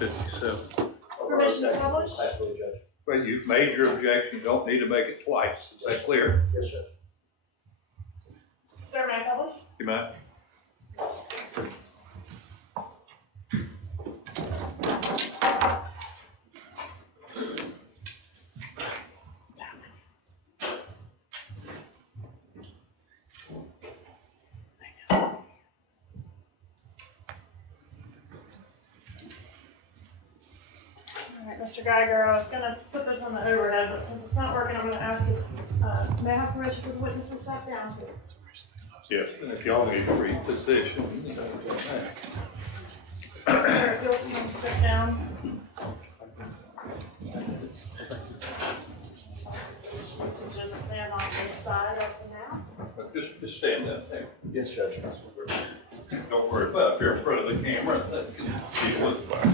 57. Permission to publish? Absolutely, Judge. Well, you've made your objection, you don't need to make it twice, is that clear? Yes, Judge. Sir, may I publish? You might. All right, Mr. Geiger, I was gonna put this on the overhead, but since it's not working, I'm gonna ask if, may I have permission for the witness to step down? Yes, and if y'all need to reposition. Sir, if you'll come sit down. Just stand on this side up and now. Just stand up there. Yes, Judge. Don't worry about if you're in front of the camera, that can be looked like.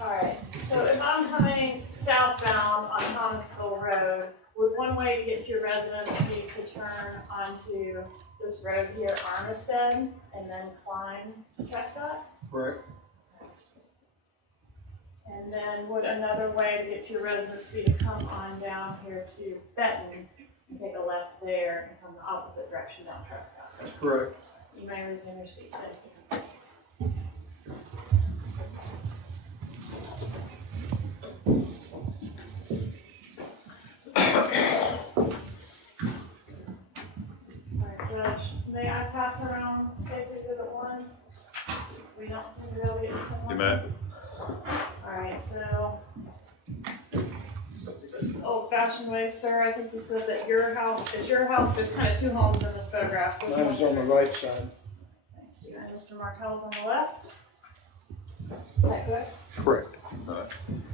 All right, so if I'm coming southbound on Thomasville Road, would one way to get to your residence be to turn onto this road here, Armistead, and then climb to Trescott? Correct. And then would another way to get to your residence be to come on down here to Benton and take a left there and come the opposite direction down Trescott? That's correct. You may resume your seat. Thank you. All right, Judge, may I pass around State's Exhibit 1? Since we don't seem to be able to get to someone. You might. All right, so this old-fashioned way, sir, I think you said that your house, there's kind of two homes in this photograph. Which Mine's one? on the right side. Thank you. And Mr. Markel's on the left? Is that correct? Correct.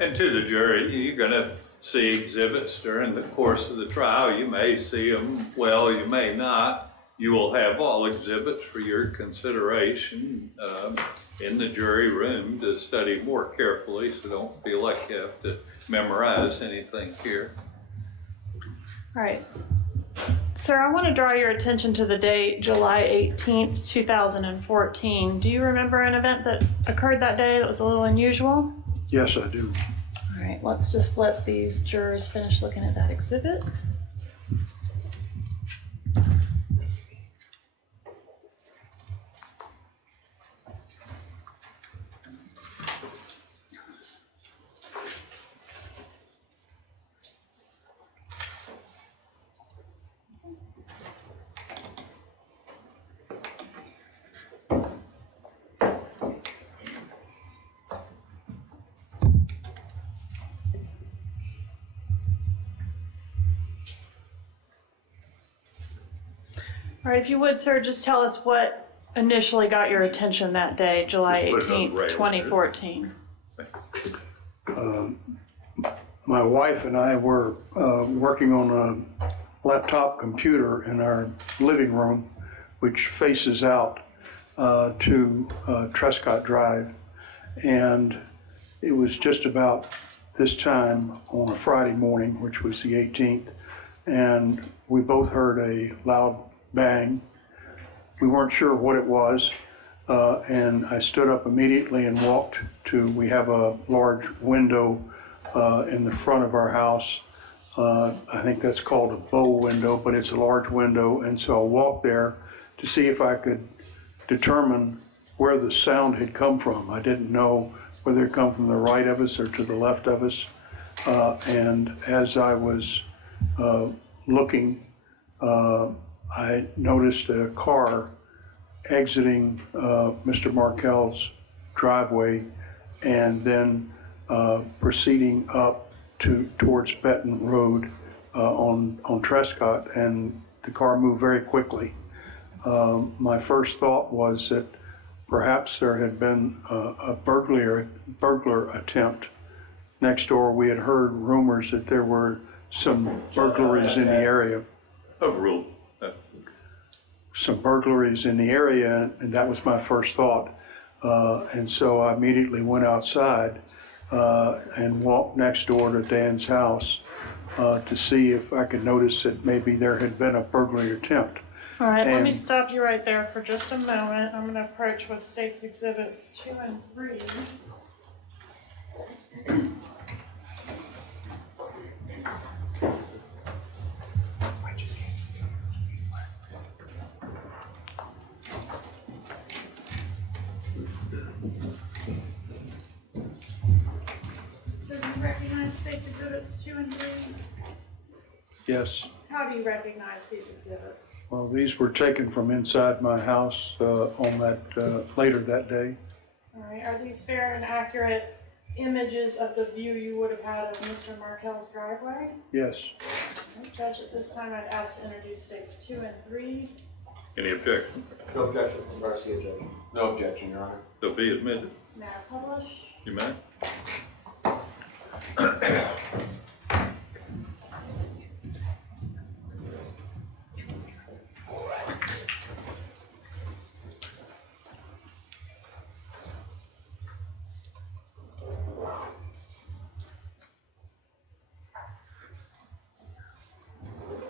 And to the jury, you're going to see exhibits during the course of the trial. You may see them well, you may not. You will have all exhibits for your consideration in the jury room to study more carefully, so don't feel like you have to memorize anything here. All right. Sir, I want to draw your attention to the date, July 18th, 2014. Do you remember an event that occurred that day that was a little unusual? Yes, I do. All right, let's just let these jurors finish looking at that exhibit. All right, if you would, sir, just tell us what initially got your attention that day, July Just put it on 18th, the 2014. My wife and I were working on a laptop computer in our living room, which faces out to Trescott Drive. And it was just about this time on a Friday morning, which was the 18th, and we both heard a loud bang. We weren't sure what it was, and I stood up immediately and walked to, we have a large window in the front of our house. I think that's called a bow window, but it's a large window, and so I walked there to see if I could determine where the sound had come from. I didn't know whether it come from the right of us or to the left of us, and as I was looking, I noticed a car exiting Mr. Markel's driveway and then proceeding up towards Benton Road on Trescott, and the car moved very quickly. My first thought was that perhaps there had been a burglar attempt next door. We had heard rumors that there were some burglaries in the area. Overruled. Some burglaries in the area, and that was my first thought. And so I immediately went outside and walked next door to Dan's house to see if I could notice that maybe there had been a burglary attempt. All right, let me And- stop you right there for just a moment. I'm going to approach with State's Exhibits 2 and 3. recognize State's Exhibits 2 and 3? Yes. How do you recognize these exhibits? Well, these were taken from inside my house on that later that day. All right, are these fair and accurate images of the view you would have had of Mr. Markel's driveway? Yes. Right, Judge, at this time I'd ask to introduce States 2 and 3. Any objection? No objection from Garcia, Judge. No objection, Your Honor. They'll be admitted. May I publish? You may.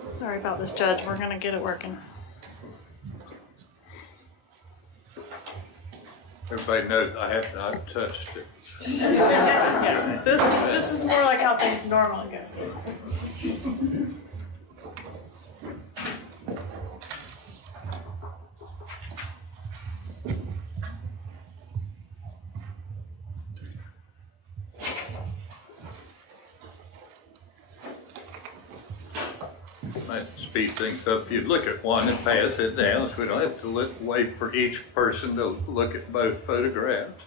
Sorry about this, Judge. We're going to get it working. Everybody knows I have not touched it. Yeah, this is more like how things normally go. Might speed things up. You'd look at one and pass it down, so we don't have to wait for each person to look at both photographs.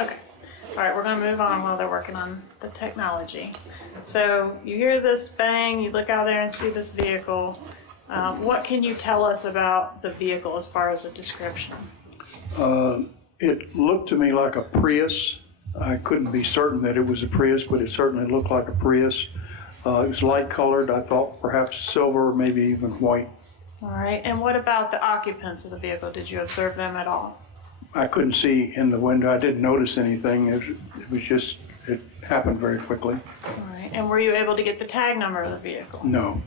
Okay. All right, we're going to move on while they're working on the technology. So you hear this bang, you look out there and see this vehicle. What can you tell us about the vehicle as far as a description? It looked to me like a Prius. I couldn't be certain that it was a Prius, but it certainly looked like a Prius. It was light colored. I thought perhaps silver, maybe even white. All right, and what about the occupants of the vehicle? Did you observe them at all? I couldn't see in the window. I didn't notice anything. It was just, it happened very quickly. All right, and were you able to get the tag number of the vehicle? No.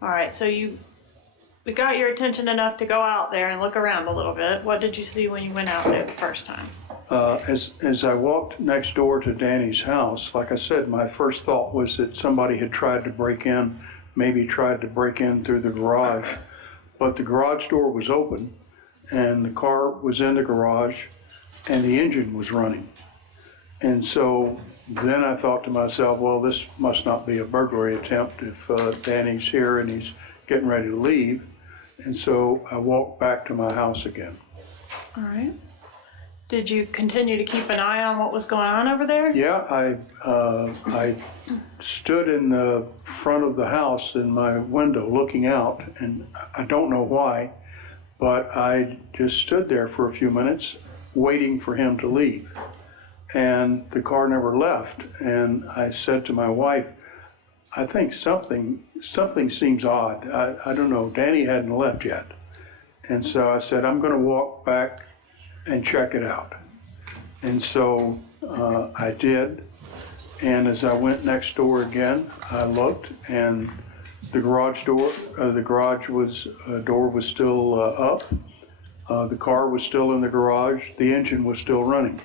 All right, so we got your attention enough to go out there and look around a little bit. What did you see when you went out there the first time? As I walked next door to Danny's house, like I said, my first thought was that somebody had tried to break in, maybe tried to break in through the garage. But the garage door was open, and the car was in the garage, and the engine was running. And so then I thought to myself, well, this must not be a burglary attempt if Danny's here and he's getting ready to leave. And so I walked back to my house again. All right. Did you continue to keep an eye on what was going on over there? Yeah, I stood in the front of the house in my window looking out, and I don't know why, but I just stood there for a few minutes waiting for him to leave. And the car never left, and I said to my wife, I think something seems odd. I don't know, Danny hadn't left yet. And so I said, I'm gonna walk back and check it out. And so I did, and as I went next door again, I looked, and the garage door, door was still up. The car was still in the garage. The engine was still running.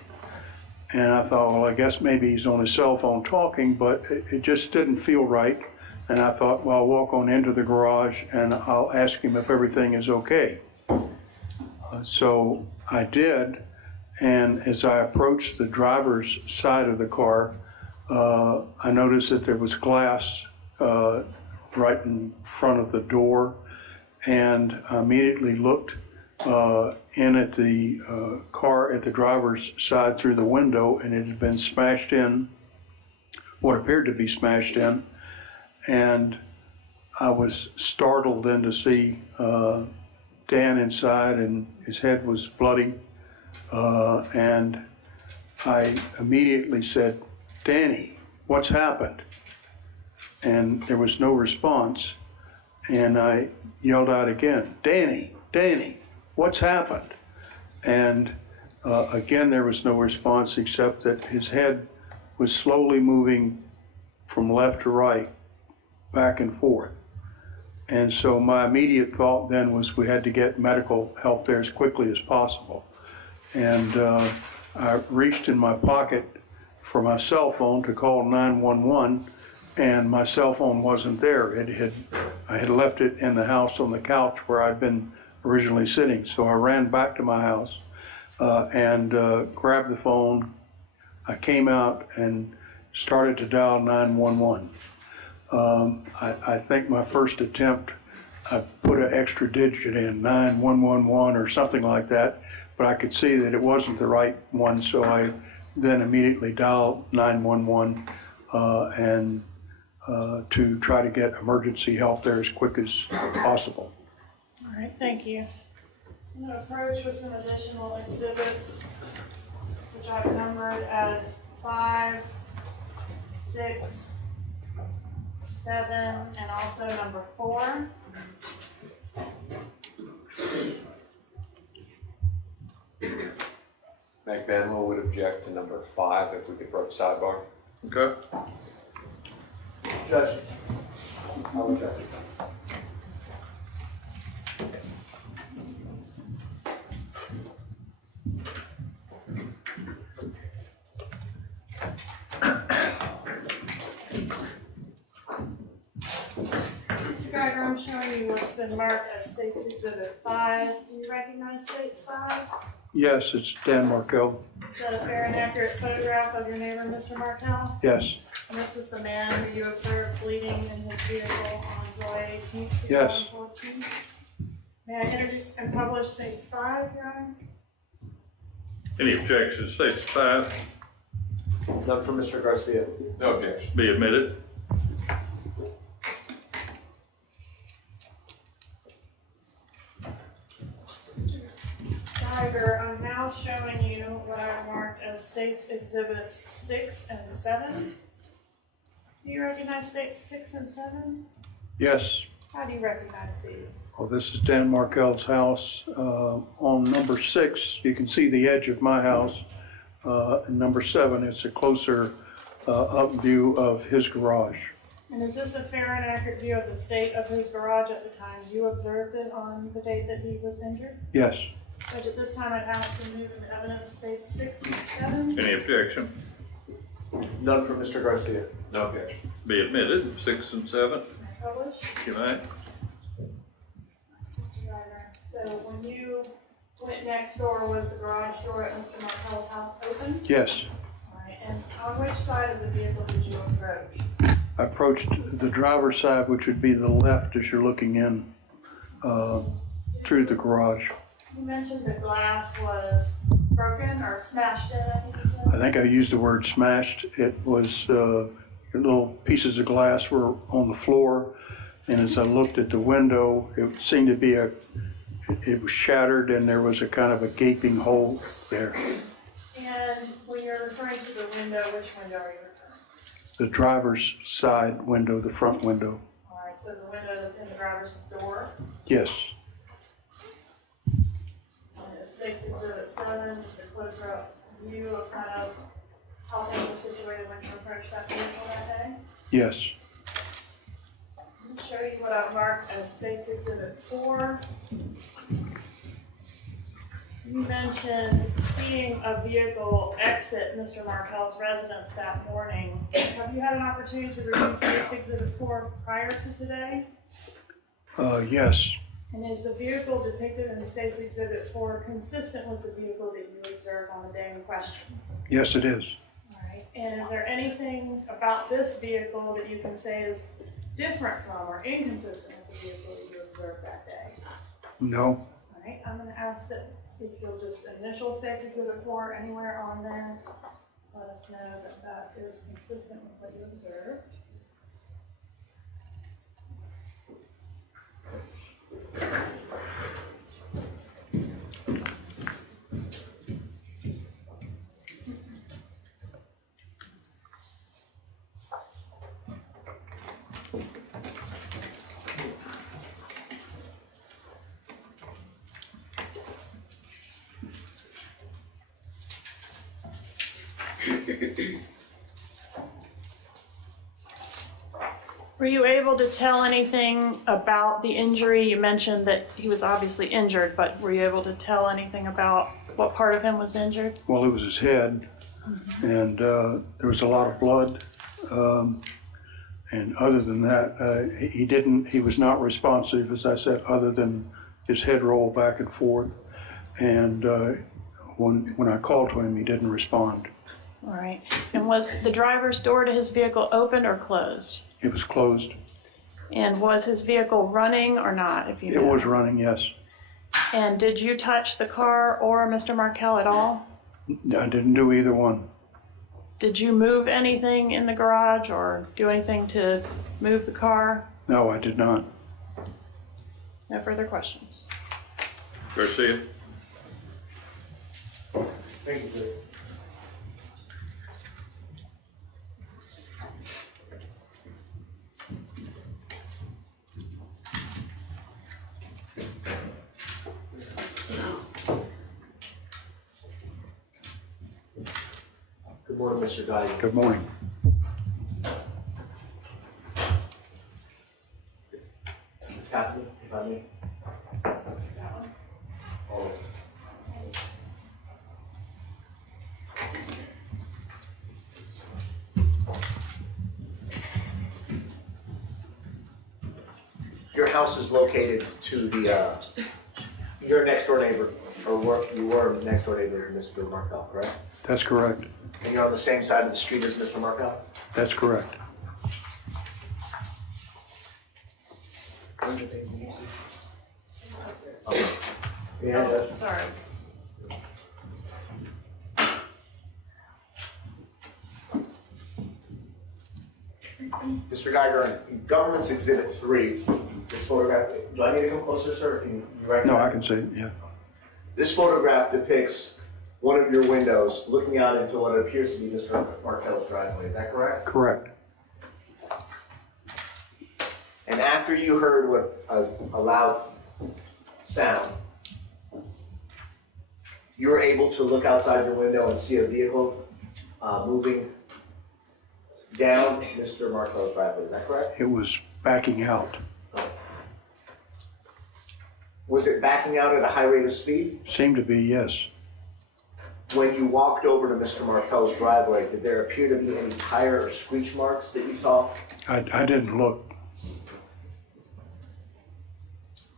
And I thought, well, I guess maybe he's on his cell phone talking, but it just didn't feel right. And I thought, well, I'll walk on into the garage and I'll ask him if everything is okay. So I did, and as I approached the driver's side of the car, I noticed that there was glass right in front of the door, and I immediately looked in at the car at the driver's side through the window, and it had been smashed in, what appeared to be smashed in, and I was startled then to see Dan inside and his head was bloody. And I immediately said, "Danny, what's happened?" And there was no response. And I yelled out again, "Danny, Danny, what's happened?" And again, there was no response except that his head was slowly moving from left to right, back and forth. And so my immediate thought then was we had to get medical help there as quickly as possible. And I reached in my pocket for my cell phone to call 911, and my cell phone wasn't there. I had left it in the house on the couch where I'd been originally sitting. So I ran back to my house and grabbed the phone. I came out and started to dial 911. I think my first attempt, I put an extra digit in, 9111 or something like that, but I could see that it wasn't the right one, so I then immediately dialed 911 and to try to get emergency help there as quick as possible. All right, thank you. I'm going to approach with some additional exhibits, which I've numbered as 5, 6, 7, and also number 4. Magbanua would object to number 5 if we could approach sidebar. Okay. Judge. I'll object. Mr. Geiger, I'm showing you what's been marked as State's Exhibit 5. Do you recognize State's 5? Yes, it's Dan Markel. Is that a fair and accurate photograph of your neighbor, Mr. Markel? Yes, And this is the man who you observed bleeding in his vehicle on July 18th, Yes. 2014? May I introduce and publish State's 5, Your Honor? Any objections, State's 5 None for Mr. Garcia. No objection. be admitted. Mr. Geiger, I'm now showing you what I marked as State's Exhibits 6 and 7. Do you recognize States 6 and 7? yes. How do you recognize these? Well, this is Dan Markel's house. On number 6, you can see the edge of my house. And number 7, it's a closer up view of his garage. And is this a fair and accurate view of the state of his garage at the time you observed it on the date that he was injured? Yes, Judge, at this time I'd ask to move into evidence States 6 and 7. Any objection? None for Mr. Garcia. No objection. Be admitted, 6 and 7. Publish. You may. Mr. Geiger, so when you went next door, was the garage door at Mr. Markel's house open? yes. All right, and on which side of the vehicle did you approach? I approached the driver's side, which would be the left as you're looking in through the garage. You mentioned the glass was broken or smashed in, I think you said? I think I used the word smashed. It was, little pieces of glass were on the floor. And as I looked at the window, it seemed to be it was shattered and there was a kind of a gaping hole there. And when you're referring to the window, which window are you referring to? The driver's side window, the front window. All right, so the window that's in the driver's door. Yes, And it States Exhibit 7, just a closer up view of kind of how things were situated when you approached that vehicle that day. yes, Let me show you what I've marked as States Exhibit 4. You mentioned seeing a vehicle exit Mr. Markel's residence that morning. Have you had an opportunity to review States Exhibit 4 prior to today? yes, And is the vehicle depicted in States Exhibit 4 consistent with the vehicle that you observed on the day in question? yes, it is. All right. And is there anything about this vehicle that you can say is different from or inconsistent with the vehicle that you observed that day? No, All right. I'm going to ask that if you'll just initial States Exhibit 4 anywhere on there, let us know that that is consistent with what you observed. Were you able to tell anything about the injury? You mentioned that he was obviously injured, but were you able to tell anything about what part of him was injured? Well, it was his head, and there was a lot of blood. And other than that, he was not responsive, as I said, other than his head rolled back and forth. And when I called to him, he didn't respond. All right. And was the driver's door to his vehicle open or closed? It was closed. And was his vehicle running or not, if you know? It was running, yes. And did you touch the car or Mr. Markel at all? I didn't do either one. Did you move anything in the garage or do anything to move the car? No, I did not. No further questions. Garcia? Thank you, sir. Good morning, Mr. Guy. Good morning. Ms. Katherine, if I may. Oh. Your house is located to the, your next door neighbor, or you were next door neighbor to Mr. Markel, correct? That's correct. And you're on the same side of the street as Mr. Markel? That's correct. Yeah. Sorry. Mr. Geiger, in Government's Exhibit 3, this photograph, do I need to come closer, sir? Can you recognize? No, I can see it, yeah. This photograph depicts one of your windows looking out into what appears to be Mr. Markel's driveway. Is that correct? Correct. And after you heard what was a loud sound, you were able to look outside your window and see a vehicle moving down Mr. Markel's driveway. Is that correct? It was backing out. Was it backing out at a high rate of speed? Seemed to be, yes. When you walked over to Mr. Markel's driveway, did there appear to be any tire or screech marks that you saw? I didn't look.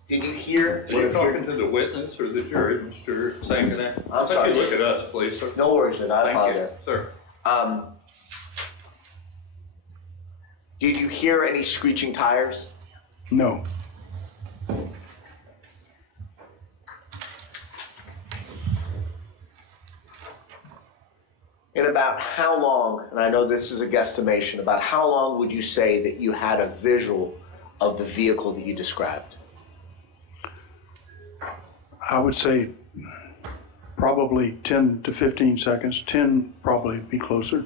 Did you hear? Are you talking to the witness or the jury, Mr. Sanganek? I'm sorry. Why don't you look at us, please, sir? No worries, then. I Thank you, apologize. sir. Did you hear any screeching tires? No. And about how long, and I know this is a guesstimation, about how long would you say that you had a visual of the vehicle that you described? I would say probably 10 to 15 seconds. 10 probably be closer.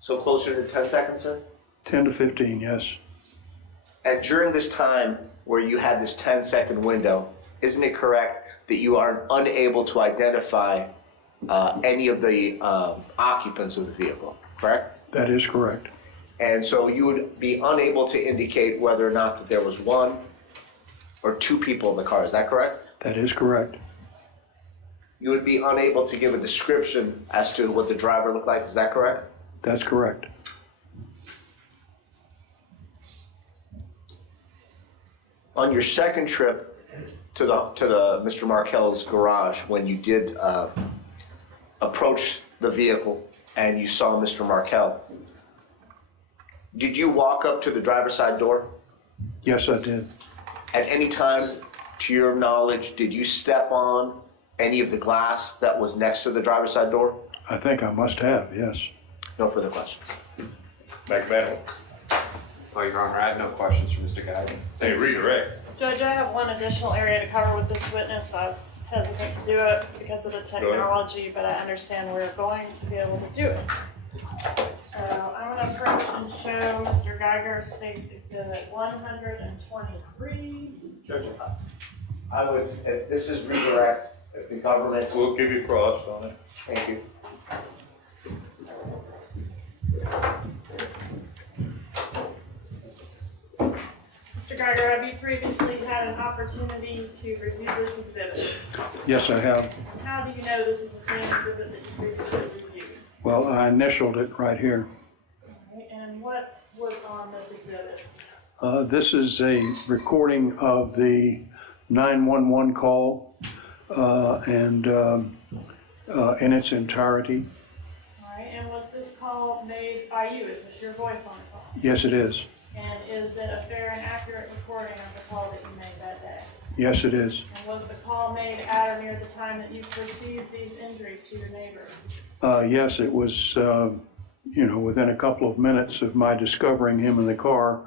So closer to 10 seconds, sir? 10 to 15, yes. And during this time where you had this 10-second window, isn't it correct that you are unable to identify any of the occupants of the vehicle, correct? That is correct. And so you would be unable to indicate whether or not that there was one or two people in the car, is that correct? That is correct. You would be unable to give a description as to what the driver looked like, is that correct? That's correct. On your second trip to the Mr. Markel's garage, when you did approach the vehicle and you saw Mr. Markel, did you walk up to the driver's side door? Yes, I did. At any time, to your knowledge, did you step on any of the glass that was next to the driver's side door? I think I must have, yes. No further questions. Magbanua? Oh, Your Honor, I have no questions for Mr. Geiger. Hey, redirect. Judge, I have one additional area to cover with this witness. I was hesitant to do it because of the technology, but I understand we're going to be able to do it. So I'm going to approach and show Mr. Geiger State's Exhibit 123. Judge, I would, this is redirect, if the government, We'll give you cross on it. thank you. Mr. Geiger, have you previously had an opportunity to review this exhibit? Yes, I have. How do you know this is the same exhibit that you previously reviewed? Well, I initialed it right here. Okay, and what was on this exhibit? This is a recording of the 911 call and in its entirety. All right, and was this call made by you? Is this your voice on the call? Yes, it is. And is it a fair and accurate recording of the call that you made that day? Yes, it is. And was the call made at or near the time that you perceived these injuries to your neighbor? Yes, it was, within a couple of minutes of my discovering him in the car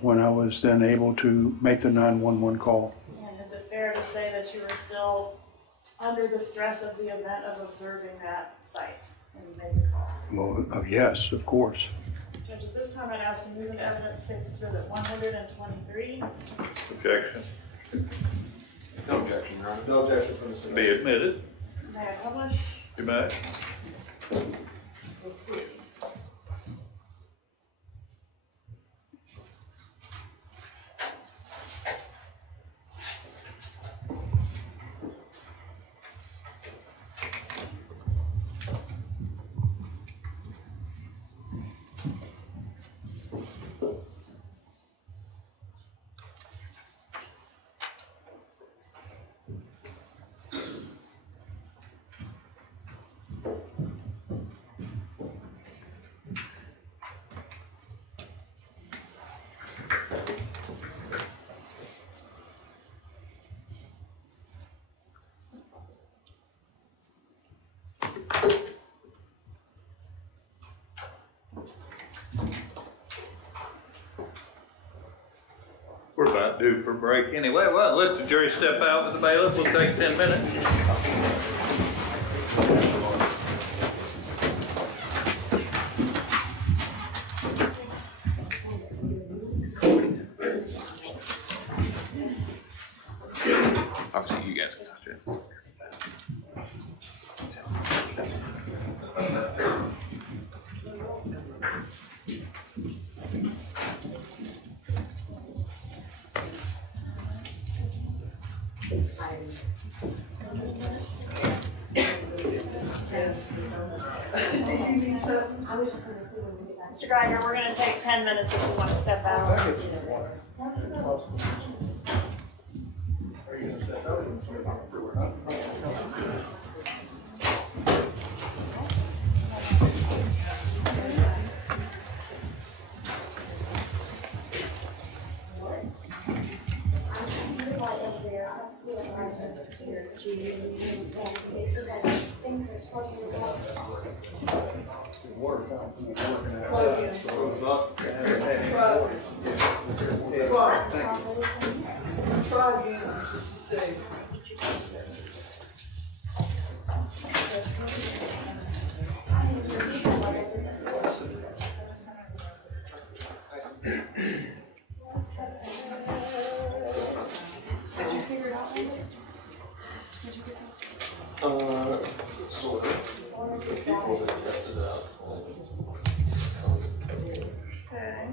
when I was then able to make the 911 call. And is it fair to say that you were still under the stress of the event of observing that site when you made the call? Well, yes, of course. Judge, at this time I'd ask to move into evidence states exhibit 123. Objection. No objection, Your Honor. No objection from the city. Be admitted. May I publish? You may. We'll see. We're about due for a break anyway. Well, let the jury step out with the bailiff. We'll take 10 minutes. Obviously, you guys can touch it. Mr. Geiger, we're going to take 10 minutes if you want to step out. Are you gonna step out? Water fountain, working out. Try again, just to say. Did you figure it out later? Did you get that? Sort of. People that tested it out. Okay.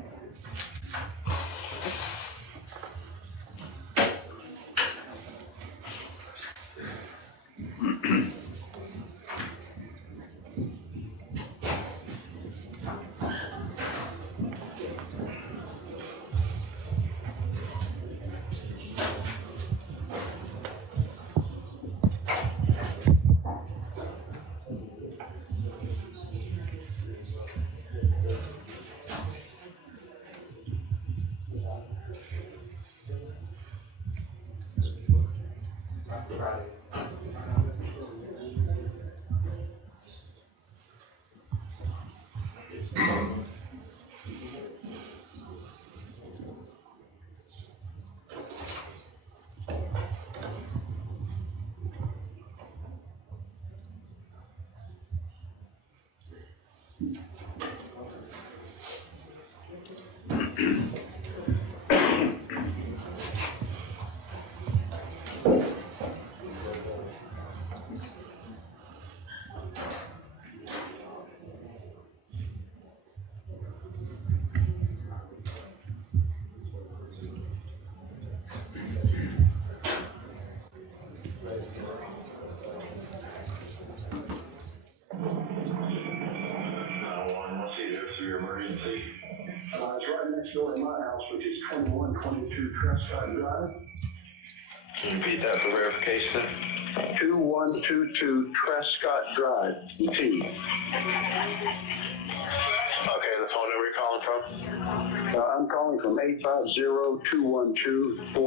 next door to my house, which is 2122 Trescott Drive. Can you repeat that for verification? 2122 Trescott Drive, T. Okay, the phone number you're calling from? I'm calling from 850-212-4623.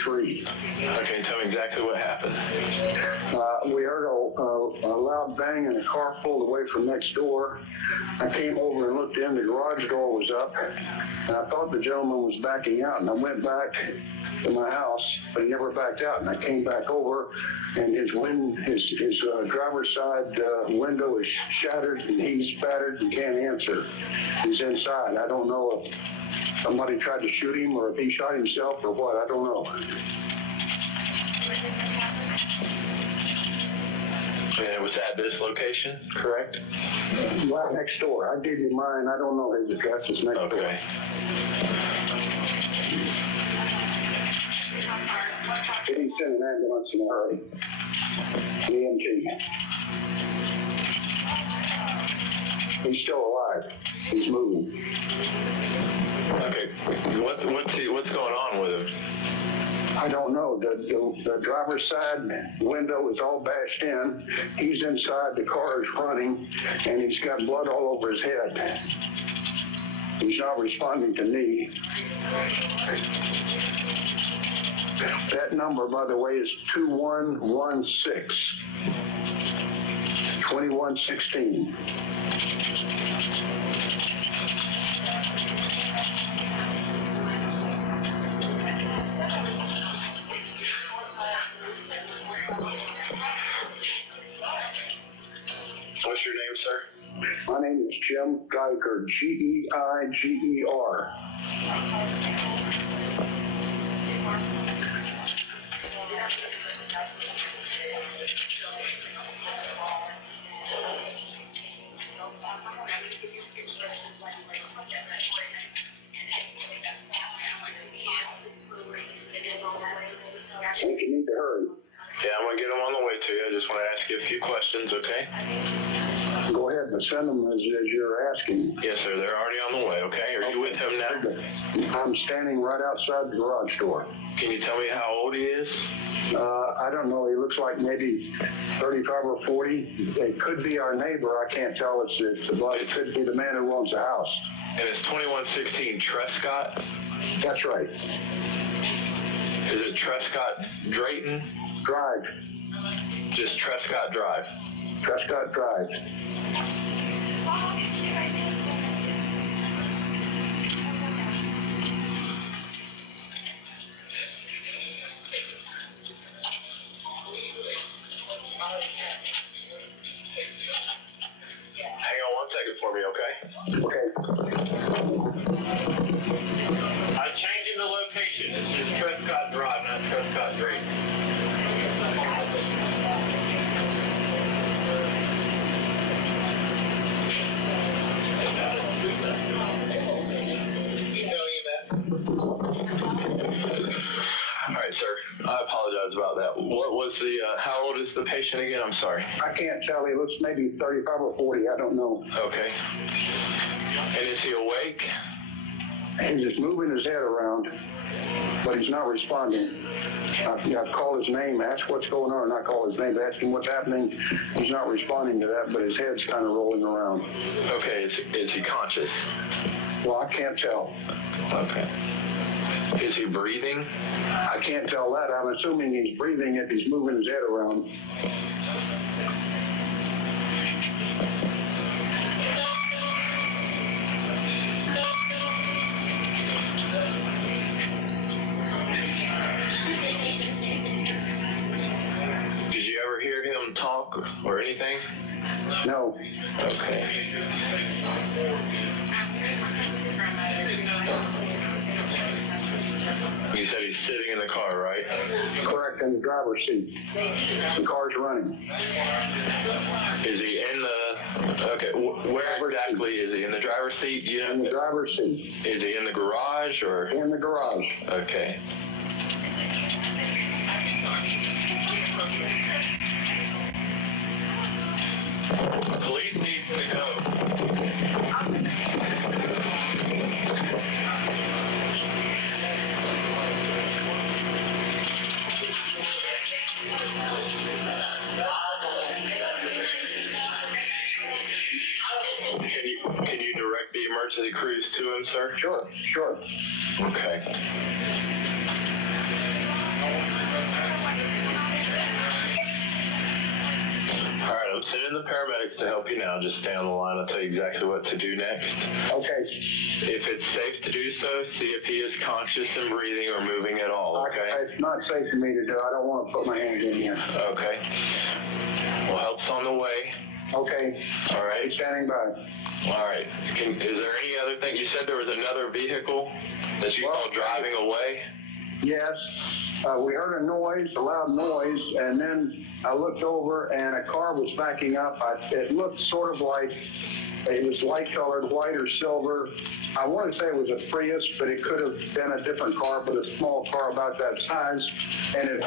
Okay, tell me exactly what happened. We heard a loud bang and a car pulled away from next door. I came over and looked in, the garage door was up, and I thought the gentleman was backing out, and I went back to my house, but he never backed out, and I came back over, and his driver's side window is shattered, and he's battered and can't answer. He's inside. I don't know if somebody tried to shoot him or if he shot himself or what. I don't know. And it was at this location, correct? Right next door. I gave you mine. I don't know his address. It's next door. Okay. He didn't send an ambulance in a hurry. EMT. He's still alive. He's moving. Okay. What's going on with him? I don't know. The driver's side window is all bashed in. He's inside. The car is running, and he's got blood all over his head. He's not responding to me. That number, by the way, is 2116 2116. What's your name, sir? My name is Jim Geiger, Geiger. I think you need to hurry. Yeah, I'm gonna get him on the way to you. I just want to ask you a few questions, okay? Go ahead, but send them as you're asking. Yes, sir. They're already on the way, okay? Are you with him now? I'm standing right outside the garage door. Can you tell me how old he is? I don't know. He looks like maybe 35 or 40. It could be our neighbor. I can't tell. It could be the man who owns the house. And it's 2116 Trescott? That's right. Is it Trescott Drayton? Drive. Just Trescott Drive. Trescott Drive. Hang on 1 second for me, okay? Okay. I'm changing the location. It's just Trescott Drive, not Trescott Drayton. All right, sir. I apologize about that. What was how old is the patient again? I'm sorry. I can't tell. He looks maybe 35 or 40. I don't know. Okay. And is he awake? He's just moving his head around, but he's not responding. I've called his name, asked what's going on, and I call his name, asked him what's happening. He's not responding to that, but his head's kind of rolling around. Okay. Is he conscious? Well, I can't tell. Okay. Is he breathing? I can't tell that. I'm assuming he's breathing if he's moving his head around. Did you ever hear him talk or anything? No. Okay. You said he's sitting in the car, right? Correct, in the driver's seat. The car's running. Is he in the... Okay, where exactly is he? In the driver's seat? In the driver's seat. Is he in the garage or... In the garage. Okay. Police needs to go. sir? Sure. Okay. All right, I'm sending the paramedics to help you now. Just stay on the line. I'll tell you exactly what to do next. Okay. If it's safe to do so, see if he is conscious and breathing or moving at all, okay? It's not safe for me to do. I don't want to put my hands in here. Okay. Well, help's on the way. Okay. All right. Standing by. All right. Is there any other thing? You said there was another vehicle that you saw driving away? Yes. We heard a noise, a loud noise, and then I looked over and a car was backing up. It looked sort of like it was light colored, white or silver. I want to say it was a Prius, but it could have been a different car, but a small car about that size. And it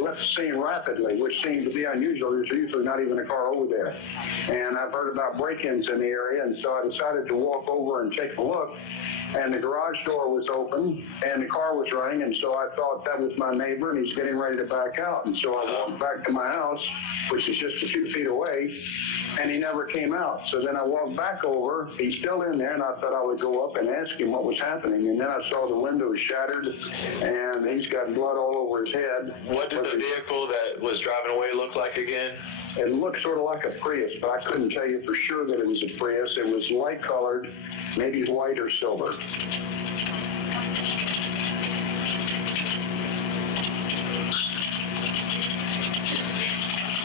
left the scene rapidly, which seemed to be unusual. There's usually not even a car over there. And I've heard about break-ins in the area, and so I decided to walk over and take a look. And the garage door was open, and the car was running, and so I thought that was my neighbor, and he's getting ready to back out. And so I walked back to my house, which is just a few feet away, and he never came out. So then I walked back over. He's still in there, and I thought I would go up and ask him what was happening. And then I saw the window was shattered, and he's got blood all over his head. What did the vehicle that was driving away look like again? It looked sort of like a Prius, but I couldn't tell you for sure that it was a Prius. It was light colored, maybe white or silver.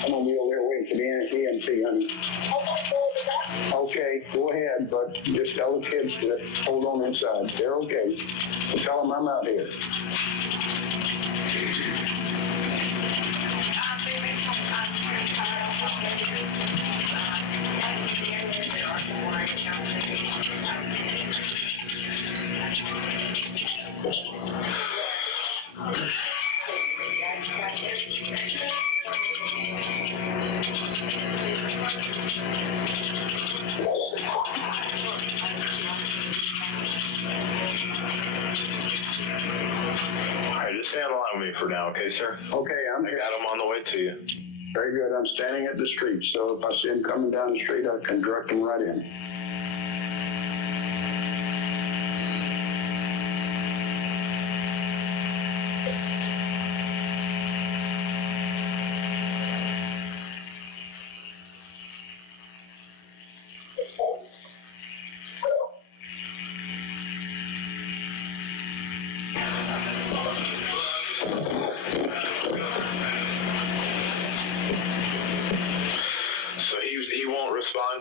I'm gonna be over here waiting for the EMT, honey. Okay, go ahead, but just tell the kids to hold on inside. They're okay. Tell them I'm out here. For now, okay, sir? Okay, I got him on the way to you. Very good. I'm standing at the street, so if I see him coming down the street, I can direct him right in.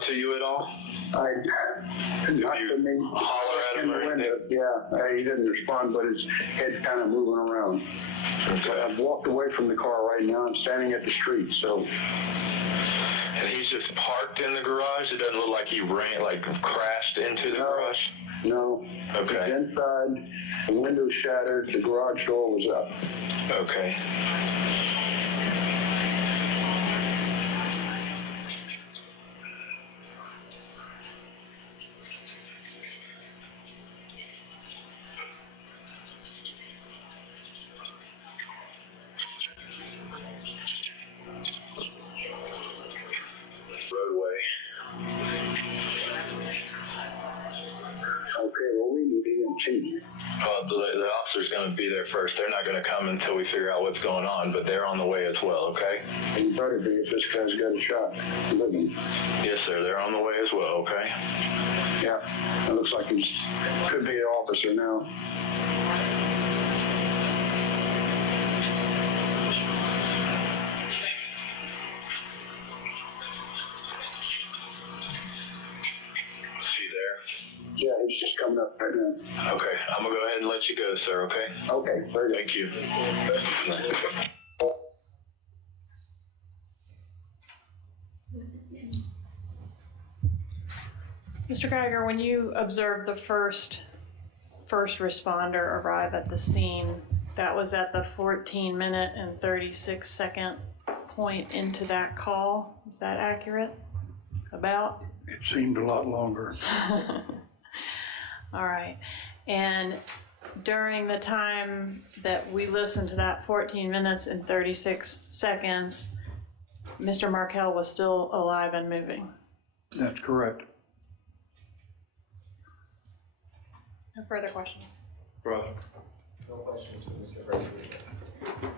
To you at all? Not to me. Holler at him or anything? Yeah, he didn't respond, but his head's kind of moving around. Okay. I've walked away from the car right now. I'm standing at the street, so. And he's just parked in the garage? It doesn't look like he crashed into the garage? No. Okay. He's inside, the window's shattered, the garage door was up. Okay. Roadway. Okay, well, we need EMT. Well, the officer's going to be there first. They're not going to come until we figure out what's going on, but they're on the way as well, okay? You better be if this guy's got a shot. Living. Yes, sir. They're on the way as well, okay? Yeah, it looks like he could be an officer now. Yeah, he's just coming up right now. Okay, I'm gonna go ahead and let you go, sir, okay? Okay, very good. Thank you. Mr. Geiger, when you observed the first responder arrive at the scene, that was at the 14-minute and 36-second point into that call. Is that accurate? About? It seemed a lot longer. All right. And during the time that we listened to that 14 minutes and 36 seconds, Mr. Markel was still alive and moving. That's correct. No further questions. Russ? No questions for Mr. Garcia.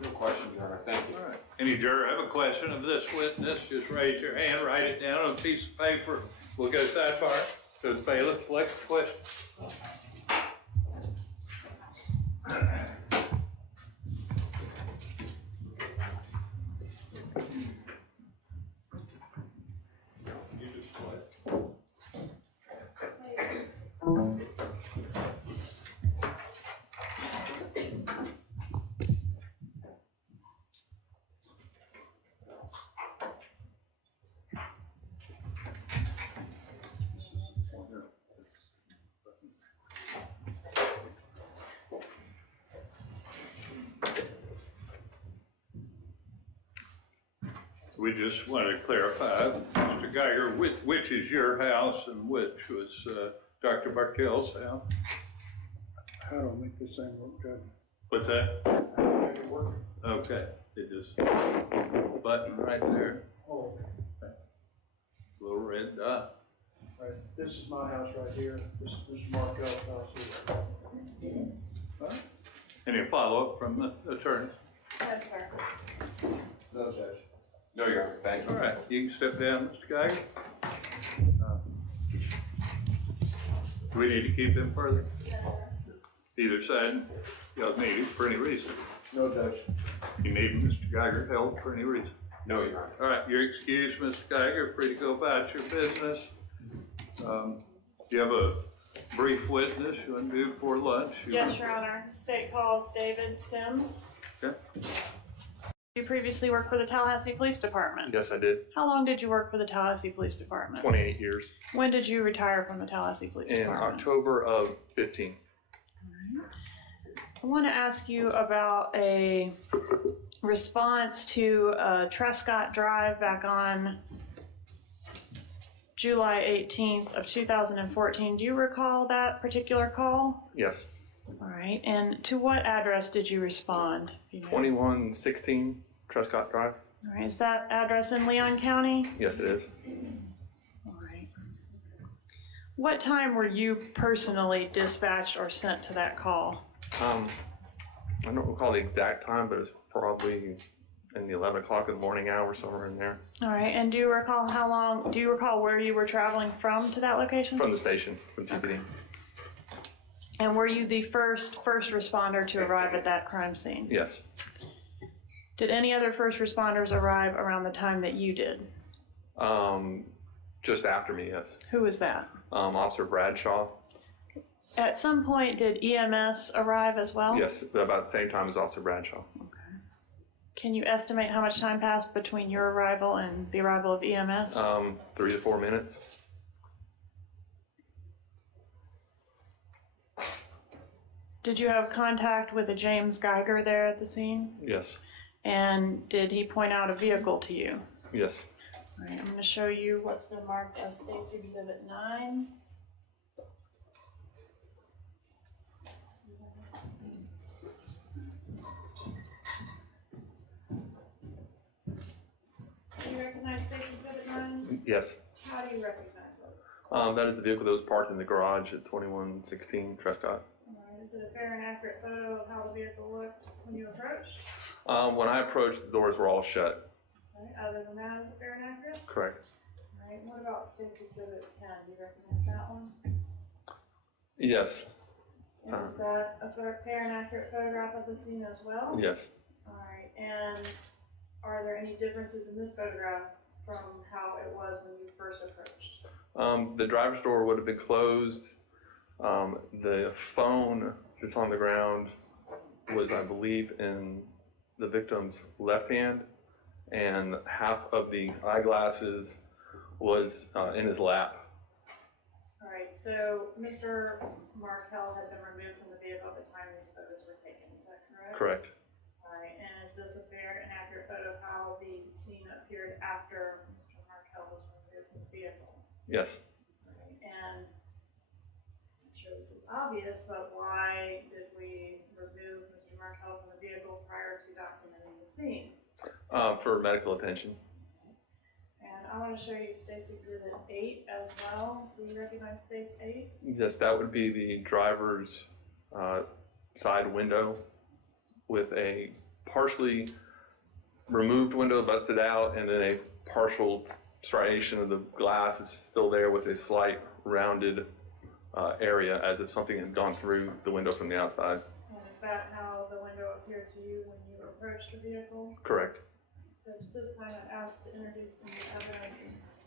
No questions, Your Honor. Thank you. All right. Any juror have a question of this witness, just raise your hand, write it down on a piece of paper. We'll go sidebar to the bailiff, collect the question. You just collect. We just want to clarify, Mr. Geiger, which is your house and which was Dr. Markel's house? How do I make this thing work, Judge? What's that? Okay, it just, button right there, Oh, little red dot. right. This is my house right here. This is Mr. Markel's house here. Right? Any follow-up from the attorney? No, sir. No, Judge. No, Your Honor. Thank you. All right, you can step down, Mr. Geiger. Do we need to keep him further? Yes, sir. Either side, y'all need him for any reason. No, Judge. You need Mr. Geiger held for any reason. No, Your Honor. All right, you're excused, Mr. Geiger, free to go about your business. Do you have a brief witness you want to do before lunch? Yes, Your Honor. State calls David Sims. Okay. You previously worked for the Tallahassee Police Department. Yes, I did. How long did you work for the Tallahassee Police Department? 28 years. When did you retire from the Tallahassee Police In Department? October of 15. I want to ask you about a response to Trescott Drive back on July 18th of 2014. Do you recall that particular call? Yes. All right. And to what address did you respond? If you know? 2116 Trescott Drive. All right. Is that address in Leon County? Yes, it is. All right. What time were you personally dispatched or sent to that call? I don't recall the exact time, but it's probably in the 11 o'clock in the morning hour, somewhere in there. All right. And do you recall where you were traveling from to that location? From the station, from TPD. And were you the first responder to arrive at that crime scene? Yes. Did any other first responders arrive around the time that you did? Just after me, yes. Who was that? Officer Bradshaw. At some point, did EMS arrive as well? Yes, about the same time as Officer Bradshaw. Can you estimate how much time passed between your arrival and the arrival of EMS? 3 to 4 minutes. Did you have contact with a James Geiger there at the scene? Yes. And did he point out a vehicle to you? Yes. All right, I'm going to show you what's been marked as State's Exhibit 9. Do you recognize State's Exhibit 9? Yes. How do you recognize it? That is the vehicle that was parked in the garage at 2116 Trescott. All right, is it a fair and accurate photo of how the vehicle looked when you approached? When I approached, the doors were all shut. Okay, other than that, is it fair and accurate? Correct. All right, what about State's Exhibit 10? Do you recognize that one? Yes. And is that a fair and accurate photograph of the scene as well? Yes. All right, and are there any differences in this photograph from how it was when you first approached? The driver's door would have been closed. The phone that's on the ground was, I believe, in the victim's left hand, and half of the eyeglasses was in his lap. All right, so Mr. Markel had been removed from the vehicle at the time these photos were taken, is that correct? Correct. All right, and is this a fair and accurate photo of how the scene appeared after Mr. Markel was removed from the vehicle? Yes. All right, and I'm sure this is obvious, but why did we remove Mr. Markel from the vehicle prior to documenting the scene? For medical attention. And I want to show you State's Exhibit 8 as well. Do you recognize State's 8? Yes, that would be the driver's side window with a partially removed window busted out, and then a partial striation of the glass is still there with a slight rounded area as if something had gone through the window from the outside. And is that how the window appeared to you when you approached the vehicle? Correct. At this time, I asked to introduce some evidence.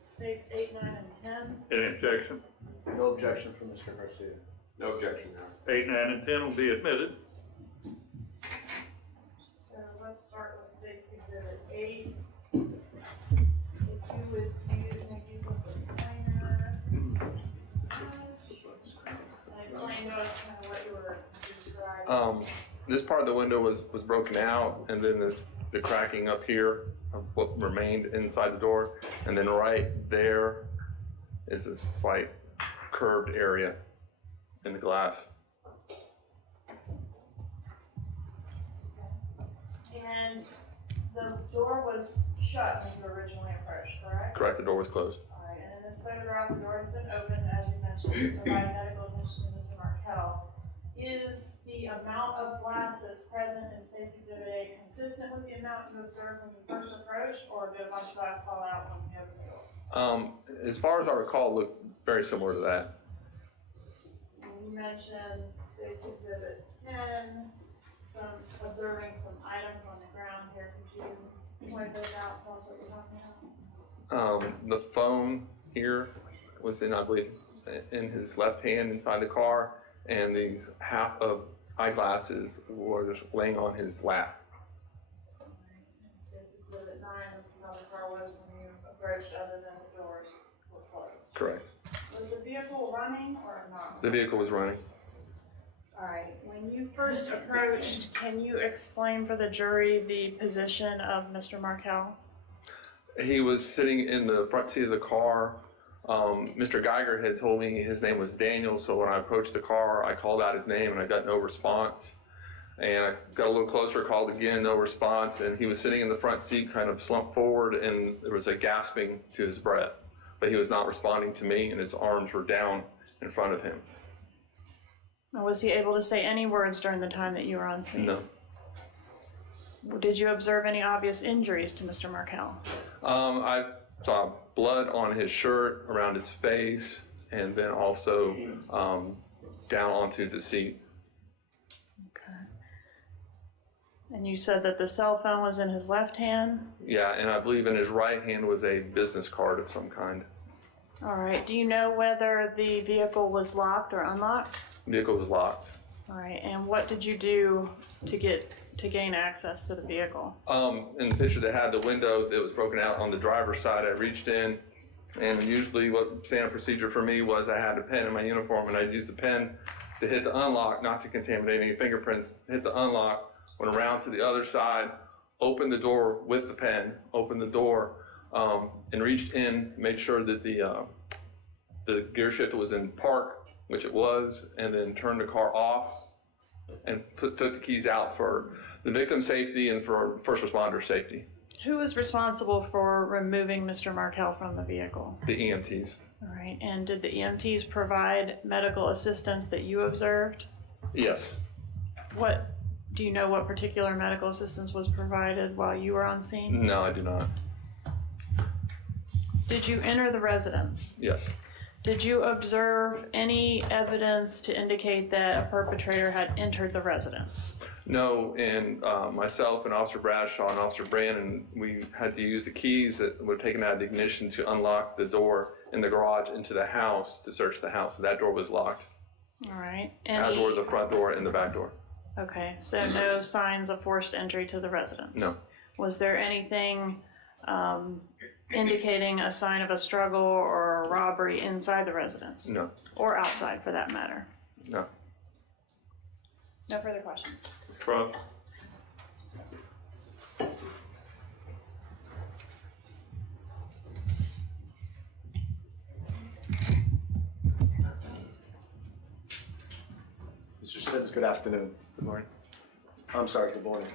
States 8, 9, and 10. Any objection? No objection from Mr. Garcia. No objection, Your Honor. 8, 9, and 10 will be admitted. So let's start with States Exhibit 8. If you would make use of the pointer and explain to us kind of what you were describing. This part of the window was broken out, and then the cracking up here of what remained inside the door, and then right there is a slight curved area in the glass. And the door was shut when you originally approached, correct? Correct, the door was closed. All right, and in this photograph, the door has been opened, as you mentioned, to provide medical attention to Mr. Markel. Is the amount of glass that's present in State's Exhibit 8 consistent with the amount you observed when you first approached, or did a bunch of glass fall out when you opened the door? As far as I recall, it looked very similar to that. You mentioned State's Exhibit 10, observing some items on the ground here. Could you point those out, tell us what you're talking about? The phone here was in, I believe, in his left hand inside the car, and these half of eyeglasses were just laying on his lap. State's Exhibit 9, this is how the car was when you approached, other than the doors were closed. Correct. Was the vehicle running or not? The vehicle was running. All right, when you first approached, can you explain for the jury the position of Mr. Markel? He was sitting in the front seat of the car. Mr. Geiger had told me his name was Daniel, so when I approached the car, I called out his name and I got no response. And I got a little closer, called again, no response, and he was sitting in the front seat kind of slumped forward, and there was a gasping to his breath. But he was not responding to me, and his arms were down in front of him. Was he able to say any words during the time that you were on scene? No. Did you observe any obvious injuries to Mr. Markel? I saw blood on his shirt, around his face, and then also down onto the seat. Okay. And you said that the cell phone was in his left hand? Yeah, and I believe in his right hand was a business card of some kind. All right. Do you know whether the vehicle was locked or unlocked? The vehicle was locked. All right. And what did you do to gain access to the vehicle? In the picture that had the window that was broken out on the driver's side, I reached in, and usually what standard procedure for me was I had a pen in my uniform, and I'd use the pen to hit the unlock, not to contaminate any fingerprints, hit the unlock, went around to the other side, opened the door with the pen, opened the door, and reached in, made sure that the gear shifter was in park, which it was, and then turned the car off and took the keys out for the victim's safety and for first responder safety. Who was responsible for removing Mr. Markel from the vehicle? The EMTs. All right. And did the EMTs provide medical assistance that you observed? Yes. Do you know what particular medical assistance was provided while you were on scene? No, I do not. Did you enter the residence? Yes. Did you observe any evidence to indicate that a perpetrator had entered the residence? No, and myself and Officer Bradshaw and Officer Brandon, we had to use the keys that were taken out of the ignition to unlock the door in the garage into the house to search the house. That door was locked. All right. As were the front door and the back door. Okay, so no signs of forced entry to the residence? No. Was there anything indicating a sign of a struggle or a robbery inside the residence? No. Or outside, for that matter? No. No further questions? Trump. Mr. Sims, good afternoon. Good morning. I'm sorry, good morning.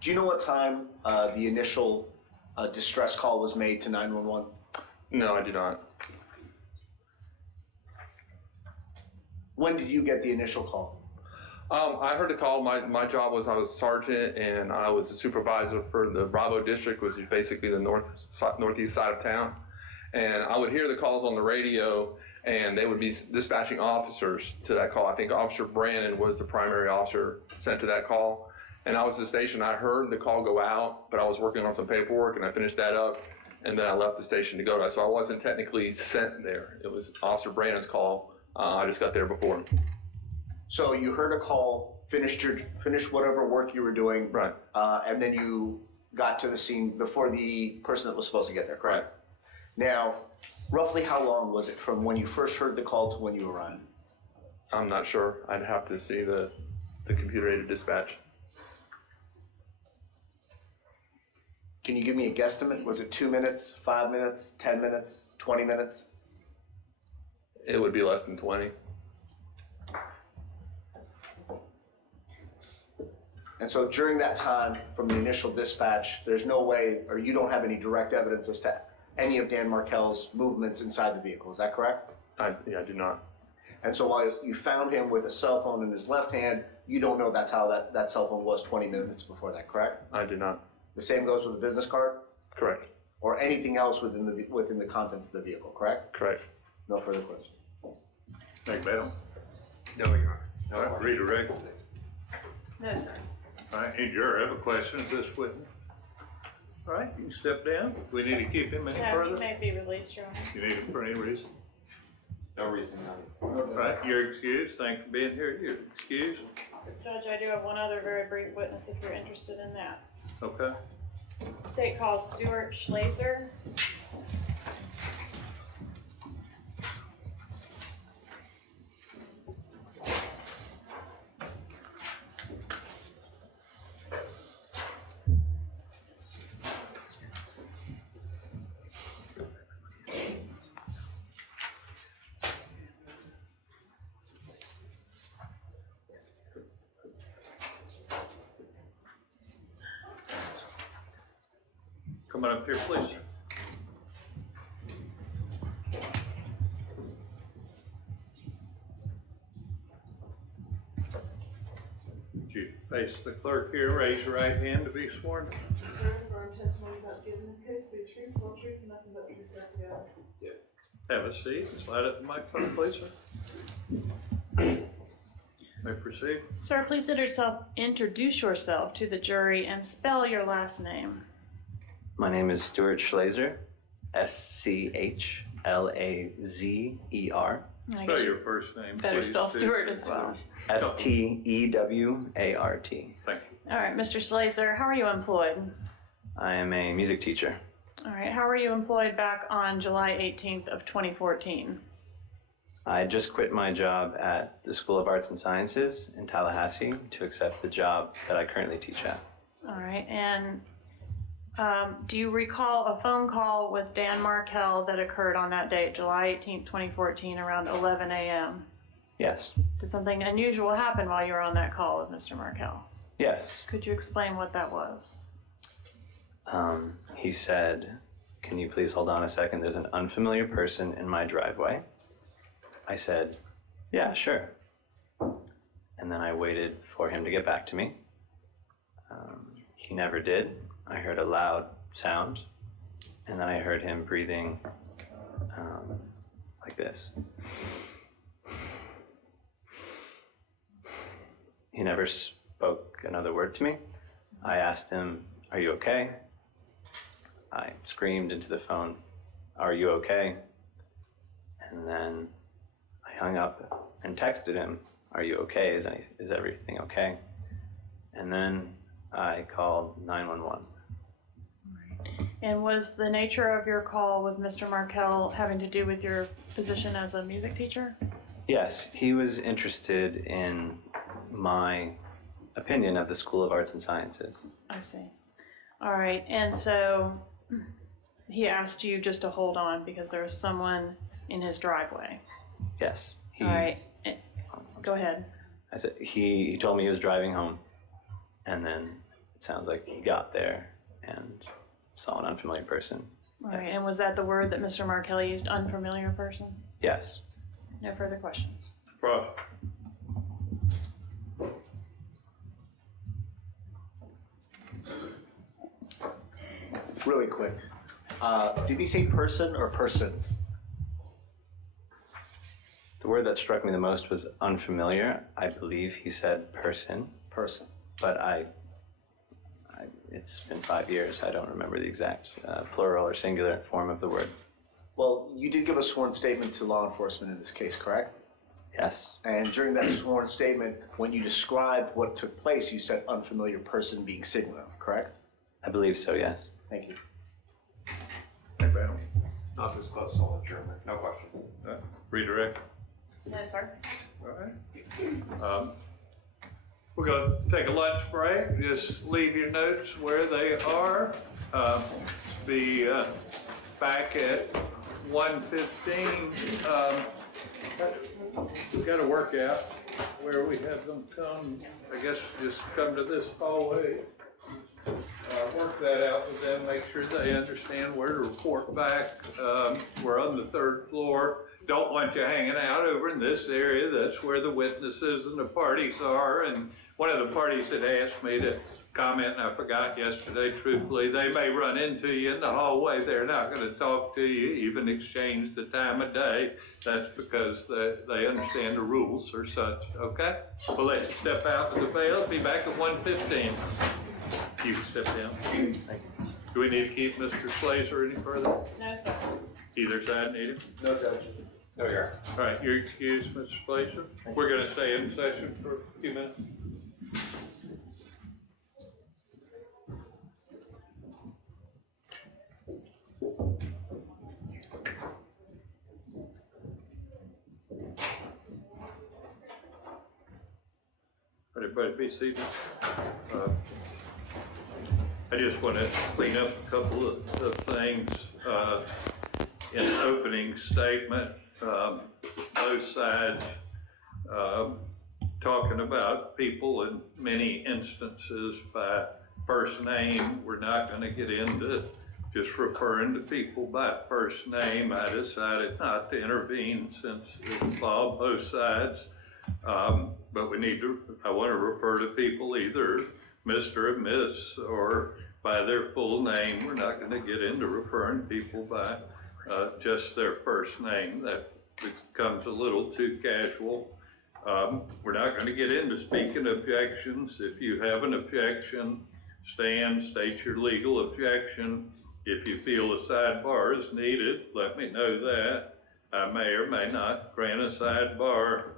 Do you know what time the initial a distress call was made to 911? No, I do not. When did you get the initial call? I heard the call. My job was I was sergeant and I was a supervisor for the Bravo district, which is basically the northeast side of town. And I would hear the calls on the radio, and they would be dispatching officers to that call. I think Officer Brandon was the primary officer sent to that call. And I was at the station. I heard the call go out, but I was working on some paperwork, and I finished that up, and then I left the station to go. So I wasn't technically sent there. It was Officer Brandon's call. I just got there before. So you heard a call, finished whatever work you were doing, Right. And then you got to the scene before the person that was supposed to get there, correct? Right. Now, roughly how long was it from when you first heard the call to when you arrived? I'm not sure. I'd have to see the computer-aided dispatch. Can you give me a guesstimate? Was it 2 minutes, 5 minutes, 10 minutes, 20 minutes? It would be less than 20. And so during that time, from the initial dispatch, there's no way, or you don't have any direct evidence as to any of Dan Markel's movements inside the vehicle, is that correct? I do not. And so while you found him with a cell phone in his left hand, you don't know that's how that cell phone was 20 minutes before that, correct? I do not. The same goes with the business card? Correct. Or anything else within the contents of the vehicle, correct? Correct. No further questions. Magbanua. No, Your Honor. All right, redirect. No, sir. All right, any juror have a question of this witness? All right, you can step down. We need to keep him any No, he further? may be released, Your Honor. You need him for any reason? No reason, Your Honor. All right, you're excused. Thanks for being here. You're excused. Judge, I do have one other very brief witness if you're interested in that. Okay. State calls Stuart Schlazer. Come on up here, please. Would you face the clerk here, raise your right hand to be sworn? Swear affirm testimony about giving this case be the truth, whole truth, and nothing but the truth, so help you God. Have a seat. Slide up the microphone, please, sir. May proceed. Sir, please introduce yourself to the jury and spell your last name. My name is Stuart Schlazer, Schlazer. I Spell guess your first name, better please, spell too. Stuart as well. Stewart. Thank you. All right, Mr. Schlazer, how are you employed? I am a music teacher. All right, how were you employed back on July 18th of 2014? I just quit my job at the School of Arts and Sciences in Tallahassee to accept the job that I currently teach at. All right, and do you recall a phone call with Dan Markel that occurred on that date, July 18th, 2014, around 11 a.m.? Yes. Did something unusual happen while you were on that call with Mr. Markel? Yes. Could you explain what that was? He said, "Can you please hold on a second? There's an unfamiliar person in my driveway." I said, "Yeah, sure." And then I waited for him to get back to me. He never did. I heard a loud sound, and then I heard him breathing like this. He never spoke another word to me. I asked him, "Are you okay?" I screamed into the phone, "Are you okay?" And then I hung up and texted him, "Are you okay? Is everything okay?" And then I called 911. And was the nature of your call with Mr. Markel having to do with your position as a music teacher? Yes, he was interested in my opinion of the School of Arts and Sciences. I see. All right, and so he asked you just to hold on because there was someone in his driveway. Yes. All right, go ahead. I said he told me he was driving home, and then it sounds like he got there and saw an unfamiliar person. All right, and was that the word that Mr. Markel used, unfamiliar person? Yes. No further questions. Prof. Really quick. Did he say person or persons? The word that struck me the most was unfamiliar. I believe he said person, Person. but it's been 5 years. I don't remember the exact plural or singular form of the word. Well, you did give a sworn statement to law enforcement in this case, correct? Yes. And during that sworn statement, when you described what took place, you said unfamiliar person being Sigma, correct? I believe so, yes. Thank you. Magbanua. Not this close to all adjournment. No questions. Redirect. No, sir. All right. We're going to take a lunch break. Just leave your notes where they are. Be back at 1:15. We've got to work out where we have them come. I guess just come to this hallway. Work that out with them, make sure they understand where to report back. We're on the 3rd floor. Don't want you hanging out over in this area. That's where the witnesses and the parties are. And one of the parties had asked me to comment, and I forgot yesterday, truthfully. They may run into you in the hallway. They're not going to talk to you, even exchange the time of day. That's because they understand the rules or such, okay? We'll let you step out to the veil. Be back at 1:15. You can step down. Do we need to keep Mr. Slazer any further? No, sir. Either side need him? No, Judge. No, Your Honor. All right, you're excused, Mr. Slazer. We're going to stay in session for a few minutes. Everybody be seated. I just want to clean up a couple of things in the opening statement. Both sides talking about people in many instances by first name. We're not going to get into just referring to people by first name. I decided not to intervene since it involved both sides. But I want to refer to people either Mr. or Miss or by their full name. We're not going to get into referring people by just their first name. That becomes a little too casual. We're not going to get into speaking objections. If you have an objection, state your legal objection. If you feel a sidebar is needed, let me know that. I may or may not grant a sidebar.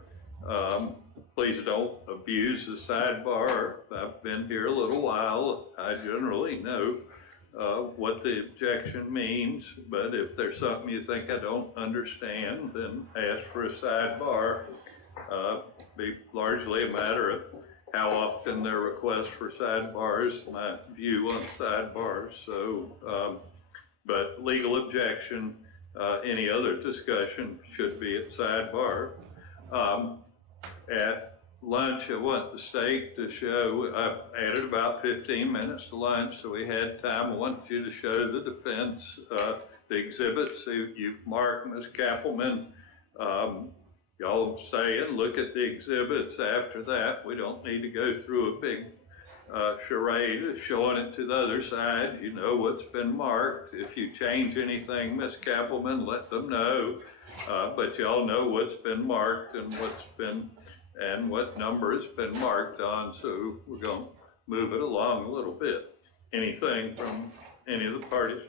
Please don't abuse the sidebar. I've been here a little while. I generally know what the objection means, but if there's something you think I don't understand, then ask for a sidebar. Be largely a matter of how often there are requests for sidebars, my view on sidebars. So, but legal objection, any other discussion should be at sidebar. At lunch, I want the state to show, I added about 15 minutes to lunch, so we had time. I want you to show the defense, the exhibits you've marked, Ms. Kappelman. Y'all stay and look at the exhibits after that. We don't need to go through a big charade of showing it to the other side. You know what's been marked. If you change anything, Ms. Kappelman, let them know. But y'all know what's been marked and what number has been marked on, so we're going to move it along a little bit. Anything from any of the parties?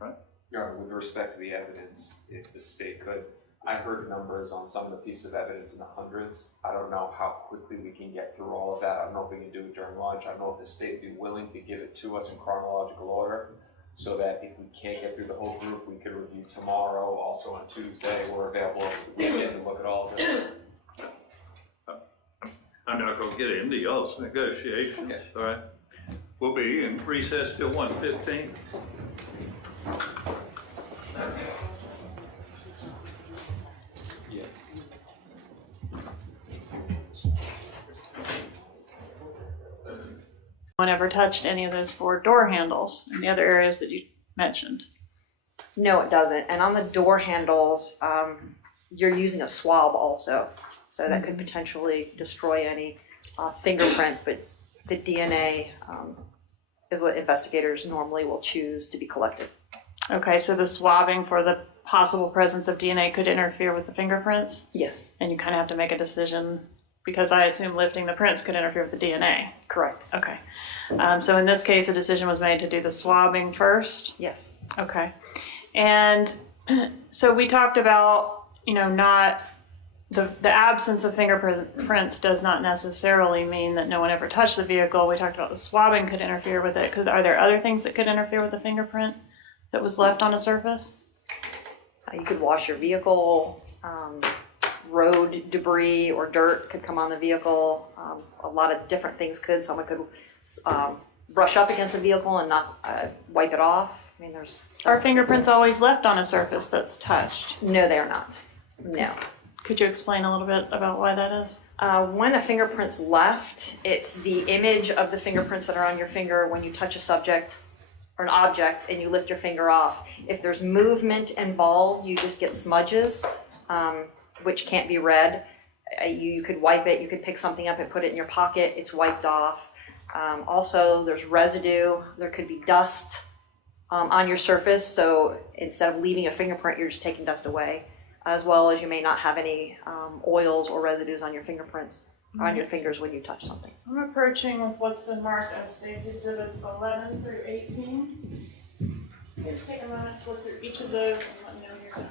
Right. Your Honor, with respect to the evidence, if the state could, I heard numbers on some of the pieces of evidence in the hundreds. I don't know how quickly we can get through all of that. I don't know if we can do it during lunch. I don't know if the state would be willing to give it to us in chronological order, so that if we can't get through the whole group, we could review tomorrow. Also on Tuesday, we're available over the weekend to look at all of it. I'm not going to get into y'all's negotiations, Okay. all right? We'll be in recess till 1:15. one ever touched any of those 4 door handles in the other areas that you mentioned? No, it doesn't. And on the door handles, you're using a swab also. So that could potentially destroy any fingerprints, but the DNA is what investigators normally will choose to be collected. Okay, so the swabbing for the possible presence of DNA could interfere with the fingerprints? Yes. And you kind of have to make a decision, because I assume lifting the prints could interfere with the DNA. Correct. Okay. So in this case, a decision was made to do the swabbing first? Yes. Okay. And so we talked about, not the absence of fingerprints does not necessarily mean that no one ever touched the vehicle. We talked about the swabbing could interfere with it. Are there other things that could interfere with the fingerprint that was left on a surface? You could wash your vehicle. Road debris or dirt could come on the vehicle. A lot of different things could. Someone could brush up against the vehicle and not wipe it off. I mean, there's. Are fingerprints always left on a surface that's touched? No, they are not. No. Could you explain a little bit about why that is? When a fingerprint's left, it's the image of the fingerprints that are on your finger when you touch a subject or an object and you lift your finger off. If there's movement involved, you just get smudges, which can't be read. You could wipe it, you could pick something up and put it in your pocket, it's wiped off. Also, there's residue, there could be dust on your surface, so instead of leaving a fingerprint, you're just taking dust away. As well as you may not have any oils or residues on your fingerprints, or on your fingers when you touch something. I'm approaching with what's been marked as State's Exhibits 11 through 18. Please take a moment to look through each of those and let me know when you're done.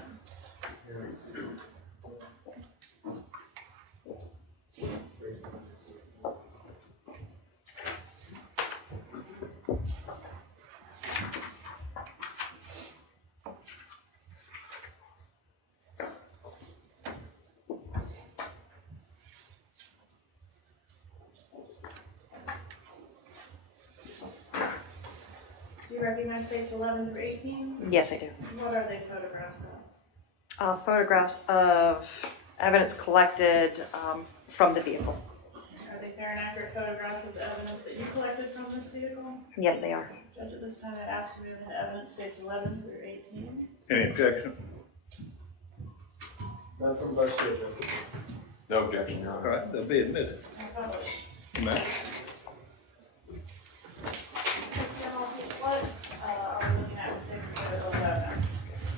Do you recognize States 11 through 18? Yes, I do. What are they photographs of? Photographs of evidence collected from the vehicle. Are they fair and accurate photographs of the evidence that you collected from this vehicle? Yes, they are. Judge, at this time, I'd ask to move into evidence States 11 through 18. Any objection? None from Garcia, Judge. No objection, Your All Honor. right, they'll be admitted. Ma'am?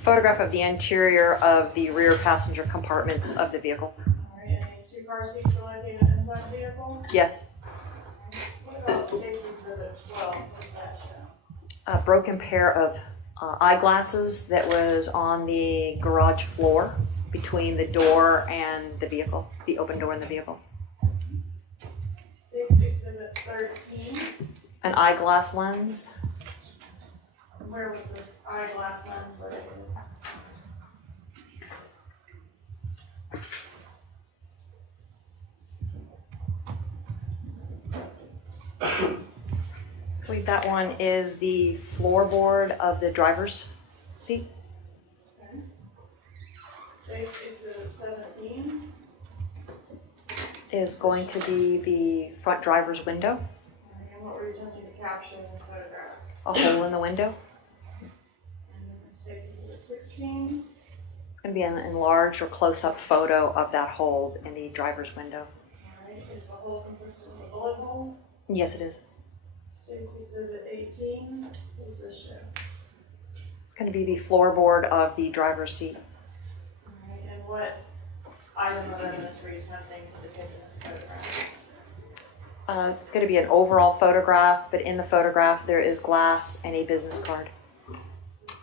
Photograph of the interior of the rear passenger compartment of the vehicle. All right, and these 2 car seats are located inside the vehicle? Yes. What about State's Exhibit 12? What's that show? A broken pair of eyeglasses that was on the garage floor between the door and the vehicle, the open door in the vehicle. State's Exhibit 13. An eyeglass lens. Where was this eyeglass lens located? I believe that one is the floorboard of the driver's seat. Okay. State's Exhibit 17. Is going to be the front driver's window, And what were you attempting to capture in this photograph? a hole in the window. And State's Exhibit 16. It's going to be an enlarged or close-up photo of that hole in the driver's window. All right, is the hole consistent with a bullet hole? Yes, it is. State's Exhibit 18. What does this show? It's going to be the floorboard of the driver's seat. All right, and what item of evidence were you attempting to depict in this photograph? It's going to be an overall photograph, but in the photograph there is glass and a business card.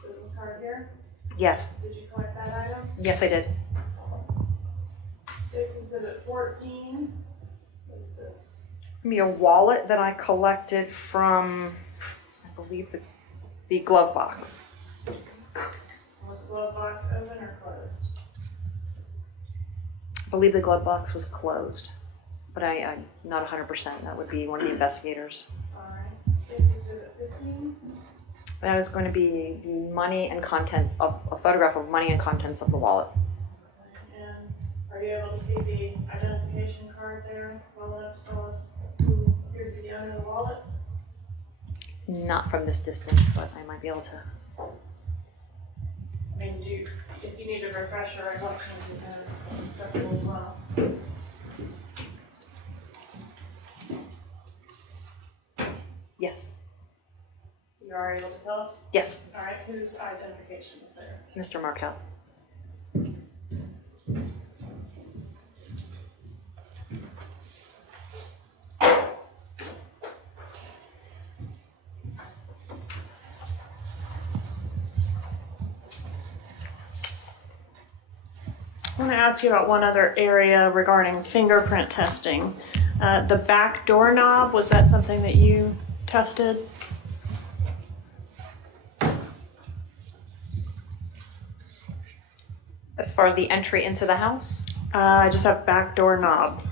Business card here? Yes. Did you collect that item? Yes, I did. State's Exhibit 14. What is this? It's going to be a wallet that I collected from, I believe, the glove box. Was the glove box open or closed? I believe the glove box was closed, but I'm not 100%. That would be one of the investigators. All right. State's Exhibit 15. That is going to be the money and contents of a photograph of money and contents of the wallet. And are you able to see the identification card there well enough to tell us who appeared to be the owner of the wallet? Not from this distance, but I might be able to. I mean, if you need a refresher recollection, that's acceptable as well. Yes. You are able to tell us? Yes, All right, whose identification is there? Mr. Markel. I want to ask you about one other area regarding fingerprint testing. The back doorknob, was that something that you tested? As far as the entry into the house? I just have back doorknob.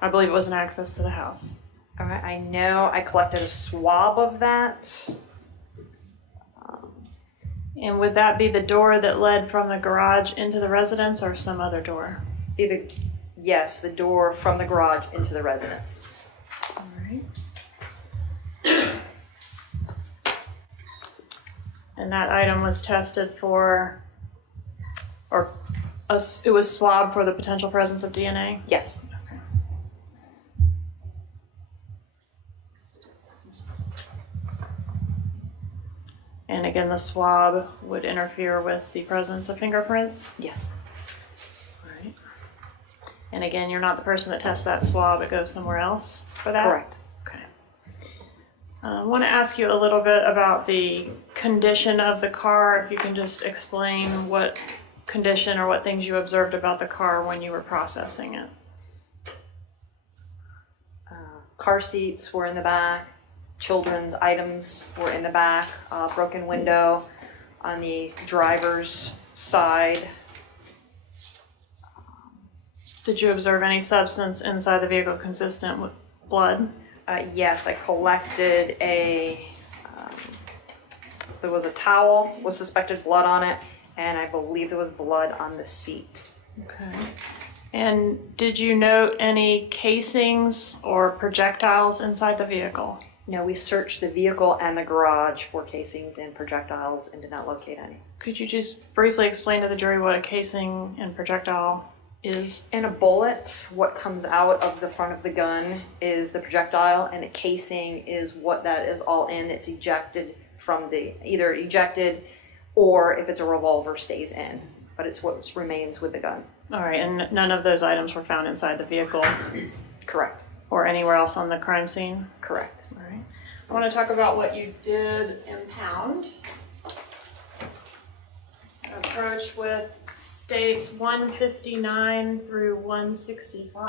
I believe it was an access to the house. All right, I know I collected a swab of that. And would that be the door that led from the garage into the residence or some other door? Yes, the door from the garage into the residence. All right. And that item was tested for, or it was swabbed for the potential presence of DNA? Yes. Okay. And again, the swab would interfere with the presence of fingerprints? Yes. Right. And again, you're not the person that tests that swab, it goes somewhere else for that? Correct. Okay. I want to ask you a little bit about the condition of the car. If you can just explain what condition or what things you observed about the car when you were processing it. Car seats were in the back. Children's items were in the back. Broken window on the driver's side. Did you observe any substance inside the vehicle consistent with blood? Yes, I collected there was a towel with suspected blood on it, and I believe there was blood on the seat. Okay. And did you note any casings or projectiles inside the vehicle? No, we searched the vehicle and the garage for casings and projectiles and did not locate any. Could you just briefly explain to the jury what a casing and projectile is? In a bullet, what comes out of the front of the gun is the projectile, and a casing is what that is all in. It's ejected from either ejected, or if it's a revolver, stays in. But it's what remains with the gun. All right, and none of those items were found inside the vehicle? Correct. Or anywhere else on the crime scene? Correct. All right. I want to talk about what you did impound. Approach with states 159 through 165.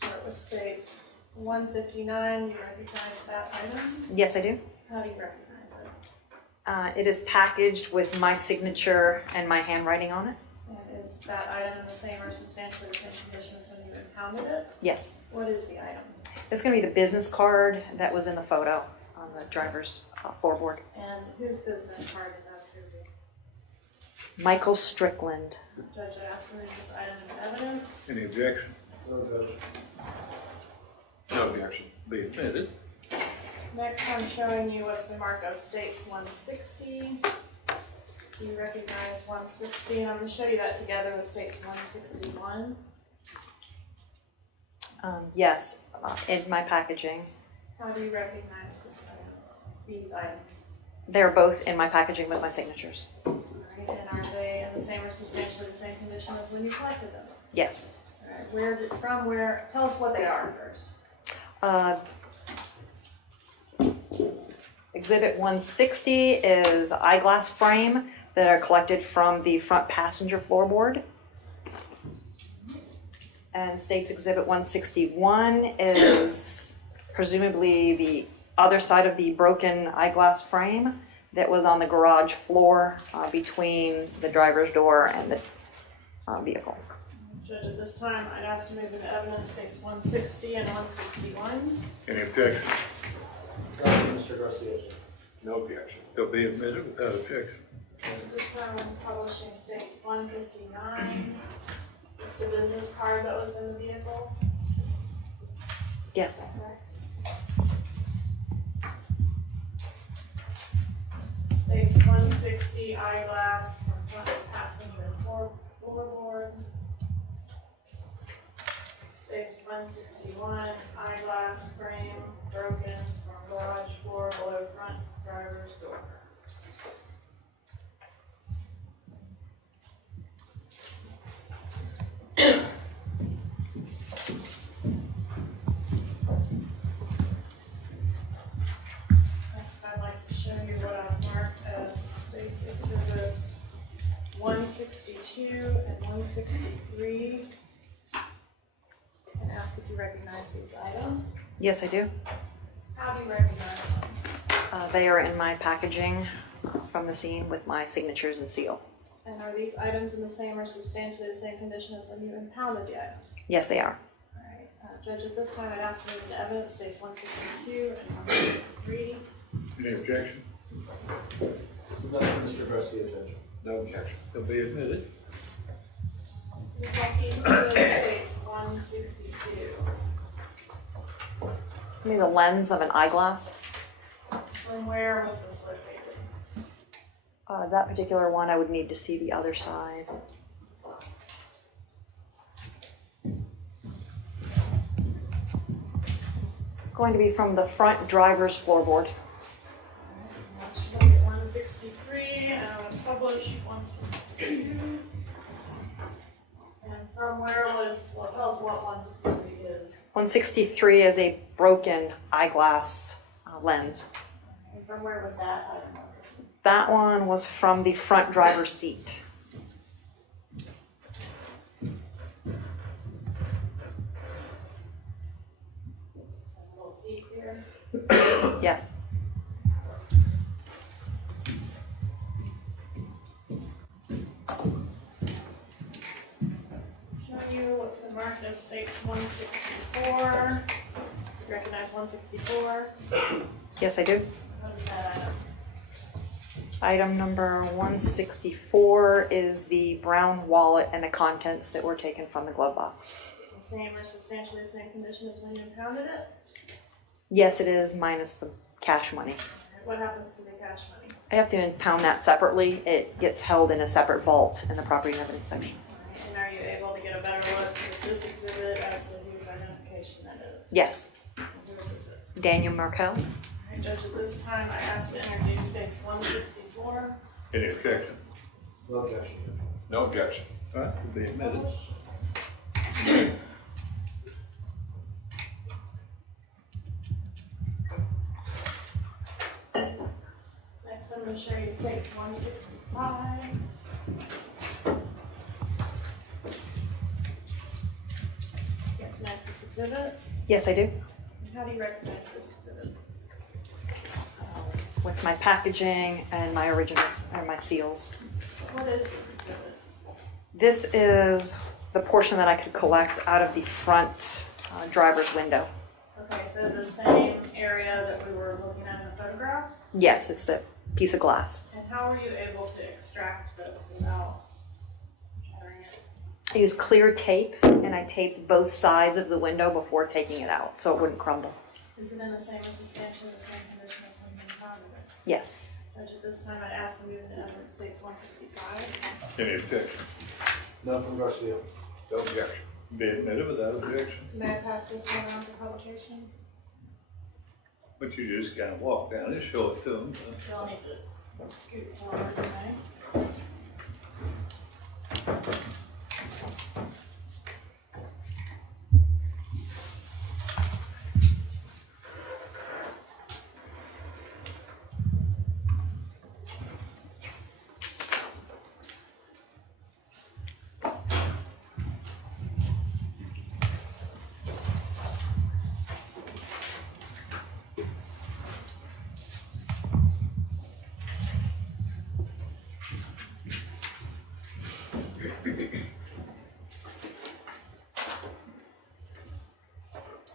Start with states 159. Do you recognize that item? Yes, I do. How do you recognize it? It is packaged with my signature and my handwriting on it. And is that item in the same or substantially the same condition as when you impounded it? Yes. What is the item? It's going to be the business card that was in the photo on the driver's floorboard. And whose business card is that to be? Michael Strickland. Judge, I asked to read this item in evidence. Any objection? No, Judge. No objection. Be admitted. Next, I'm showing you what's been marked as states 160. Do you recognize 160? And I'm going to show you that together with states 161. Yes, in my packaging. How do you recognize this item, these items? They're both in my packaging with my signatures. All right, and are they in the same or substantially the same condition as when you collected them? Yes. All right, where, tell us what they are first. Exhibit 160 is eyeglass frame that are collected from the front passenger floorboard. And states Exhibit 161 is presumably the other side of the broken eyeglass frame that was on the garage floor between the driver's door and the vehicle. Judge, at this time, I'd ask to move into evidence states 160 and 161. Any objection? Mr. Garcia. No objection. They'll be admitted without objection. At this time, I'm publishing states 159 Is the business card that was in the vehicle? Yes. Is that correct? States 160 eyeglass from front of passenger floorboard. States 161 eyeglass frame broken from garage floor below front driver's door. Next, I'd like to show you what I've marked as states exhibits 162 and 163. And ask if you recognize these items. Yes, I do. How do you recognize them? They are in my packaging from the scene with my signatures and seal. And are these items in the same or substantially the same condition as when you impounded the items? Yes, they are. All right, Judge, at this time, I'd ask to move the evidence, states 162 and 163. Any objection? Nothing, Mr. Garcia, Judge. No objection. They'll be admitted. Ms. Maltese, states 162. It's me the lens of an eyeglass. From where was this located? That particular one, I would need to see the other side. It's going to be from the front driver's floorboard. Let's look at 163, and I'm going to publish 162. And from where was, well, tell us what 163 is. 163 is a broken eyeglass lens. And from where was that item? That one was from the front driver's seat. Just a little piece here. Yes. Show you what's been marked as states 164. You recognize 164? Yes, I do. What is that item? Item number 164 is the brown wallet and the contents that were taken from the glove box. Is it the same or substantially the same condition as when you impounded it? Yes, it is, minus the cash money. What happens to the cash money? I have to impound that separately. It gets held in a separate vault in the property evidence section. And are you able to get a better look at this exhibit as to whose identification that is? Yes. And whose is it? Dan Markel. All right, Judge, at this time, I ask to introduce states 164. Any objection? No objection. No objection. All right, will be admitted. Next, I'm going to show you states 165. You recognize this exhibit? Yes, I do. And how do you recognize this exhibit? With my packaging and my originals and my seals. What is this exhibit? This is the portion that I could collect out of the front driver's window. Okay, so the same area that we were looking at in the photographs? Yes, it's the piece of glass. And how were you able to extract this without shattering it? I used clear tape and I taped both sides of the window before taking it out so it wouldn't crumble. Is it in the same or substantially the same condition as when you impounded it? Yes. Judge, at this time, I'd ask to move the evidence states 165. Any objection? None from Garcia. No objection. Be admitted without objection. May I pass this one on for publication? But you just kind of walk down and show it to them. You'll need to scoot forward, okay?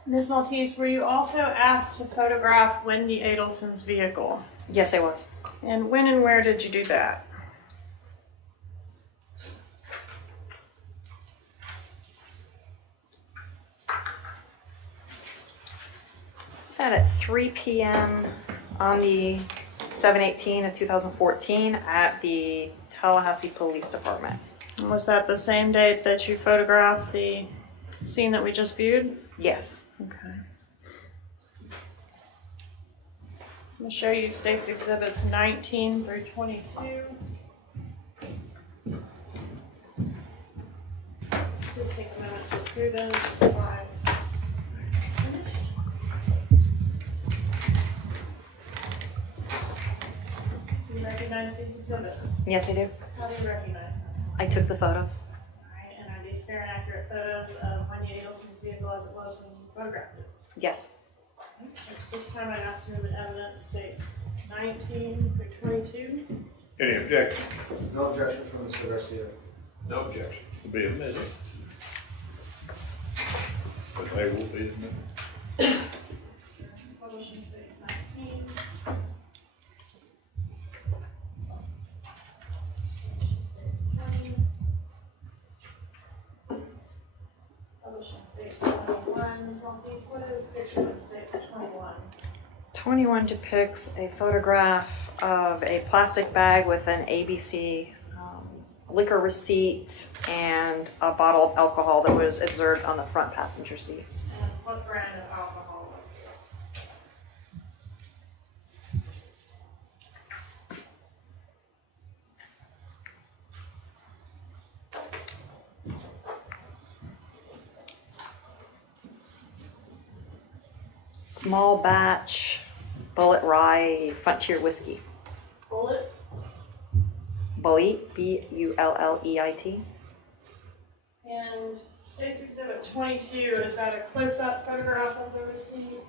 Ms. Maltese, were you also asked to photograph Wendy Adelson's vehicle? Yes, I was. And when and where did you do that? that at 3 p.m. on the 7/18 of 2014 at the Tallahassee Police Department. And was that the same date that you photographed the scene that we just viewed? Yes. Okay. I'm going to show you State's Exhibits 19 through 22. Please take a moment to look through those before I finish. Do you recognize these exhibits? Yes, I do. How do you recognize them? I took the photos. Alright, and are these fair and accurate photos of Wendy Adelson's vehicle as it was when you photographed it? Yes. This time I asked you the evidence states 19 through 22. Any objection? No objection from Mr. Garcia. No objection. Will be admitted. But they will be admitted. Publishing states 19. Publishing states 21. Ms. Maltese, what is picture that states 21? 21 depicts a photograph of a plastic bag with an ABC liquor receipt and a bottle of alcohol that was observed on the front passenger seat. And what brand of alcohol was this? Small batch, Bullet Rye Frontier Whiskey. Bullet? Bullet, B-U-L-L-E-I-T. And State's Exhibit 22, is that a close-up photograph of the receipt?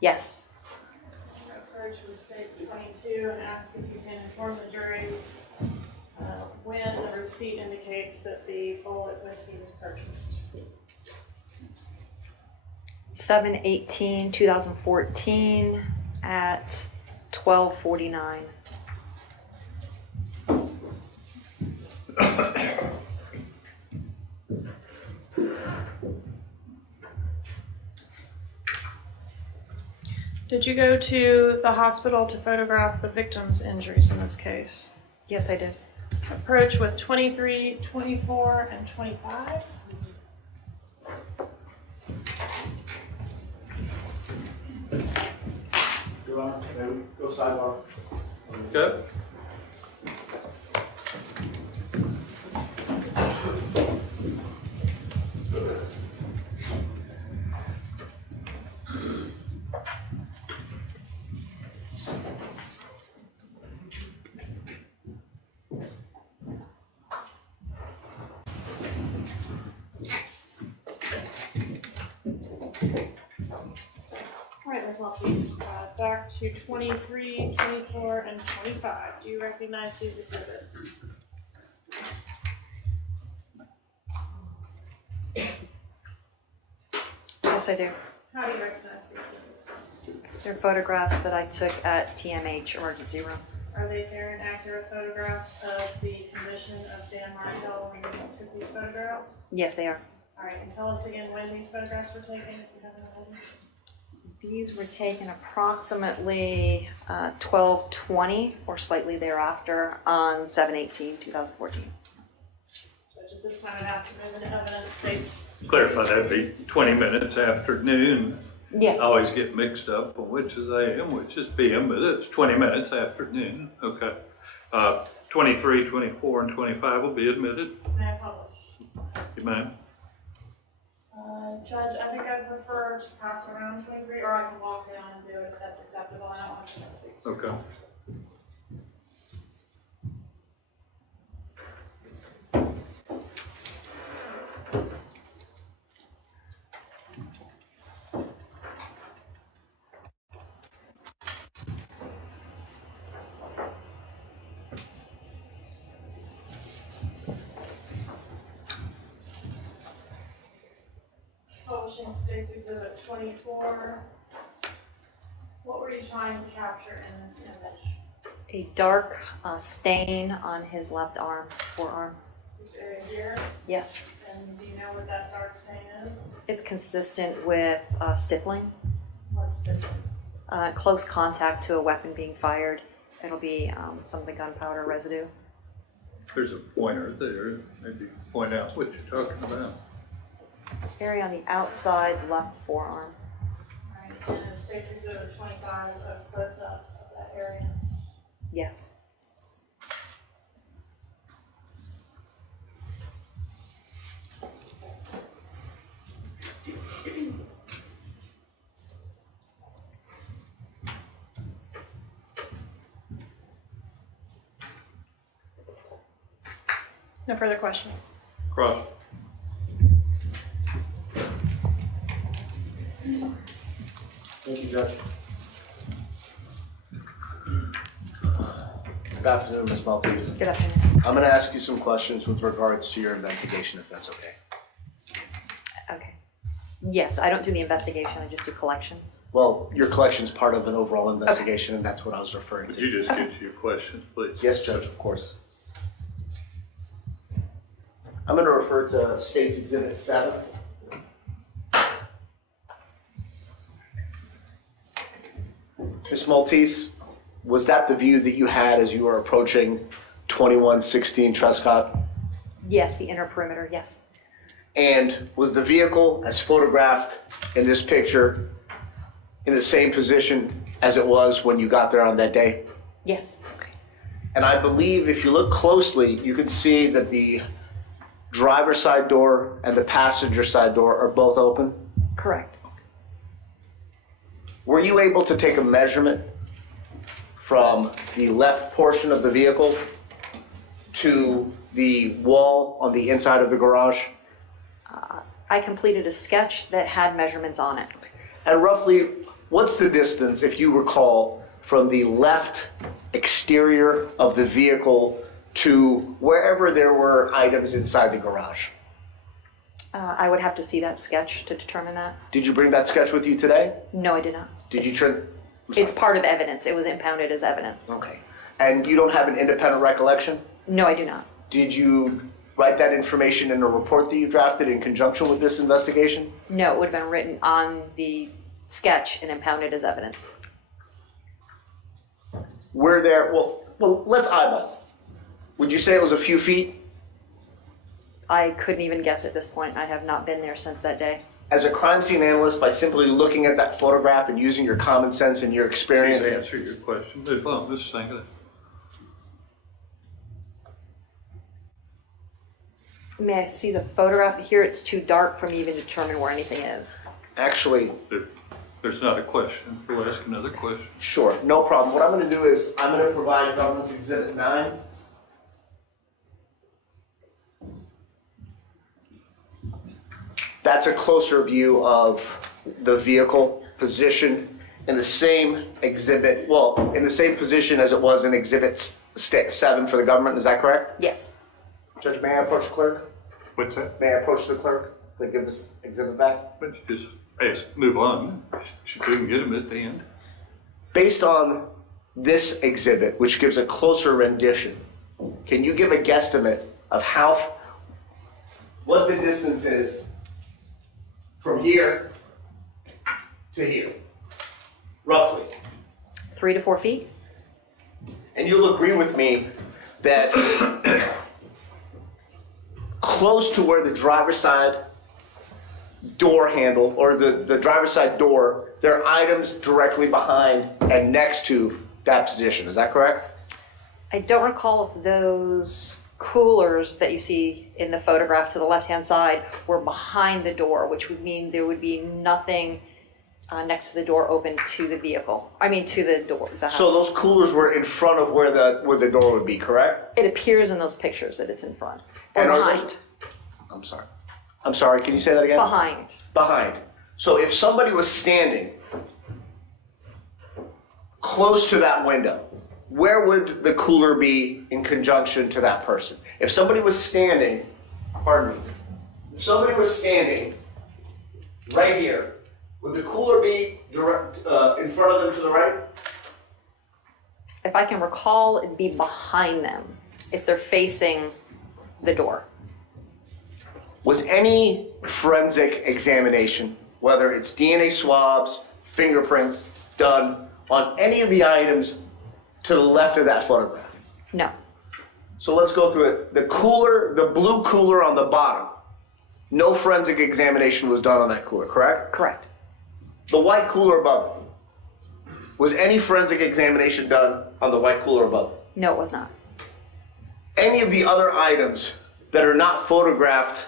Yes. I'm going to approach with State's 22 and ask if you can inform the jury when the receipt indicates that the Bullet whiskey was purchased. 7/18/2014 at 12:49. Did you go to the hospital to photograph the victim's injuries in this case? Yes, I did. Approach with 23, 24, and 25. Your Honor, may we go sidebar? Good. All right, Ms. Maltese, back to 23, 24, and 25. Do you recognize these exhibits? Yes, I do. How do you recognize the exhibits? They're photographs that I took at TMH emergency room. Are they fair and accurate photographs of the condition of Dan Markel when you took these photographs? Yes, they are. All right, and tell us again when these photographs were taken, if you have an idea. These were taken approximately 12:20 or slightly thereafter on 7/18/2014. Judge, at this time, I'd ask you to move into evidence states. Clarify, that'd be 20 minutes after noon. Yes. I always get mixed up on which is AM, which is PM, but it's 20 minutes after noon. Okay. 23, 24, and 25 will be admitted. May I publish? You mind? Judge, I think I'd prefer to pass around 23, or I can walk down and do it if that's acceptable. I don't want to know things. Okay. Publishing States Exhibit 24. What were you trying to capture in this image? A dark stain on his left arm, forearm. This area here? Yes. And do you know what that dark stain is? It's consistent with stippling. What molested? Close contact to a weapon being fired. It'll be some of the gunpowder residue. There's a pointer there, maybe point out what you're talking about. Area on the outside left forearm. Right, and the State's Exhibit 25, a close-up of that area. Yes. No further questions. Cross. Thank you, Judge. Good afternoon, Ms. Maltese. Good afternoon. I'm going to ask you some questions with regards to your investigation, if that's okay. Okay. Yes, I don't do the investigation, I just do collection. Well, your collection's part of an overall investigation, and that's what I was referring Would to. you just get to your questions, please? Yes, Judge, of course. I'm going to refer to State's Exhibit 7. Ms. Maltese, was that the view that you had as you were approaching 2116 Trescott? Yes, the inner perimeter, yes. And was the vehicle, as photographed in this picture, in the same position as it was when you got there on that day? Yes. And I believe if you look closely, you can see that the driver's side door and the passenger side door are both open? Correct. Were you able to take a measurement from the left portion of the vehicle to the wall on the inside of the garage? I completed a sketch that had measurements on it. And roughly, what's the distance, if you recall, from the left exterior of the vehicle to wherever there were items inside the garage? I would have to see that sketch to determine that. Did you bring that sketch with you today? No, I did not. Did you trim? It's part of evidence. It was impounded as evidence. Okay. And you don't have an independent recollection? No, I do not. Did you write that information in a report that you drafted in conjunction with this investigation? No, it would have been written on the sketch and impounded as evidence. Were there, well, let's eyeball. Would you say it was a few feet? I couldn't even guess at this point. I have not been there since that day. As a crime scene analyst, by simply looking at that photograph and using your common sense and your experience. Please answer your question. Move on, Ms. Singleton. May I see the photograph? Here it's too dark for me to even determine where anything is. Actually, there's not a question. We'll ask another question. Sure, no problem. What I'm going to do is I'm going to provide Government's Exhibit 9. That's a closer view of the vehicle position in the same exhibit, well, in the same position as it was in Exhibit 7 for the government. Is that correct? Yes. Judge, may I approach the clerk? What's that? May I approach the clerk to give this exhibit back? But you just ask, move on. You can get them at the end. Based on this exhibit, which gives a closer rendition, can you give a guesstimate of what the distance is from here to here, roughly? 3 to 4 feet. And you'll agree with me that close to where the driver's side door handle, or the driver's side door, there are items directly behind and next to that position. Is that correct? I don't recall if those coolers that you see in the photograph to the left-hand side were behind the door, which would mean there would be nothing next to the door open to the vehicle. I mean, to the door, the house. So those coolers were in front of where the door would be, correct? It appears in those pictures that it's in front or And behind. I'm sorry, can you say that again? Behind. Behind. So if somebody was standing close to that window, where would the cooler be in conjunction to that person? If somebody was standing, pardon me, if somebody was standing right here, would the cooler be direct in front of them to the right? If I can recall, it'd be behind them if they're facing the door. Was any forensic examination, whether it's DNA swabs, fingerprints done on any of the items to the left of that photograph? No, So let's go through it. The cooler, the blue cooler on the bottom, no forensic examination was done on that cooler, correct? correct. The white cooler above it, was any forensic examination done on the white cooler above it? No, it was not. Any of the other items that are not photographed,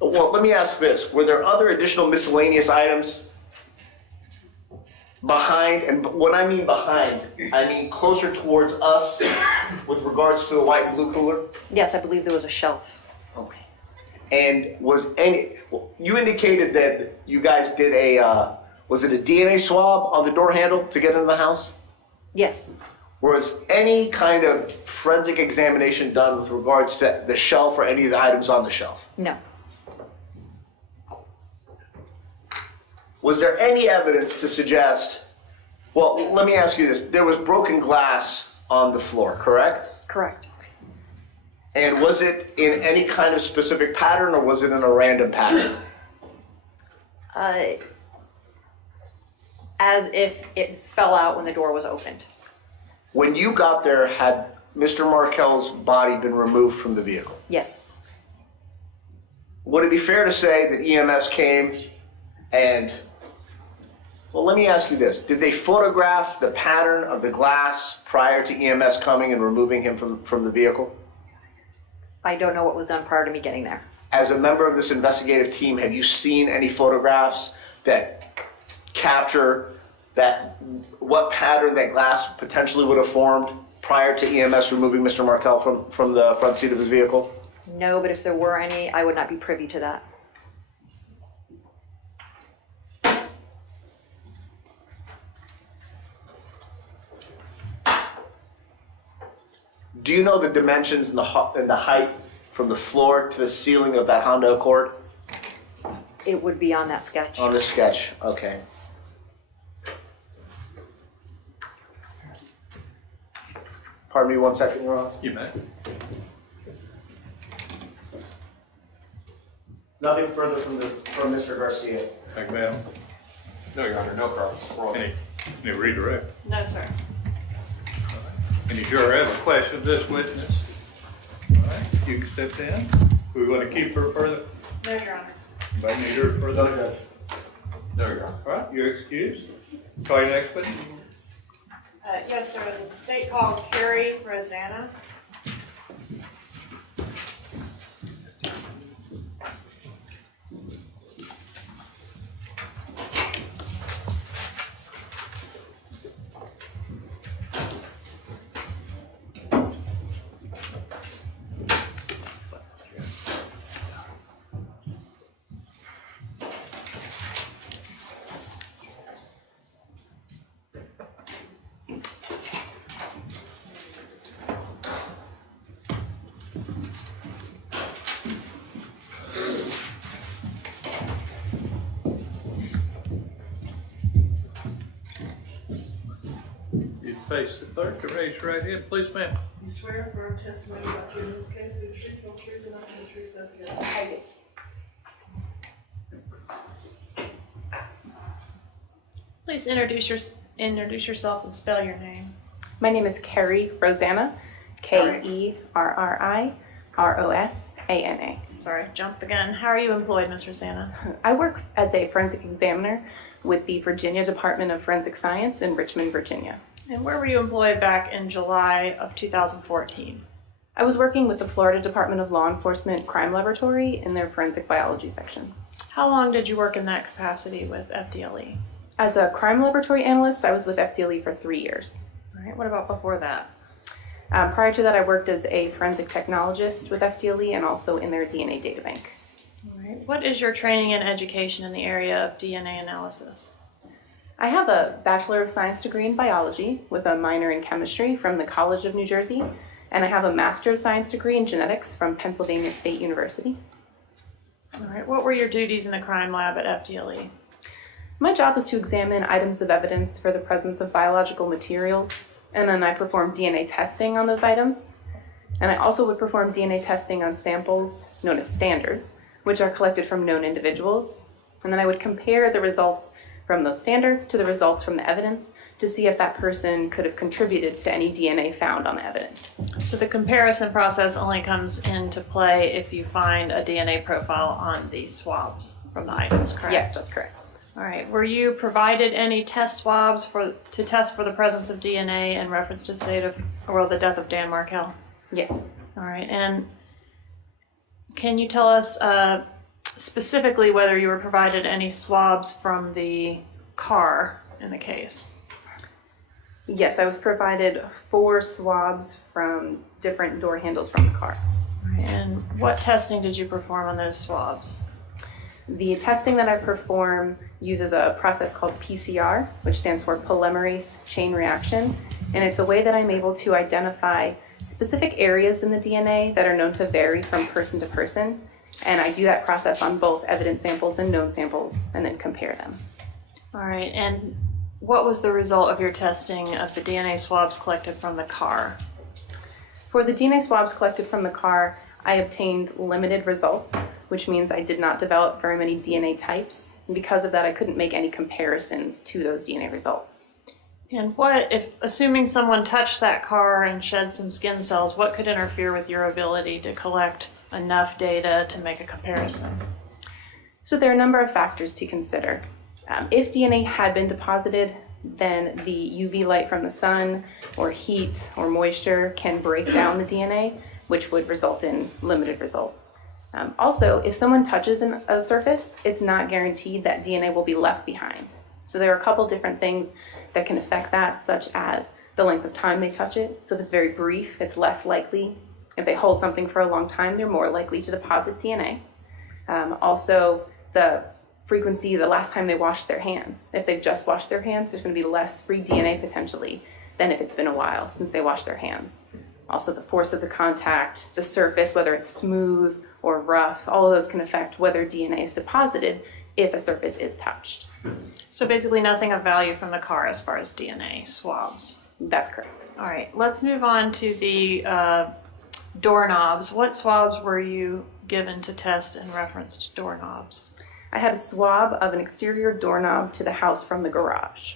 well, let me ask this. Were there other additional miscellaneous items behind, and when I mean behind, I mean closer towards us with regards to the white and blue cooler? Yes, I believe there was a shelf. Okay. And was any, you indicated that you guys did a, was it a DNA swab on the door handle to get into the house? Yes, Was any kind of forensic examination done with regards to the shelf or any of the items on the shelf? no, Was there any evidence to suggest, well, let me ask you this, there was broken glass on the floor, correct? correct. And was it in any kind of specific pattern or was it in a random pattern? As if it fell out when the door was opened. When you got there, had Mr. Markel's body been removed from the vehicle? Yes, Would it be fair to say that EMS came and, well, let me ask you this. Did they photograph the pattern of the glass prior to EMS coming and removing him from the vehicle? I don't know what was done prior to me getting there. As a member of this investigative team, have you seen any photographs that capture that, what pattern that glass potentially would have formed prior to EMS removing Mr. Markel from the front seat of his vehicle? No, but if there were any, I would not be privy to that. Do you know the dimensions and the height from the floor to the ceiling of that Honda Accord? It would be on that sketch. On the sketch, okay. Pardon me 1 second, Your Honor. You may. Nothing further from Mr. Garcia. Magbanua. No, Your Honor, no cross. We're all good. Any redirect? No, sir. Any juror have a question of this witness? All right, you can step in. We want to keep her further. No, Your Honor. Anybody need her further? No, Your Honor. All right, you're excused. Call your next witness. Yes, sir. The state calls Carrie Rosanna. You face the clerk and raise your right hand, please, ma'am. You swear affirm testimony about you in this case will be the truth, whole truth, and nothing but the truth, so help you God. I do. Please introduce yourself and spell your name. My name is Carrie Rosanna, Kerrosana. Sorry, jumped the gun. How are you employed, Ms. Rosanna? I work as a forensic examiner with the Virginia Department of Forensic Science in Richmond, Virginia. And where were you employed back in July of 2014? I was working with the Florida Department of Law Enforcement Crime Laboratory in their forensic biology section. How long did you work in that capacity with FDLE? As a crime laboratory analyst, I was with FDLE for 3 years. All right, what about before that? Prior to that, I worked as a forensic technologist with FDLE and also in their DNA databank. All right. What is your training and education in the area of DNA analysis? I have a Bachelor of Science degree in biology with a minor in chemistry from the College of New Jersey, and I have a Master of Science degree in genetics from Pennsylvania State University. All right, what were your duties in the crime lab at FDLE? My job was to examine items of evidence for the presence of biological materials, and then I performed DNA testing on those items. And I also would perform DNA testing on samples known as standards, which are collected from known individuals. And then I would compare the results from those standards to the results from the evidence to see if that person could have contributed to any DNA found on the evidence. So the comparison process only comes into play if you find a DNA profile on the swabs from the items, correct? Yes, that's correct. All right. Were you provided any test swabs to test for the presence of DNA in reference to the death of Dan Markel? Yes. All right. And can you tell us specifically whether you were provided any swabs from the car in the case? Yes, I was provided 4 swabs from different door handles from the car. All right. And what testing did you perform on those swabs? The testing that I perform uses a process called PCR, which stands for polymerase chain reaction, and it's a way that I'm able to identify specific areas in the DNA that are known to vary from person to person, and I do that process on both evidence samples and known samples, and then compare them. All right, and what was the result of your testing of the DNA swabs collected from the car? For the DNA swabs collected from the car, I obtained limited results, which means I did not develop very many DNA types. And because of that, I couldn't make any comparisons to those DNA results. And what, if assuming someone touched that car and shed some skin cells, what could interfere with your ability to collect enough data to make a comparison? So there are a number of factors to consider. If DNA had been deposited, then the UV light from the sun or heat or moisture can break down the DNA, which would result in limited results. Also, if someone touches a surface, it's not guaranteed that DNA will be left behind. So there are a couple different things that can affect that, such as the length of time they touch it. So if it's very brief, it's less likely. If they hold something for a long time, they're more likely to deposit DNA. Also, the frequency, the last time they wash their hands. If they've just washed their hands, there's going to be less free DNA potentially than if it's been a while since they washed their hands. Also, the force of the contact, the surface, whether it's smooth or rough, all of those can affect whether DNA is deposited if a surface is touched. So basically nothing of value from the car as far as DNA swabs. That's correct. All right, let's move on to the doorknobs. What swabs were you given to test in reference to doorknobs? I had a swab of an exterior doorknob to the house from the garage.